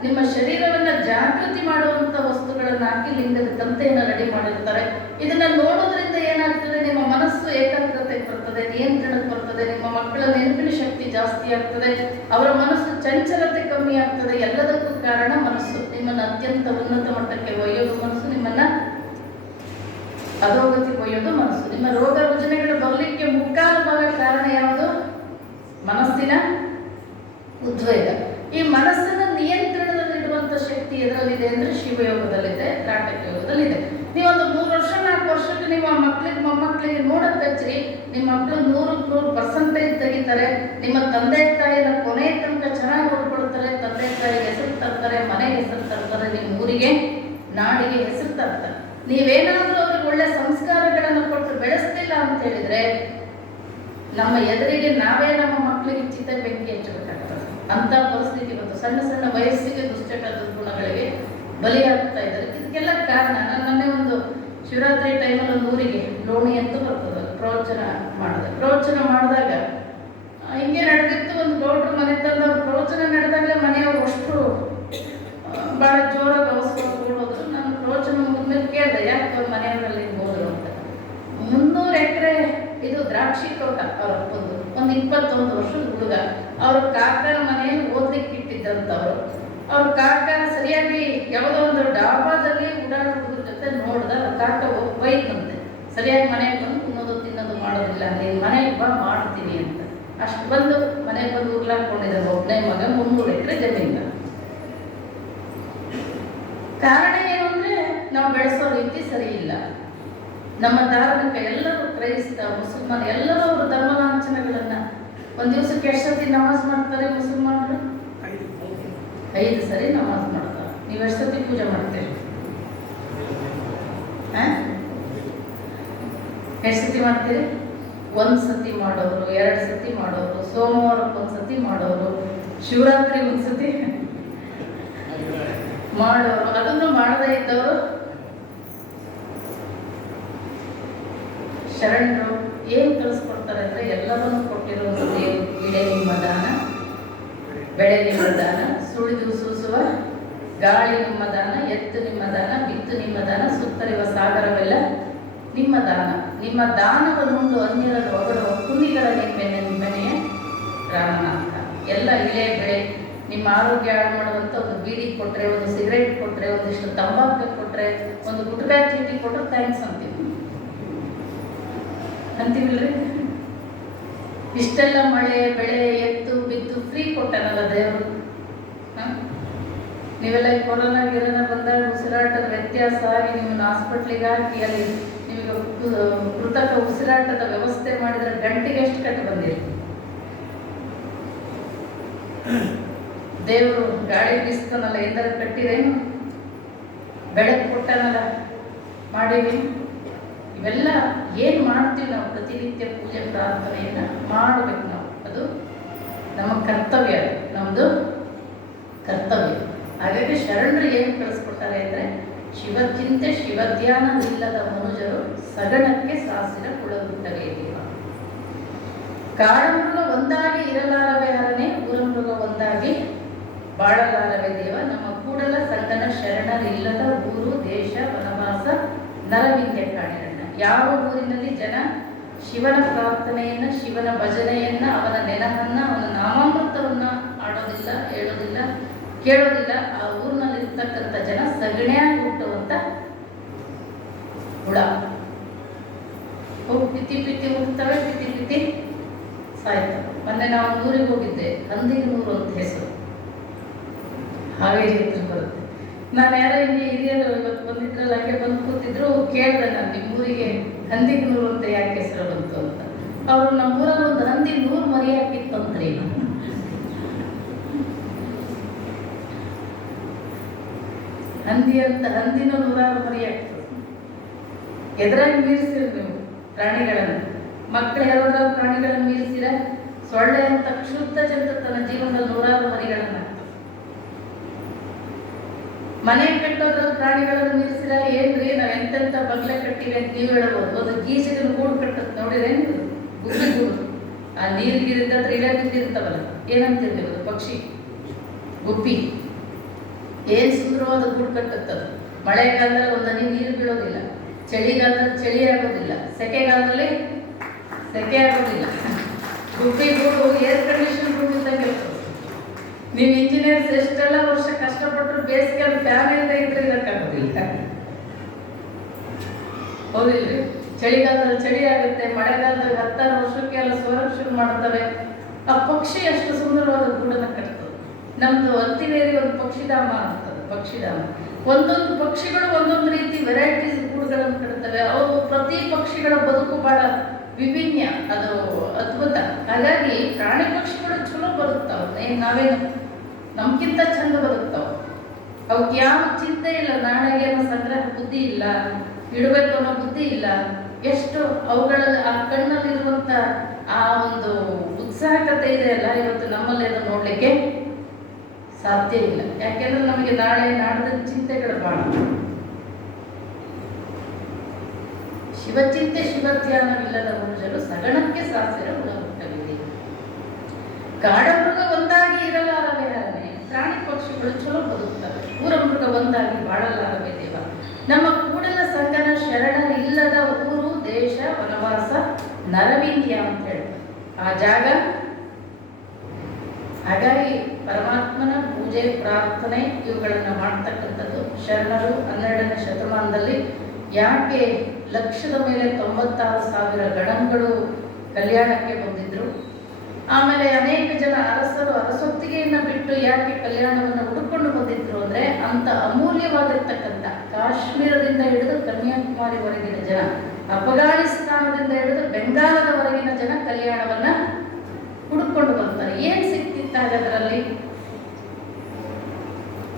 ನಿಮ್ಮ ಶರೀರವನ್ನ ಜಾಗೃತಿ ಮಾಡುವಂತ ವಸ್ತುಗಳನ್ನು ಹಾಕಿ ಲಿಂಗದ ಕಂತೆಯನ್ನು ರೆಡಿ ಮಾಡಿರ್ತಾರೆ. ಇದನ್ನ ನೋಡೋದ್ರಿಂದ ಏನಾಗ್ತದೆ, ನಿಮ್ಮ ಮನಸ್ಸು ಏಕಾಗ್ರತೆಗೆ ಬರ್ತದೆ, ನಿಯಂತ್ರಣಕ್ಕೆ ಬರ್ತದೆ, ನಿಮ್ಮ ಮಕ್ಕಳ ನೆನಪಿನ ಶಕ್ತಿ ಜಾಸ್ತಿ ಆಗ್ತದೆ, ಅವರ ಮನಸ್ಸು ಚಂಚಲತೆ ಕಮ್ಮಿ ಆಗ್ತದೆ. ಎಲ್ಲದಕ್ಕೂ ಕಾರಣ ಮನಸ್ಸು. ನಿಮ್ಮನ್ನು ಅತ್ಯಂತ ಉನ್ನತ ಮಟ್ಟಕ್ಕೆ ಒಯ್ಯೋದು ಮನಸ್ಸು, ನಿಮ್ಮನ್ನ ಅಧೋಗತಿಗೆ ಒಯ್ಯೋದು ಮನಸ್ಸು. ನಿಮ್ಮ ರೋಗ ರುಜಿನಗಳು ಬರಲಿಕ್ಕೆ ಮುಕ್ಕಾಲು ಭಾಗ ಕಾರಣ ಯಾವುದು? ಮನಸ್ಸಿನ ಉದ್ವೇಗ. ಈ ಮನಸ್ಸನ್ನು ನಿಯಂತ್ರಣದಲ್ಲಿಡುವಂತ ಶಕ್ತಿ ಎದರಲ್ಲಿದೆ ಅಂದ್ರೆ ಶಿವಯೋಗದಲ್ಲಿದೆ, ಕಾಟಕ ಯೋಗದಲ್ಲಿದೆ. ನೀವೊಂದು 3 ವರ್ಷ 4 ವರ್ಷಕ್ಕೆ ನೀವು ಆ ಮಕ್ಕಳಿಗೆ ಮೊಮ್ಮಕ್ಕಳಿಗೆ ನೋಡಕ್ ಹಚ್ಚ್ರಿ, ನಿಮ್ಮ ಮಕ್ಕಳು 100% ತೆಗಿತಾರೆ. ನಿಮ್ಮ ತಂದೆ ತಾಯಿನ ಕೊನೆ ತನಕ ಚೆನ್ನಾಗಿ ನೋಡ್ಕೊಳ್ತಾರೆ, ತಂದೆ ತಾಯಿಗೆ ಹೆಸರು ತರ್ತಾರೆ, ಮನೆಗೆ ಹೆಸರು ತರ್ತಾರೆ, ನಿಮ್ಮ ಊರಿಗೆ ನಾಡಿಗೆ ಹೆಸರು ತರ್ತಾರೆ. ನೀವೇನಾದ್ರೂ ಅವ್ರಿಗೆ ಒಳ್ಳೆ ಸಂಸ್ಕಾರಗಳನ್ನು ಕೊಟ್ಟು ಬೆಳೆಸ್ತಿಲ್ಲ ಅಂತ ಹೇಳಿದ್ರೆ, ನಮ್ಮ ಎದುರಿಗೆ ನಾವೇ ನಮ್ಮ ಮಕ್ಕಳಿಗೆ ಚಿತ್ತ ಬೆಂಕಿ ಹಚ್ಚಬೇಕಾಗ್ತದೆ. ಅಂತ ಪರಿಸ್ಥಿತಿ ಬಂತು. ಸಣ್ಣ ಸಣ್ಣ ವಯಸ್ಸಿಗೆ ದುಶ್ಚಟ ದುರ್ಗುಣಗಳಿಗೆ ಬಲಿಯಾಗ್ತಾ ಇದ್ದಾರೆ. ಇದಕ್ಕೆಲ್ಲ ಕಾರಣ, ನಾನು ಮೊನ್ನೆ ಒಂದು ಶಿವರಾತ್ರಿ ಟೈಮಲ್ಲಿ ಒಂದು ಊರಿಗೆ ಲೋಣಿ ಅಂತ ಬರ್ತದೆ, ಪ್ರವಚನ ಮಾಡಿದಾಗ ಹಿಂಗೆ ನಡೆದಿತ್ತು. ಒಂದು ಗೌಡ್ರು ಮನೆ ತಂದವ್ರು ಪ್ರವಚನ ನಡೆದಾಗಲೇ ಮನೆಯವರು ಅಷ್ಟು ಭಾಳ ಜೋರಾಗಿ ಅವಸರವಾಗಿ ಹೋದ್ರು. ನಾನು ಪ್ರವಚನ ಮುಗಿದ್ಮೇಲೆ ಕೇಳಿದೆ, ಯಾಕೆ ಅವ್ರ ಮನೆಯವರಲ್ಲಿ ಹೋದ್ರು ಅಂತ. 300 ಎಕರೆ ಇದು ದ್ರಾಕ್ಷಿ ತೋಟ ಅವ್ರ ಅಪ್ಪಂದು. ಒಂದು 21 ವರ್ಷದ ಹುಡುಗ. ಅವ್ರ ಕಾಕನ ಮನೆಯಲ್ಲಿ ಓದ್ಲಿಕ್ಕೆ ಇಟ್ಟಿದ್ದಂಥವ್ರು. ಅವ್ರ ಕಾಕ ಸರಿಯಾಗಿ ಯಾವುದೋ ಒಂದು ಡಾಬಾದಲ್ಲಿ ಹುಡುಗರ ಜೊತೆ ನೋಡ್ದ. ಕಾಕ ಬೈತಂತೆ, ಸರಿಯಾಗಿ ಮನೆಗೆ ಬಂದು ಉಣ್ಣೋದು ತಿನ್ನೋದು ಮಾಡೋದಿಲ್ಲ, ನೀನು ಮನೆಗೆ ಬಾ ಮಾಡ್ತೀನಿ ಅಂತ. ಅಷ್ಟು ಬಂದು ಮನೆಗೆ ಬಂದು ಉರ್ಲಾಕೊಂಡಿದ್ದಾರೆ. ಒಬ್ಬನೇ ಮಗ, 300 ಎಕರೆ ಜಮೀನು. ಕಾರಣ ಏನು ಅಂದ್ರೆ ನಾವು ಬೆಳೆಸೋ ರೀತಿ ಸರಿ ಇಲ್ಲ. ನಮ್ಮ ಧಾರ್ಮಿಕ ಎಲ್ಲರೂ, ಕ್ರೈಸ್ತ, ಮುಸಲ್ಮಾನ ಎಲ್ಲರೂ ಅವರು ಧರ್ಮ ಲಾಂಛನಗಳನ್ನ ಒಂದು ದಿವಸಕ್ಕೆ ಎಷ್ಟು ಸತಿ ನಮಾಜ್ ಮಾಡ್ತಾರೆ ಮುಸಲ್ಮಾನರು? 5 ಸರಿ ನಮಾಜ್ ಮಾಡ್ತಾರೆ. ನೀವು ಎಷ್ಟು ಸತಿ ಪೂಜೆ ಮಾಡ್ತೀರಿ? ಎಷ್ಟು ಸತಿ ಮಾಡ್ತೀರಿ? 1 ಸತಿ ಮಾಡೋರು, 2 ಸತಿ ಮಾಡೋರು, ಸೋಮವಾರಕ್ಕೆ 1 ಸತಿ ಮಾಡೋರು, ಶಿವರಾತ್ರಿ 1 ಸತಿ ಮಾಡೋರು, ಅದನ್ನು ಮಾಡದೇ ಇದ್ದವರು ಶರಣರು ಏನು ಕಲಿಸ್ಕೊಡ್ತಾರೆ ಅಂದರೆ ಎಲ್ಲವನ್ನೂ ಕೊಟ್ಟಿರುವುದು ದೇವರು. ಇಡೆ ನಿಮ್ಮ ದಾನ, ಬೆಳೆ ನಿಮ್ಮ ದಾನ, ಸುಳಿದು ಸೂಸುವ ಗಾಳಿ ನಿಮ್ಮ ದಾನ, ಎತ್ತು ನಿಮ್ಮ ದಾನ, ಬಿತ್ತು ನಿಮ್ಮ ದಾನ, ಸುತ್ತರಿವ ಸಾಗರವೆಲ್ಲ ನಿಮ್ಮ ದಾನ. ನಿಮ್ಮ ದಾನವನ್ನುಂಡು ಅನ್ಯರನ್ನು ಹೊಗಳುವ ಕುನ್ನಿಗಳ ನಿಮ್ಮೆನೆಯ ರಾಮನಾಥ. ಎಲ್ಲ ಇಳೆ ಬೆಳೆ ನಿಮ್ಮ ಆರೋಗ್ಯ ಹಾಳು ಮಾಡುವಂಥ ಒಂದು ಬೀಡಿ ಕೊಟ್ಟರೆ, ಒಂದು ಸಿಗರೇಟ್ ಕೊಟ್ಟರೆ, ಒಂದಿಷ್ಟು ತಂಬಾಕು ಕೊಟ್ಟರೆ, ಒಂದು ಗುಟ್ಕಾ ಚೀಟಿ ಕೊಟ್ಟರೆ ಥ್ಯಾಂಕ್ಸ್ ಅಂತೀವಿಲ್ರಿ? ಇಷ್ಟೆಲ್ಲ ಮಳೆ ಬೆಳೆ ಎತ್ತು ಬಿತ್ತು ಫ್ರೀ ಕೊಟ್ಟನಲ್ಲ ದೇವರು. ನೀವೆಲ್ಲ ಈ ಕೊರೋನಾ ಗಿರೋನ ಬಂದಾಗ ಉಸಿರಾಟದ ವ್ಯತ್ಯಾಸ ಆಗಿ ನಿಮ್ಮನ್ನು ಹಾಸ್ಪಿಟ್ಲಿಗೆ ಹಾಕಿ ಅಲ್ಲಿ ನಿಮಗೆ ಕೃತಕ ಉಸಿರಾಟದ ವ್ಯವಸ್ಥೆ ಮಾಡಿದ್ರೆ ಗಂಟೆಗೆ ಎಷ್ಟು ಕಟ್ಟು ಬಂದಿರಿ? ದೇವರು ಗಾಳಿ ಬೀಸ್ತಾನಲ್ಲ, ಎಂದರೆ ಕಟ್ಟಿರೇನು? ಬೆಳಕು ಕೊಟ್ಟನಲ್ಲ, ಮಾಡೀವಿ. ಇವೆಲ್ಲ ಏನು ಮಾಡ್ತೀವಿ ನಾವು? ಪ್ರತಿನಿತ್ಯ ಪೂಜೆ ಪ್ರಾರ್ಥನೆಯನ್ನು ಮಾಡಬೇಕು ನಾವು. ಅದು ನಮ್ಮ ಕರ್ತವ್ಯ, ನಮ್ಮದು ಕರ್ತವ್ಯ. ಹಾಗಾಗಿ ಶರಣರು ಏನು ಕಳಿಸ್ಕೊಡ್ತಾರೆ ಅಂದರೆ, ಶಿವಚಿಂತೆ ಶಿವಧ್ಯಾನವಿಲ್ಲದ ಮನುಜರು ಸಗಣಕ್ಕೆ ಸಾಸಿರ ಕುಳಗುಟ್ಟವೇ ದೇವ. ಕಾಡಮೃಗ ಒಂದಾಗಿ ಇರಲಾರವೇ ಹರನೆ, ಊರಮೃಗ ಒಂದಾಗಿ ಬಾಳಲಾರವೇ ದೇವ. ನಮ್ಮ ಕೂಡಲ ಸಂಗನ ಶರಣರಿಲ್ಲದ ಊರು ದೇಶ ವನವಾಸ ನರವಿಂದ್ಯ ಕಾಣಿರಣ್ಣ. ಯಾವ ಊರಿನಲ್ಲಿ ಜನ ಶಿವನ ಪ್ರಾರ್ಥನೆಯನ್ನ, ಶಿವನ ಭಜನೆಯನ್ನ, ಅವನ ನೆನಹನ್ನ, ಅವನ ನಾಮಾಮೃತವನ್ನ ಆಡೋದಿಲ್ಲ, ಹೇಳೋದಿಲ್ಲ, ಕೇಳೋದಿಲ್ಲ, ಆ ಊರಿನಲ್ಲಿರ್ತಕ್ಕಂಥ ಜನ ಸಗಣಿಯಾಗಿ ಹುಟ್ಟುವಂತ ಹುಳ. ಹೋಗಿ ಪಿತಿ ಪಿತಿ ಹುಡ್ತವೆ, ಪಿತಿ ಪಿತಿ ಸಾಯ್ತವೆ. ಮೊನ್ನೆ ನಾವು ಊರಿಗೆ ಹೋಗಿದ್ದೆ, ಹಂದಿಗನೂರು ಅಂತ ಹೆಸರು, ಹಾವೇರಿ ಹತ್ರ ಬರುತ್ತೆ. ನಾನು ಯಾರೋ ಹಿಂಗೆ ಹಿರಿಯರು ಇವತ್ತು ಬಂದಿದ್ರಲ್ಲ, ಹಂಗೆ ಬಂದು ಕೂತಿದ್ರು, ಕೇಳಿದೆ ನಾನು, ನಿಮ್ಮೂರಿಗೆ ಹಂದಿಗನೂರು ಅಂತ ಯಾಕೆ ಹೆಸರು ಬಂತು ಅಂತ. ಅವರು ನಮ್ಮೂರಲ್ಲಿ ಒಂದು ಹಂದಿ 100 ಮರಿ ಹಾಕಿತ್ತು ಅಂತ್ರಿ. ಹಂದಿನ 100 ಮರಿ ಹಾಕ್ತದೆ. ಎದುರಾಗಿ ಮೀರಿಸಿರಿ ನೀವು ಪ್ರಾಣಿಗಳನ್ನು. ಮಕ್ಕಳು ಯಾವ್ದಾದ್ರು ಪ್ರಾಣಿಗಳನ್ನು ಮೀರಿಸಿರ? ಸೊಳ್ಳೆ ಅಂತ ಕ್ಷುದ್ಧ ಜಂತು ತನ್ನ ಜೀವನದಲ್ಲಿ 100 ಮರಿಗಳನ್ನು ಹಾಕ್ತದೆ. ಮನೆ ಕಟ್ಟೋದ್ರಲ್ಲಿ ಪ್ರಾಣಿಗಳನ್ನು ಮೀರಿಸಿರ? ಏನ್ರಿ ನಾವು ಎಂತೆಂಥ ಬಂಗ್ಲೆ ಕಟ್ಟಿವೆ ಅಂತ ನೀವು ಹೇಳ್ಬೋದು. ಒಂದು ಗೀಜಿನ ಗೂಡು ಕಟ್ಟುತ್ತೆ ನೋಡಿರೇನು? ಗುಬ್ಬಿ ಗೂಡು. ಆ ನೀರಿಗಿರಿದ್ರೆ ಇಳೆ ಬಿದ್ದಿರ್ತಾವಲ್ಲ, ಏನಂತೀರಿ ನೀವು? ಪಕ್ಷಿ, ಗುಬ್ಬಿ. ಏನು ಸುಂದರವಾದ ಗೂಡು ಕಟ್ಟುತ್ತದು. ಮಳೆಗಾಲದಲ್ಲಿ ಒಂದು ಹನಿ ನೀರು ಬೀಳೋದಿಲ್ಲ, ಚಳಿಗಾಲದಲ್ಲಿ ಚಳಿ ಆಗೋದಿಲ್ಲ, ಸೆಕೆಗಾಲದಲ್ಲಿ ಸೆಕೆ ಆಗೋದಿಲ್ಲ. ಗುಬ್ಬಿ ಗೂಡು ಏರ್ ಕಂಡೀಷನ್ ಗೂಡು ಇದ್ದಂಗೆ ಇರ್ತದೆ. ನೀವು ಇಂಜಿನಿಯರ್ಸ್ ಎಷ್ಟೆಲ್ಲ ವರ್ಷ ಕಷ್ಟಪಟ್ಟರು ಬೇಸಿಗೆ ಫ್ಯಾನ್ ಇಲ್ಲದೆ ಇದ್ರೆ ಇರೋಕ್ಕಾಗೋದಿಲ್ಲ, ಹೌದಿಲ್ರಿ? ಚಳಿಗಾಲದಲ್ಲಿ ಚಳಿ ಆಗುತ್ತೆ, ಮಳೆಗಾಲದಲ್ಲಿ 10 ವರ್ಷಕ್ಕೆ ಎಲ್ಲ ಸೋರಕ್ಕೆ ಶುರು ಮಾಡ್ತವೆ. ಆ ಪಕ್ಷಿ ಅಷ್ಟು ಸುಂದರವಾದ ಗೂಡನ್ನು ಕಟ್ತದೆ. ನಮ್ದು ಅತ್ತಿವೇರಿ ಒಂದು ಪಕ್ಷಿಧಾಮ ಅಂತದೆ, ಪಕ್ಷಿಧಾಮ. ಒಂದೊಂದು ಪಕ್ಷಿಗಳು ಒಂದೊಂದು ರೀತಿ ವೆರೈಟೀಸ್ ಗೂಡುಗಳನ್ನು ಕಟ್ತವೆ. ಅವು ಪ್ರತಿ ಪಕ್ಷಿಗಳ ಬದುಕು ಬಹಳ ವಿಭಿನ್ನ, ಅದು ಅದ್ಭುತ. ಹಾಗಾಗಿ ಪ್ರಾಣಿ ಪಕ್ಷಿಗಳು ಚಲೋ ಬದುಕ್ತಾವೆ. ನಾವೇನು ನಮ್ಗಿಂತ ಚಂದ ಬದುಕ್ತಾವೆ. ಅವಕ್ಕೆ ಯಾವ ಚಿಂತೆ ಇಲ್ಲ, ನಾಳೆಗೆ ಅನ್ನೋ ಸಂಗ್ರಹ ಬುದ್ಧಿ ಇಲ್ಲ, ಇಡಬೇಕು ಅನ್ನೋ ಬುದ್ಧಿ ಇಲ್ಲ. ಎಷ್ಟು ಅವುಗಳಲ್ಲಿ ಆ ಕಣ್ಣಲ್ಲಿರುವಂಥ ಆ ಒಂದು ಉತ್ಸಾಹಕತೆ ಇದೆಯಲ್ಲ, ಇವತ್ತು ನಮ್ಮಲ್ಲಿ ಅದನ್ನು ನೋಡಲಿಕ್ಕೆ ಸಾಧ್ಯ ಇಲ್ಲ. ಯಾಕೆಂದ್ರೆ ನಮಗೆ ನಾಳೆ ನಾಡದ ಚಿಂತೆಗಳು ಭಾಳ. ಶಿವಚಿಂತೆ ಶಿವಧ್ಯಾನವಿಲ್ಲದ ಮನುಜರು ಸಗಣಕ್ಕೆ ಸಾಸಿರ ಹುಟ್ಟವಿದೆ. ಕಾಡಮೃಗ ಒಂದಾಗಿ ಇರಲಾರವೇ ಹರನೆ, ಪ್ರಾಣಿ ಪಕ್ಷಿಗಳು ಚಲೋ ಬದುಕ್ತವೆ, ಊರಮೃಗ ಒಂದಾಗಿ ಬಾಳಲಾರವೇ ದೇವ. ನಮ್ಮ ಕೂಡಲ ಸಂಗನ ಶರಣರಿಲ್ಲದ ಊರು ದೇಶ ವನವಾಸ ನರವಿಂದ್ಯ ಅಂತ ಹೇಳ್ತಾರೆ ಆ ಜಾಗ. ಹಾಗಾಗಿ ಪರಮಾತ್ಮನ ಪೂಜೆ ಪ್ರಾರ್ಥನೆ ಇವುಗಳನ್ನು ಮಾಡ್ತಕ್ಕಂಥದ್ದು ಶರಣರು 12ನೇ ಶತಮಾನದಲ್ಲಿ. ಯಾಕೆ ಲಕ್ಷದ ಮೇಲೆ 96,000 ಗಣಗಳು ಕಲ್ಯಾಣಕ್ಕೆ ಬಂದಿದ್ರು. ಆಮೇಲೆ ಅನೇಕ ಜನ ಅರಸರು ಅರಸೊತ್ತಿಗೆಯನ್ನು ಬಿಟ್ಟು ಯಾಕೆ ಕಲ್ಯಾಣವನ್ನು ಹುಡುಕೊಂಡು ಬಂದಿದ್ರು ಅಂದರೆ, ಅಂತ ಅಮೂಲ್ಯವಾಗಿರ್ತಕ್ಕಂಥ ಕಾಶ್ಮೀರದಿಂದ ಹಿಡಿದು ಕನ್ಯಾಕುಮಾರಿವರೆಗಿನ ಜನ, ಅಫ್ಘಾನಿಸ್ತಾನದಿಂದ ಹಿಡಿದು ಬೆಂಗಾಲದವರೆಗಿನ ಜನ ಕಲ್ಯಾಣವನ್ನು ಹುಡುಕೊಂಡು ಬರ್ತಾರೆ. ಏನು ಸಿಕ್ತಿತ್ತಾಗ ಅದರಲ್ಲಿ?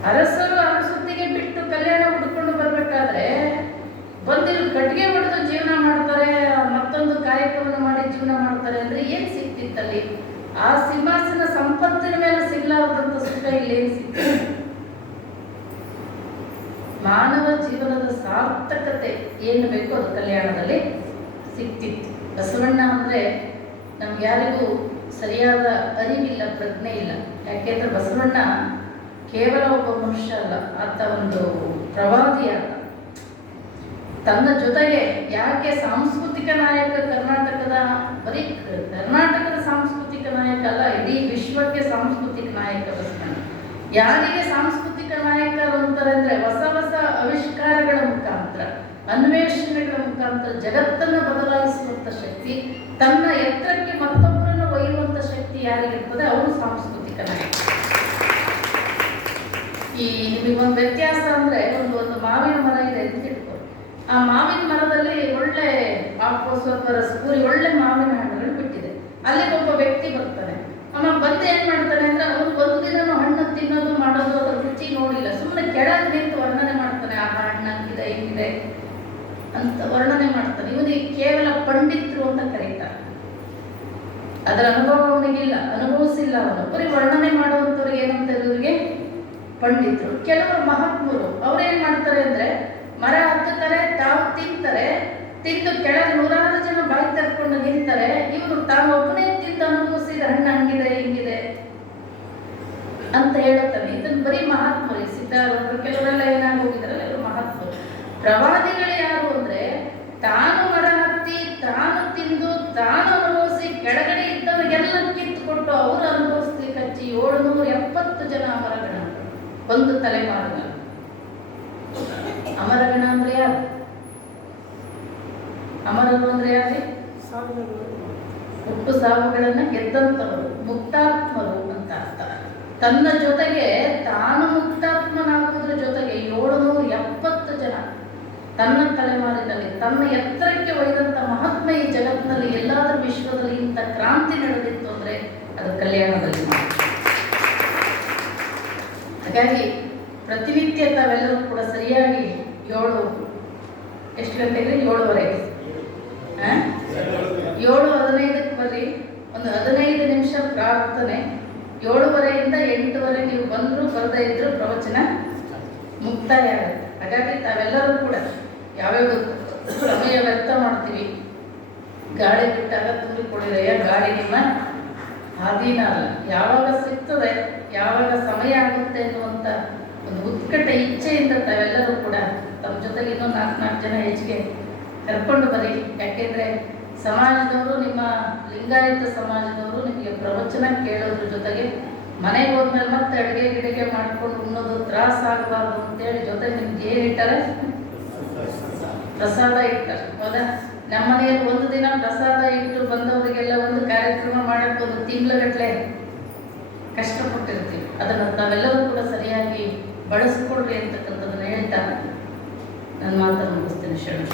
ಅರಸರು ಅರಸೊತ್ತಿಗೆ ಸಿಕ್ತಿತ್ತಲ್ಲಿ, ಆ ಸಿಂಹಾಸನ ಸಂಪತ್ತಿನ ಮೇಲೆ ಸಿಗ್ಲಾರ್ದಂತ ಸುಖ ಇಲ್ಲೇನು ಸಿಕ್ತದೆ? ಮಾನವ ಜೀವನದ ಸಾರ್ಥಕತೆ ಏನು ಬೇಕೋ ಅದು ಕಲ್ಯಾಣದಲ್ಲಿ ಸಿಕ್ತಿತ್ತು. ಬಸವಣ್ಣ ಅಂದರೆ ನಮ್ಗೆ ಯಾರಿಗೂ ಸರಿಯಾದ ಅರಿವಿಲ್ಲ, ಪ್ರಜ್ಞೆ ಇಲ್ಲ. ಯಾಕೆಂದ್ರೆ ಬಸವಣ್ಣ ಕೇವಲ ಒಬ್ಬ ಮನುಷ್ಯ ಅಲ್ಲ, ಆತ ಒಂದು ಪ್ರವಾದಿ. ಆತ ತನ್ನ ಜೊತೆಗೆ ಯಾಕೆ ಸಾಂಸ್ಕೃತಿಕ ನಾಯಕ, ಕರ್ನಾಟಕದ ಬರೀ ಕರ್ನಾಟಕದ ಸಾಂಸ್ಕೃತಿಕ ನಾಯಕ ಅಲ್ಲ, ಇಡೀ ವಿಶ್ವಕ್ಕೆ ಸಾಂಸ್ಕೃತಿಕ ನಾಯಕ ಬಸವಣ್ಣ. ಯಾರಿಗೆ ಸಾಂಸ್ಕೃತಿಕ ನಾಯಕರು ಅಂತಾರೆ ಅಂದ್ರೆ ಹೊಸ ಹೊಸ ಆವಿಷ್ಕಾರಗಳ ಮುಖಾಂತರ, ಅನ್ವೇಷಣೆಗಳ ಮುಖಾಂತರ ಜಗತ್ತನ್ನು ಬದಲಾಯಿಸುವಂತ ಶಕ್ತಿ, ತನ್ನ ಎತ್ತರಕ್ಕೆ ಮತ್ತೊಬ್ಬರನ್ನು ಒಯ್ಯುವಂತ ಶಕ್ತಿ ಯಾರಿಗಿರ್ತದೆ ಅವನು ಸಾಂಸ್ಕೃತಿಕ ನಾಯಕ. ಈ ನಿಮಗೊಂದು ವ್ಯತ್ಯಾಸ ಅಂದ್ರೆ ಒಂದು ಮಾವಿನ ಮರ ಇದೆ ಅಂತ ಇಟ್ಕೊ. ಆ ಮಾವಿನ ಮರದಲ್ಲಿ ಒಳ್ಳೆ ಸ್ವಲ್ಪ ರಸಪೂರಿ ಒಳ್ಳೆ ಮಾವಿನ ಹಣ್ಣುಗಳು ಬಿಟ್ಟಿದೆ. ಅಲ್ಲಿ ಒಬ್ಬ ವ್ಯಕ್ತಿ ಬರ್ತಾನೆ. ಅವ ಬಂದು ಏನ್ ಮಾಡ್ತಾನೆ ಅಂದ್ರೆ ಅವನು ಒಂದು ದಿನನೂ ಹಣ್ಣು ತಿನ್ನೋದು ಮಾಡೋದು ಅದ್ರ ರುಚಿ ನೋಡಿಲ್ಲ, ಸುಮ್ಮನೆ ಕೆಳಗೆ ನಿಂತು ವರ್ಣನೆ ಮಾಡ್ತಾನೆ. ಆ ಹಣ್ಣು ಹಂಗಿದೆ ಹಿಂಗಿದೆ ಅಂತ ವರ್ಣನೆ ಮಾಡ್ತಾನೆ. ಇವನಿಗೆ ಕೇವಲ ಪಂಡಿತರು ಅಂತ ಕರೀತಾರೆ. ಅದರ ಅನುಭವ ಅವನಿಗಿಲ್ಲ, ಅನುಭವಿಸಿಲ್ಲ. ಅವನು ಬರೀ ವರ್ಣನೆ ಮಾಡುವಂಥವ್ರಿಗೆ ಏನಂತ ಇವರಿಗೆ ಪಂಡಿತರು. ಕೆಲವರು ಮಹಾತ್ಮರು ಅವ್ರೇನ್ ಮಾಡ್ತಾರೆ ಅಂದ್ರೆ ಮರ ಹತ್ತುತ್ತಾರೆ, ತಾವು ತಿಂತಾರೆ, ತಿಂದು ಕೆಳಗೆ ನೂರಾರು ಜನ ಬಾಯಿ ತರ್ಕೊಂಡು ನಿಂತಾರೆ. ಇವರು ತಾವು ಒಬ್ಬನೇ ತಿಂದು ಅನುಭವಿಸಿದ ಹಣ್ಣು ಹಂಗಿದೆ ಹಿಂಗಿದೆ ಅಂತ ಹೇಳುತ್ತಾನೆ. ಇದನ್ನ ಬರೀ ಮಹಾತ್ಮರು, ಸಿದ್ಧಾರೂಢರು ಕೆಲವರೆಲ್ಲ ಏನಾಗಿ ಹೋಗಿದಾರಲ್ಲ ಇವರು ಮಹಾತ್ಮರು. ಪ್ರವಾದಿಗಳು ಯಾರು ಅಂದ್ರೆ ತಾನು ಮರ ಹತ್ತಿ, ತಾನು ತಿಂದು, ತಾನು ಅನುಭವಿಸಿ, ಕೆಳಗಡೆ ಇದ್ದವರಿಗೆಲ್ಲ ಕಿತ್ತುಕೊಟ್ಟು ಅವರು ಅನುಭವಿಸ್ಲಿಕ್ಕೆ ಹಚ್ಚಿ 770 ಜನ ಅಮರಗಣ ಒಂದು ತಲೆಮಾರಿನ. ಅಮರಗಣ ಅಂದ್ರೆ ಯಾರು? ಅಮರರು ಅಂದ್ರೆ ಯಾರು? ಹುಟ್ಟು ಸಾವುಗಳನ್ನ ಗೆದ್ದಂಥವರು, ಮುಕ್ತಾತ್ಮರು ಅಂತ ಅರ್ಥ. ತನ್ನ ಜೊತೆಗೆ ತಾನು ಮುಕ್ತಾತ್ಮನಾಗುವುದರ ಜೊತೆಗೆ 770 ಜನ ತನ್ನ ತಲೆಮಾರಿನಲ್ಲಿ ತನ್ನ ಎತ್ತರಕ್ಕೆ ಒಯ್ದಂತ ಮಹಾತ್ಮ ಈ ಜಗತ್ತಿನಲ್ಲಿ ಎಲ್ಲಾದ್ರೂ ವಿಶ್ವದಲ್ಲಿ ಇಂಥ ಕ್ರಾಂತಿ ನಡೆದಿತ್ತು ಅಂದ್ರೆ ಅದು ಕಲ್ಯಾಣದಲ್ಲಿ. ಹಾಗಾಗಿ ಪ್ರತಿನಿತ್ಯ ತಾವೆಲ್ಲರೂ ಕೂಡ ಸರಿಯಾಗಿ ಎಷ್ಟು ಗಂಟೆಗೆ? 7:15 7:15 ಬರ್ರಿ. ಒಂದು 15 ನಿಮಿಷ ಪ್ರಾರ್ಥನೆ. 7:30ಯಿಂದ 8:00 ನೀವು ಬಂದ್ರು ಬರದೇ ಇದ್ರು ಪ್ರವಚನ ಮುಕ್ತಾಯ ಆಗುತ್ತೆ. ಹಾಗಾಗಿ ತಾವೆಲ್ಲರೂ ಕೂಡ ಯಾವ್ಯಾವ ಸಮಯ ವ್ಯರ್ಥ ಮಾಡ್ತೀವಿ, ಗಾಳಿ ಬಿಟ್ಟಾಗ ತೂರಿಕೊಳ್ಳಿರಯ್ಯ, ಗಾಳಿ ನಿಮ್ಮ ಆಧೀನ ಅಲ್ಲ. ಯಾವಾಗ ಸಿಗ್ತದೆ, ಯಾವಾಗ ಸಮಯ ಆಗುತ್ತೆ ಎನ್ನುವಂಥ ಒಂದು ಉತ್ಕಟ ಇಚ್ಛೆಯಿಂದ ತಾವೆಲ್ಲರೂ ಕೂಡ ತಮ್ಮ ಜೊತೆಗೆ ಇನ್ನೂ 4 ಜನ ಹೆಚ್ಚಿಗೆ ಕರ್ಕೊಂಡು ಬರೀ. ಯಾಕೆಂದ್ರೆ ಸಮಾಜದವರು, ನಿಮ್ಮ ಲಿಂಗಾಯತ ಸಮಾಜದವರು ನಿಮಗೆ ಪ್ರವಚನ ಕೇಳೋದ್ರ ಜೊತೆಗೆ ಮನೆಗೆ ಹೋದ್ಮೇಲೆ ಮತ್ತೆ ಅಡುಗೆ ಗಿಡಿಗೆ ಮಾಡ್ಕೊಂಡು ಉಣ್ಣೋದು ತ್ರಾಸ ಆಗಬಾರ್ದು ಅಂತೇಳಿ ಜೊತೆಗೆ ನಿಮ್ಗೆ ಏನು ಇಟ್ಟಾರೆ? ಪ್ರಸಾದ ಇಟ್ಟಾರೆ. ಹೌದಾ? ನಮ್ಮ ಮನೆಯಲ್ಲಿ ಒಂದು ದಿನ ಪ್ರಸಾದ ಇಟ್ಟು ಬಂದವರಿಗೆಲ್ಲ ಒಂದು ಕಾರ್ಯಕ್ರಮ ಮಾಡಕ್ಕೆ ಒಂದು ತಿಂಗಳಗಟ್ಟಲೆ ಕಷ್ಟಪಟ್ಟಿರ್ತೀವಿ. ಅದನ್ನು ತಾವೆಲ್ಲರೂ ಕೂಡ ಸರಿಯಾಗಿ ಬಳಸ್ಕೊಡ್ರಿ ಅಂತಕ್ಕಂಥದ್ದನ್ನು ಹೇಳ್ತಾ ನನ್ನ ಮಾತನ್ನು ಮುಗಿಸ್ತೇನೆ. ಶರಣ.